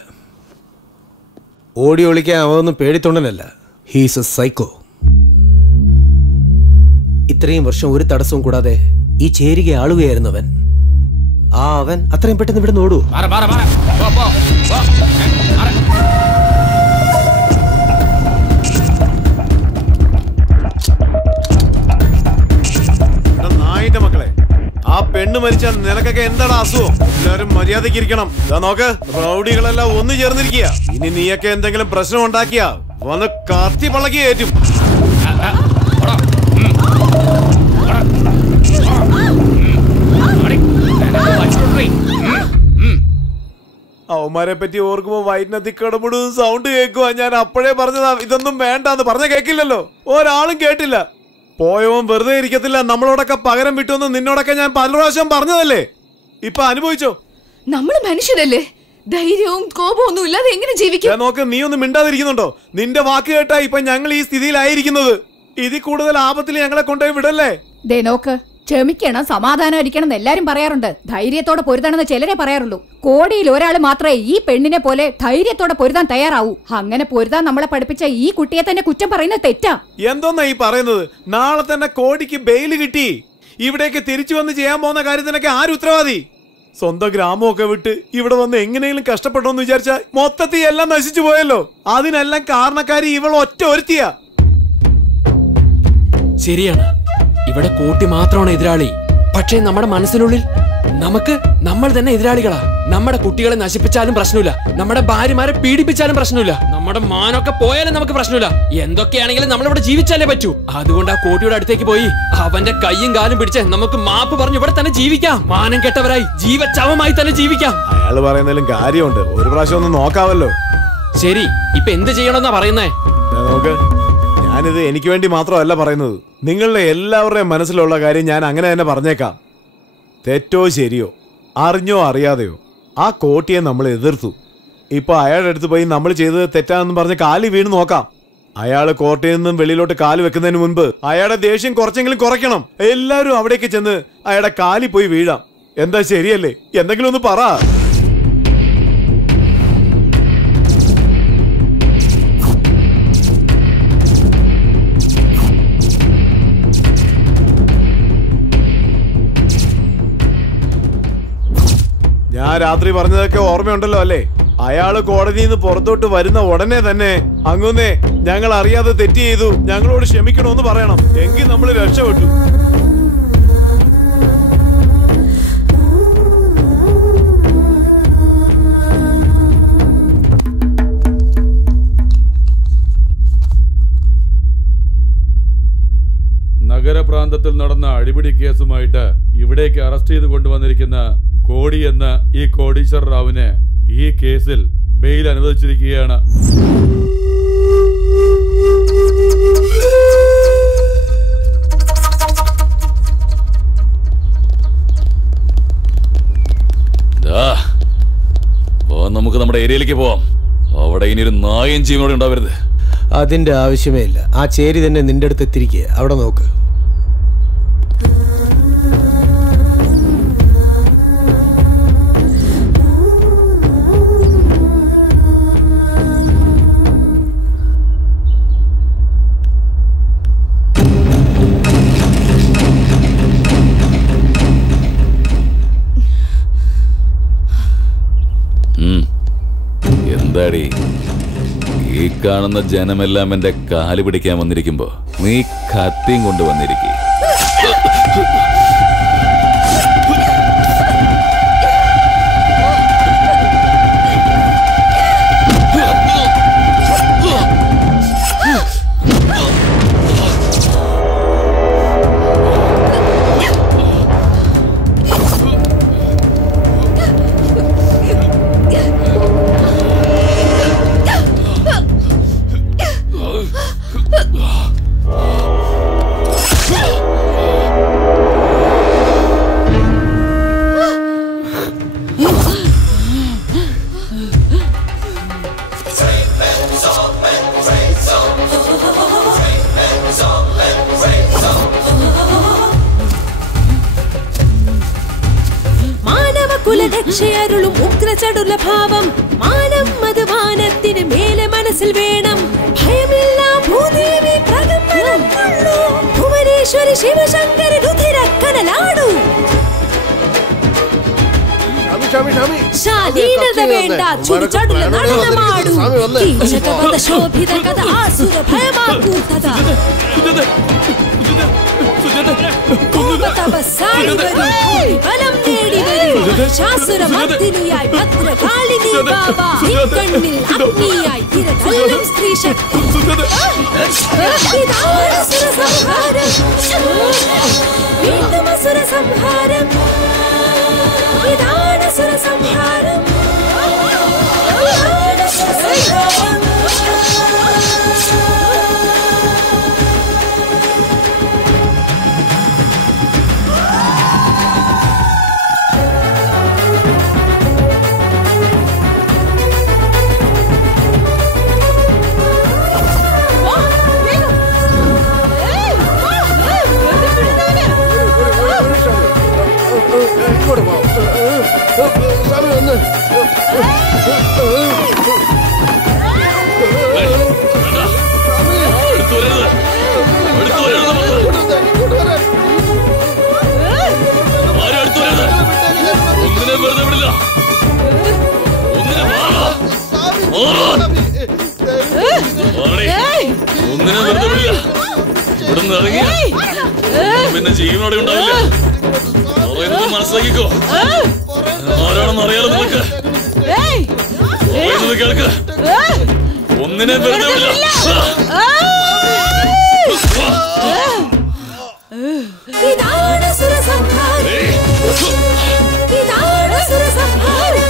ഓടി ഒളിക്കാൻ അവനൊന്നും പേടിത്തൊണ്ടനല്ല. He's A psycho. ഇത്രയും വർഷം ഒരു തടസ്സവും കൂടാതെ ഈ ചേരിക ആളുകയായിരുന്നവൻ. ആ അവൻ അത്രയും പെട്ടെന്ന് ഇവിടെ ഓടൂ? നായിന്റെ മക്കളെ, ആ പെണ്ണ് മരിച്ചാൽ നിനക്കൊക്കെ എന്താണ് അസുഖം? എല്ലാവരും മര്യാദയ്ക്ക് ഇരിക്കണം. നോക്ക്, റൗഡികളെല്ലാം ഒന്നു ചേർന്നിരിക്കുക. ഇനി നീയൊക്കെ എന്തെങ്കിലും പ്രശ്നം ഉണ്ടാക്കിയാ വന്ന് കത്തി പള്ളക്കി കയറ്റും. അവന്മാരെ പറ്റി ഓർക്കുമ്പോ വയറ്റിനകത്ത് കടമുടും സൗണ്ട് കേൾക്കുവാ. ഞാൻ അപ്പോഴേ പറഞ്ഞതാ ഇതൊന്നും വേണ്ടെന്ന്. പറഞ്ഞ കേക്കില്ലല്ലോ, ഒരാളും കേട്ടില്ല. പോയവൻ വെറുതെ ഇരിക്കത്തില്ല. നമ്മളോടൊക്കെ പകരം വിട്ടുവന്ന് നിന്നോടൊക്കെ ഞാൻ പല പ്രാവശ്യം പറഞ്ഞതല്ലേ. ഇപ്പൊ അനുഭവിച്ചോ? നമ്മൾ മനുഷ്യരല്ലേ, ധൈര്യവും കോപവും ഒന്നും ഇല്ലാതെ എങ്ങനെ ജീവിക്കും? നോക്ക്, നീ ഒന്നും മിണ്ടാതിരിക്കുന്നുണ്ടോ? നിന്റെ വാക്ക് കേട്ടാ ഇപ്പൊ ഞങ്ങൾ ഈ സ്ഥിതിയിലായിരിക്കുന്നത്. ഇതിൽ കൂടുതൽ ആപത്തിൽ ഞങ്ങളെ കൊണ്ടുപോയി വിടല്ലേ. ദേ നോക്ക്, ക്ഷമിക്കണം, സമാധാനം ഇരിക്കണം എന്ന് എല്ലാരും പറയാറുണ്ട്. ധൈര്യത്തോടെ പൊരുതാണെന്ന് ചിലരെ പറയാറുള്ളൂ. കോടിയിൽ ഒരാൾ മാത്രമേ ഈ പെണ്ണിനെ പോലെ ധൈര്യത്തോടെ പൊരുതാൻ തയ്യാറാവൂ. അങ്ങനെ പൊരുതാൻ നമ്മളെ പഠിപ്പിച്ച ഈ കുട്ടിയെ തന്നെ കുറ്റം പറയുന്നത് തെറ്റാ. എന്തോന്നാ ഈ പറയുന്നത്? നാളെ തന്നെ കോടിക്ക് ബെയില് കിട്ടി. ഇവിടേക്ക് തിരിച്ചു വന്ന് ചെയ്യാൻ പോകുന്ന കാര്യത്തിനൊക്കെ ആര് ഉത്തരവാദി? സ്വന്തം ഗ്രാമമൊക്കെ വിട്ട് ഇവിടെ വന്ന് എങ്ങനെയെങ്കിലും കഷ്ടപ്പെട്ടോന്ന് വിചാരിച്ചാ മൊത്തത്തിൽ എല്ലാം നശിച്ചു പോയല്ലോ. അതിനെല്ലാം കാരണക്കാരി ഇവൾ ഒറ്റ ഒരുത്തിയാ. ശരിയാണ്, ഇവിടെ കോട്ടി മാത്രമാണ് എതിരാളി. പക്ഷേ നമ്മുടെ മനസ്സിനുള്ളിൽ നമ്മൾ തന്നെ എതിരാളികളാ. നമ്മുടെ കുട്ടികളെ നശിപ്പിച്ചാലും പ്രശ്നമില്ല, നമ്മുടെ ഭാര്യമാരെ പീഡിപ്പിച്ചാലും പ്രശ്നമില്ല, നമ്മുടെ മാനൊക്കെ പോയാലും നമുക്ക് പ്രശ്നമില്ല. എന്തൊക്കെയാണെങ്കിലും നമ്മളിവിടെ ജീവിച്ചാലേ പറ്റൂ. അതുകൊണ്ട് ആ കോട്ടിയുടെ അടുത്തേക്ക് പോയി അവന്റെ കയ്യും കാലും പിടിച്ച് നമുക്ക് മാപ്പ് പറഞ്ഞു ഇവിടെ തന്നെ ജീവിക്കാം. മാനം കെട്ടവരായി ജീവച്ചവമായി തന്നെ ജീവിക്കാം. അയാള് പറയുന്നതിലും കാര്യമുണ്ട്. ഒരു പ്രാവശ്യം ഒന്ന് നോക്കാവല്ലോ. ശരി, ഇപ്പൊ എന്ത് ചെയ്യണമെന്നാ പറയുന്നേ? നോക്ക്, ഞാനിത് എനിക്ക് വേണ്ടി മാത്രമല്ല പറയുന്നത്. നിങ്ങളുടെ എല്ലാവരുടെയും മനസ്സിലുള്ള കാര്യം ഞാൻ അങ്ങനെ തന്നെ പറഞ്ഞേക്കാം. തെറ്റോ ശരിയോ, അറിഞ്ഞോ അറിയാതെയോ, ആ കോട്ടിയെ നമ്മൾ എതിർത്തു. ഇപ്പൊ അയാളുടെ അടുത്ത് പോയി നമ്മൾ ചെയ്തത് തെറ്റാണെന്ന് പറഞ്ഞ് കാലി വീണ് നോക്കാം. അയാള് കോട്ടയിൽ നിന്നും വെളിയിലോട്ട് കാല് വെക്കുന്നതിന് മുൻപ് അയാളുടെ ദേഷ്യം കുറച്ചെങ്കിലും കുറയ്ക്കണം. എല്ലാവരും അവിടേക്ക് ചെന്ന് അയാളുടെ കാലി പോയി വീഴാം. എന്താ, ശരിയല്ലേ? എന്തെങ്കിലും ഒന്ന് പറ. ഞാൻ രാത്രി പറഞ്ഞതൊക്കെ ഓർമ്മയുണ്ടല്ലോ അല്ലേ? അയാള് കോടതിയിൽ നിന്ന് പുറത്തോട്ട് വരുന്ന ഉടനെ തന്നെ അങ്ങുന്നേ ഞങ്ങൾ അറിയാതെ തെറ്റ് ചെയ്തു, ഞങ്ങളോട് ക്ഷമിക്കണമെന്ന് പറയണം. എങ്കിൽ നമ്മൾ രക്ഷപ്പെട്ടു. നഗരപ്രാന്തത്തിൽ നടന്ന അടിപിടി കേസുമായിട്ട് ഇവിടേക്ക് അറസ്റ്റ് ചെയ്ത് കൊണ്ടുവന്നിരിക്കുന്ന കോടി എന്ന ഈ കോടീശ്വർ റാവുന് ഈ കേസിൽ ബെയിൽ അനുവദിച്ചിരിക്കുകയാണ്. നമുക്ക് നമ്മുടെ ഏരിയയിലേക്ക് പോവാം. അവിടെ ഇനി ഒരു നായൻ ജീവനോടെ ഉണ്ടാവരുത്. അതിന്റെ ആവശ്യമേ ഇല്ല. ആ ചേരി തന്നെ നിന്റെ അടുത്ത് എത്തിരിക്കുക. അവിടെ നോക്ക്. എന്താടി ഈ കാണുന്ന ജനമെല്ലാം എന്റെ കാല് പിടിക്കാൻ വന്നിരിക്കുമ്പോ നീ കത്തിയും കൊണ്ടുവന്നിരിക്കേ. കുലരക്ഷയരുളും ഉഗ്രചടുല ഭാവം മാനം അത് മാനത്തിന് മേലെ മനസ്സിൽ വേണം. ഭയമില്ല ഭൂദേവി പ്രകമ്പനം കൊള്ളൂ. ഭുവനേശ്വരി ശിവശങ്കര രുധിരക്കനലാടു. ശാലീനത വേണ്ട ചുടുചടുല നടനമാടു. കീചകവധ ശോഭിത കഥ ആസുര ഭയമാക്കൂത്തത. തപസ്സാടി വരൂ ബലം നേടി വരൂ. ശാസുരമർദ്ദിനിയായി ഭദ്രകാളിനി ബാബ. കണ്ണിൽ അഗ്നിയായി തിരതല്ലും സ്ത്രീ ശക്തി. ഇതാണ് സുരസംഹാരം. വീണ്ടും അസുരസംഹാരം. ഇതാണ് സുരസംഹാരം. പിന്നെ ജീവനോടെ ഉണ്ടാവില്ല. മനസ്സിലാക്കിക്കോ. ആരാണെന്ന് അറിയാലോ നിനക്ക്. കേൾക്ക്. ഒന്നിനെ വെറുതെ വിടില്ല. ഇതാണ് സുരസംഹാരം. ഇതാണ് സുരസംഹാരം.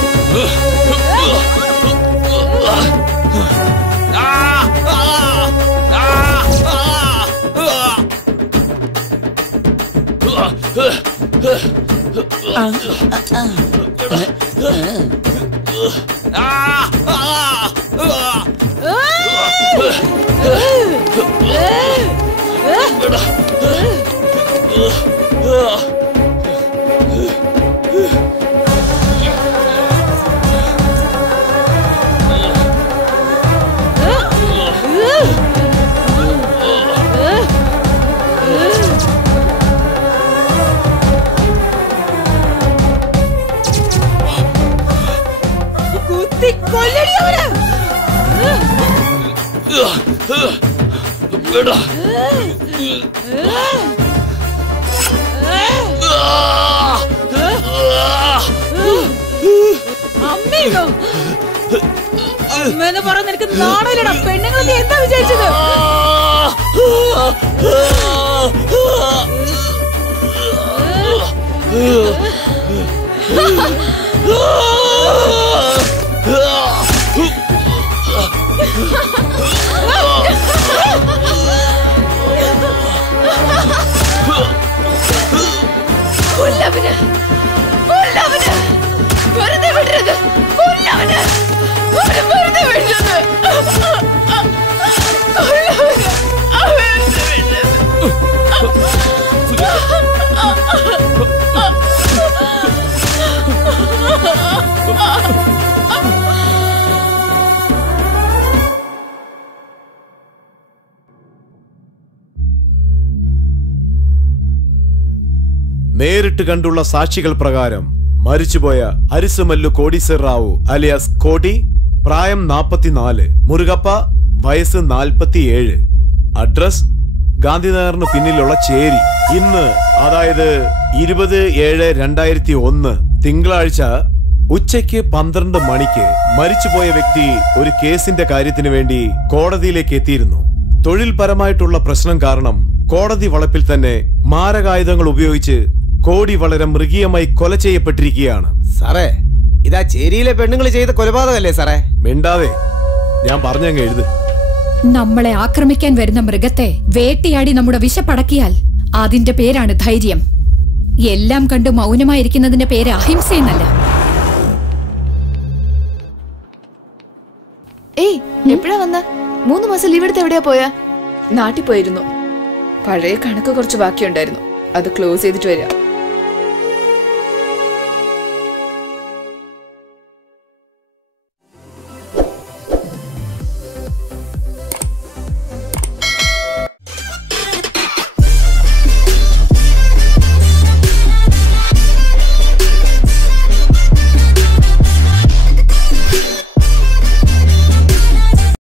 അമ്മയോ അമ്മേന്ന് പറഞ്ഞ നിനക്ക് നാണമില്ലടാ. പെണ്ണുങ്ങൾ നീ എന്താ വിചാരിച്ചത്? നേരിട്ട് കണ്ടുള്ള സാക്ഷികൾ പ്രകാരം മരിച്ചുപോയ അരിസുമല്ലു കോടീശ്വർ റാവു അലിയാസ് കോടി, പ്രായം 44, മുരുകപ്പ വയസ്സ് 47, അഡ്രസ് ഗാന്ധിനഗറിന് പിന്നിലുള്ള ചേരി. ഇന്ന് അതായത് 20/7/2001 തിങ്കളാഴ്ച ഉച്ചയ്ക്ക് 12 മണിക്ക് മരിച്ചുപോയ വ്യക്തി ഒരു കേസിന്റെ കാര്യത്തിന് വേണ്ടി കോടതിയിലേക്ക് എത്തിയിരുന്നു. തൊഴിൽപരമായിട്ടുള്ള പ്രശ്നം കാരണം കോടതി വളപ്പിൽ തന്നെ മാരകായുധങ്ങൾ ഉപയോഗിച്ച് കോടി വളരെ മൃഗീയമായി കൊല ചെയ്യപ്പെട്ടിരിക്കുകയാണ്. സാറേ, ഇതാ ചേരിയിലെ പെണ്ണുങ്ങൾ ചെയ്ത കൊലപാതകല്ലേ സാറേ? മിണ്ടാതെ, ഞാൻ പറഞ്ഞങ്ങ് എഴുത്. നമ്മളെ ആക്രമിക്കാൻ വരുന്ന മൃഗത്തെ വേട്ടയാടി നമ്മുടെ വിശപ്പടക്കിയാൽ അതിന്റെ പേരാണ് ധൈര്യം. എല്ലാം കണ്ട് മൗനമായിരിക്കുന്നതിന്റെ പേര് അഹിംസയെന്നല്ല. ഏയ്, എപ്പോഴാ വന്ന? 3 മാസം ലീവ് എടുത്ത് എവിടെയാ പോയാ? നാട്ടിൽ പോയിരുന്നു. പഴയ കണക്ക് കുറച്ച് ബാക്കിയുണ്ടായിരുന്നു, അത് ക്ലോസ് ചെയ്തിട്ട് വരാം.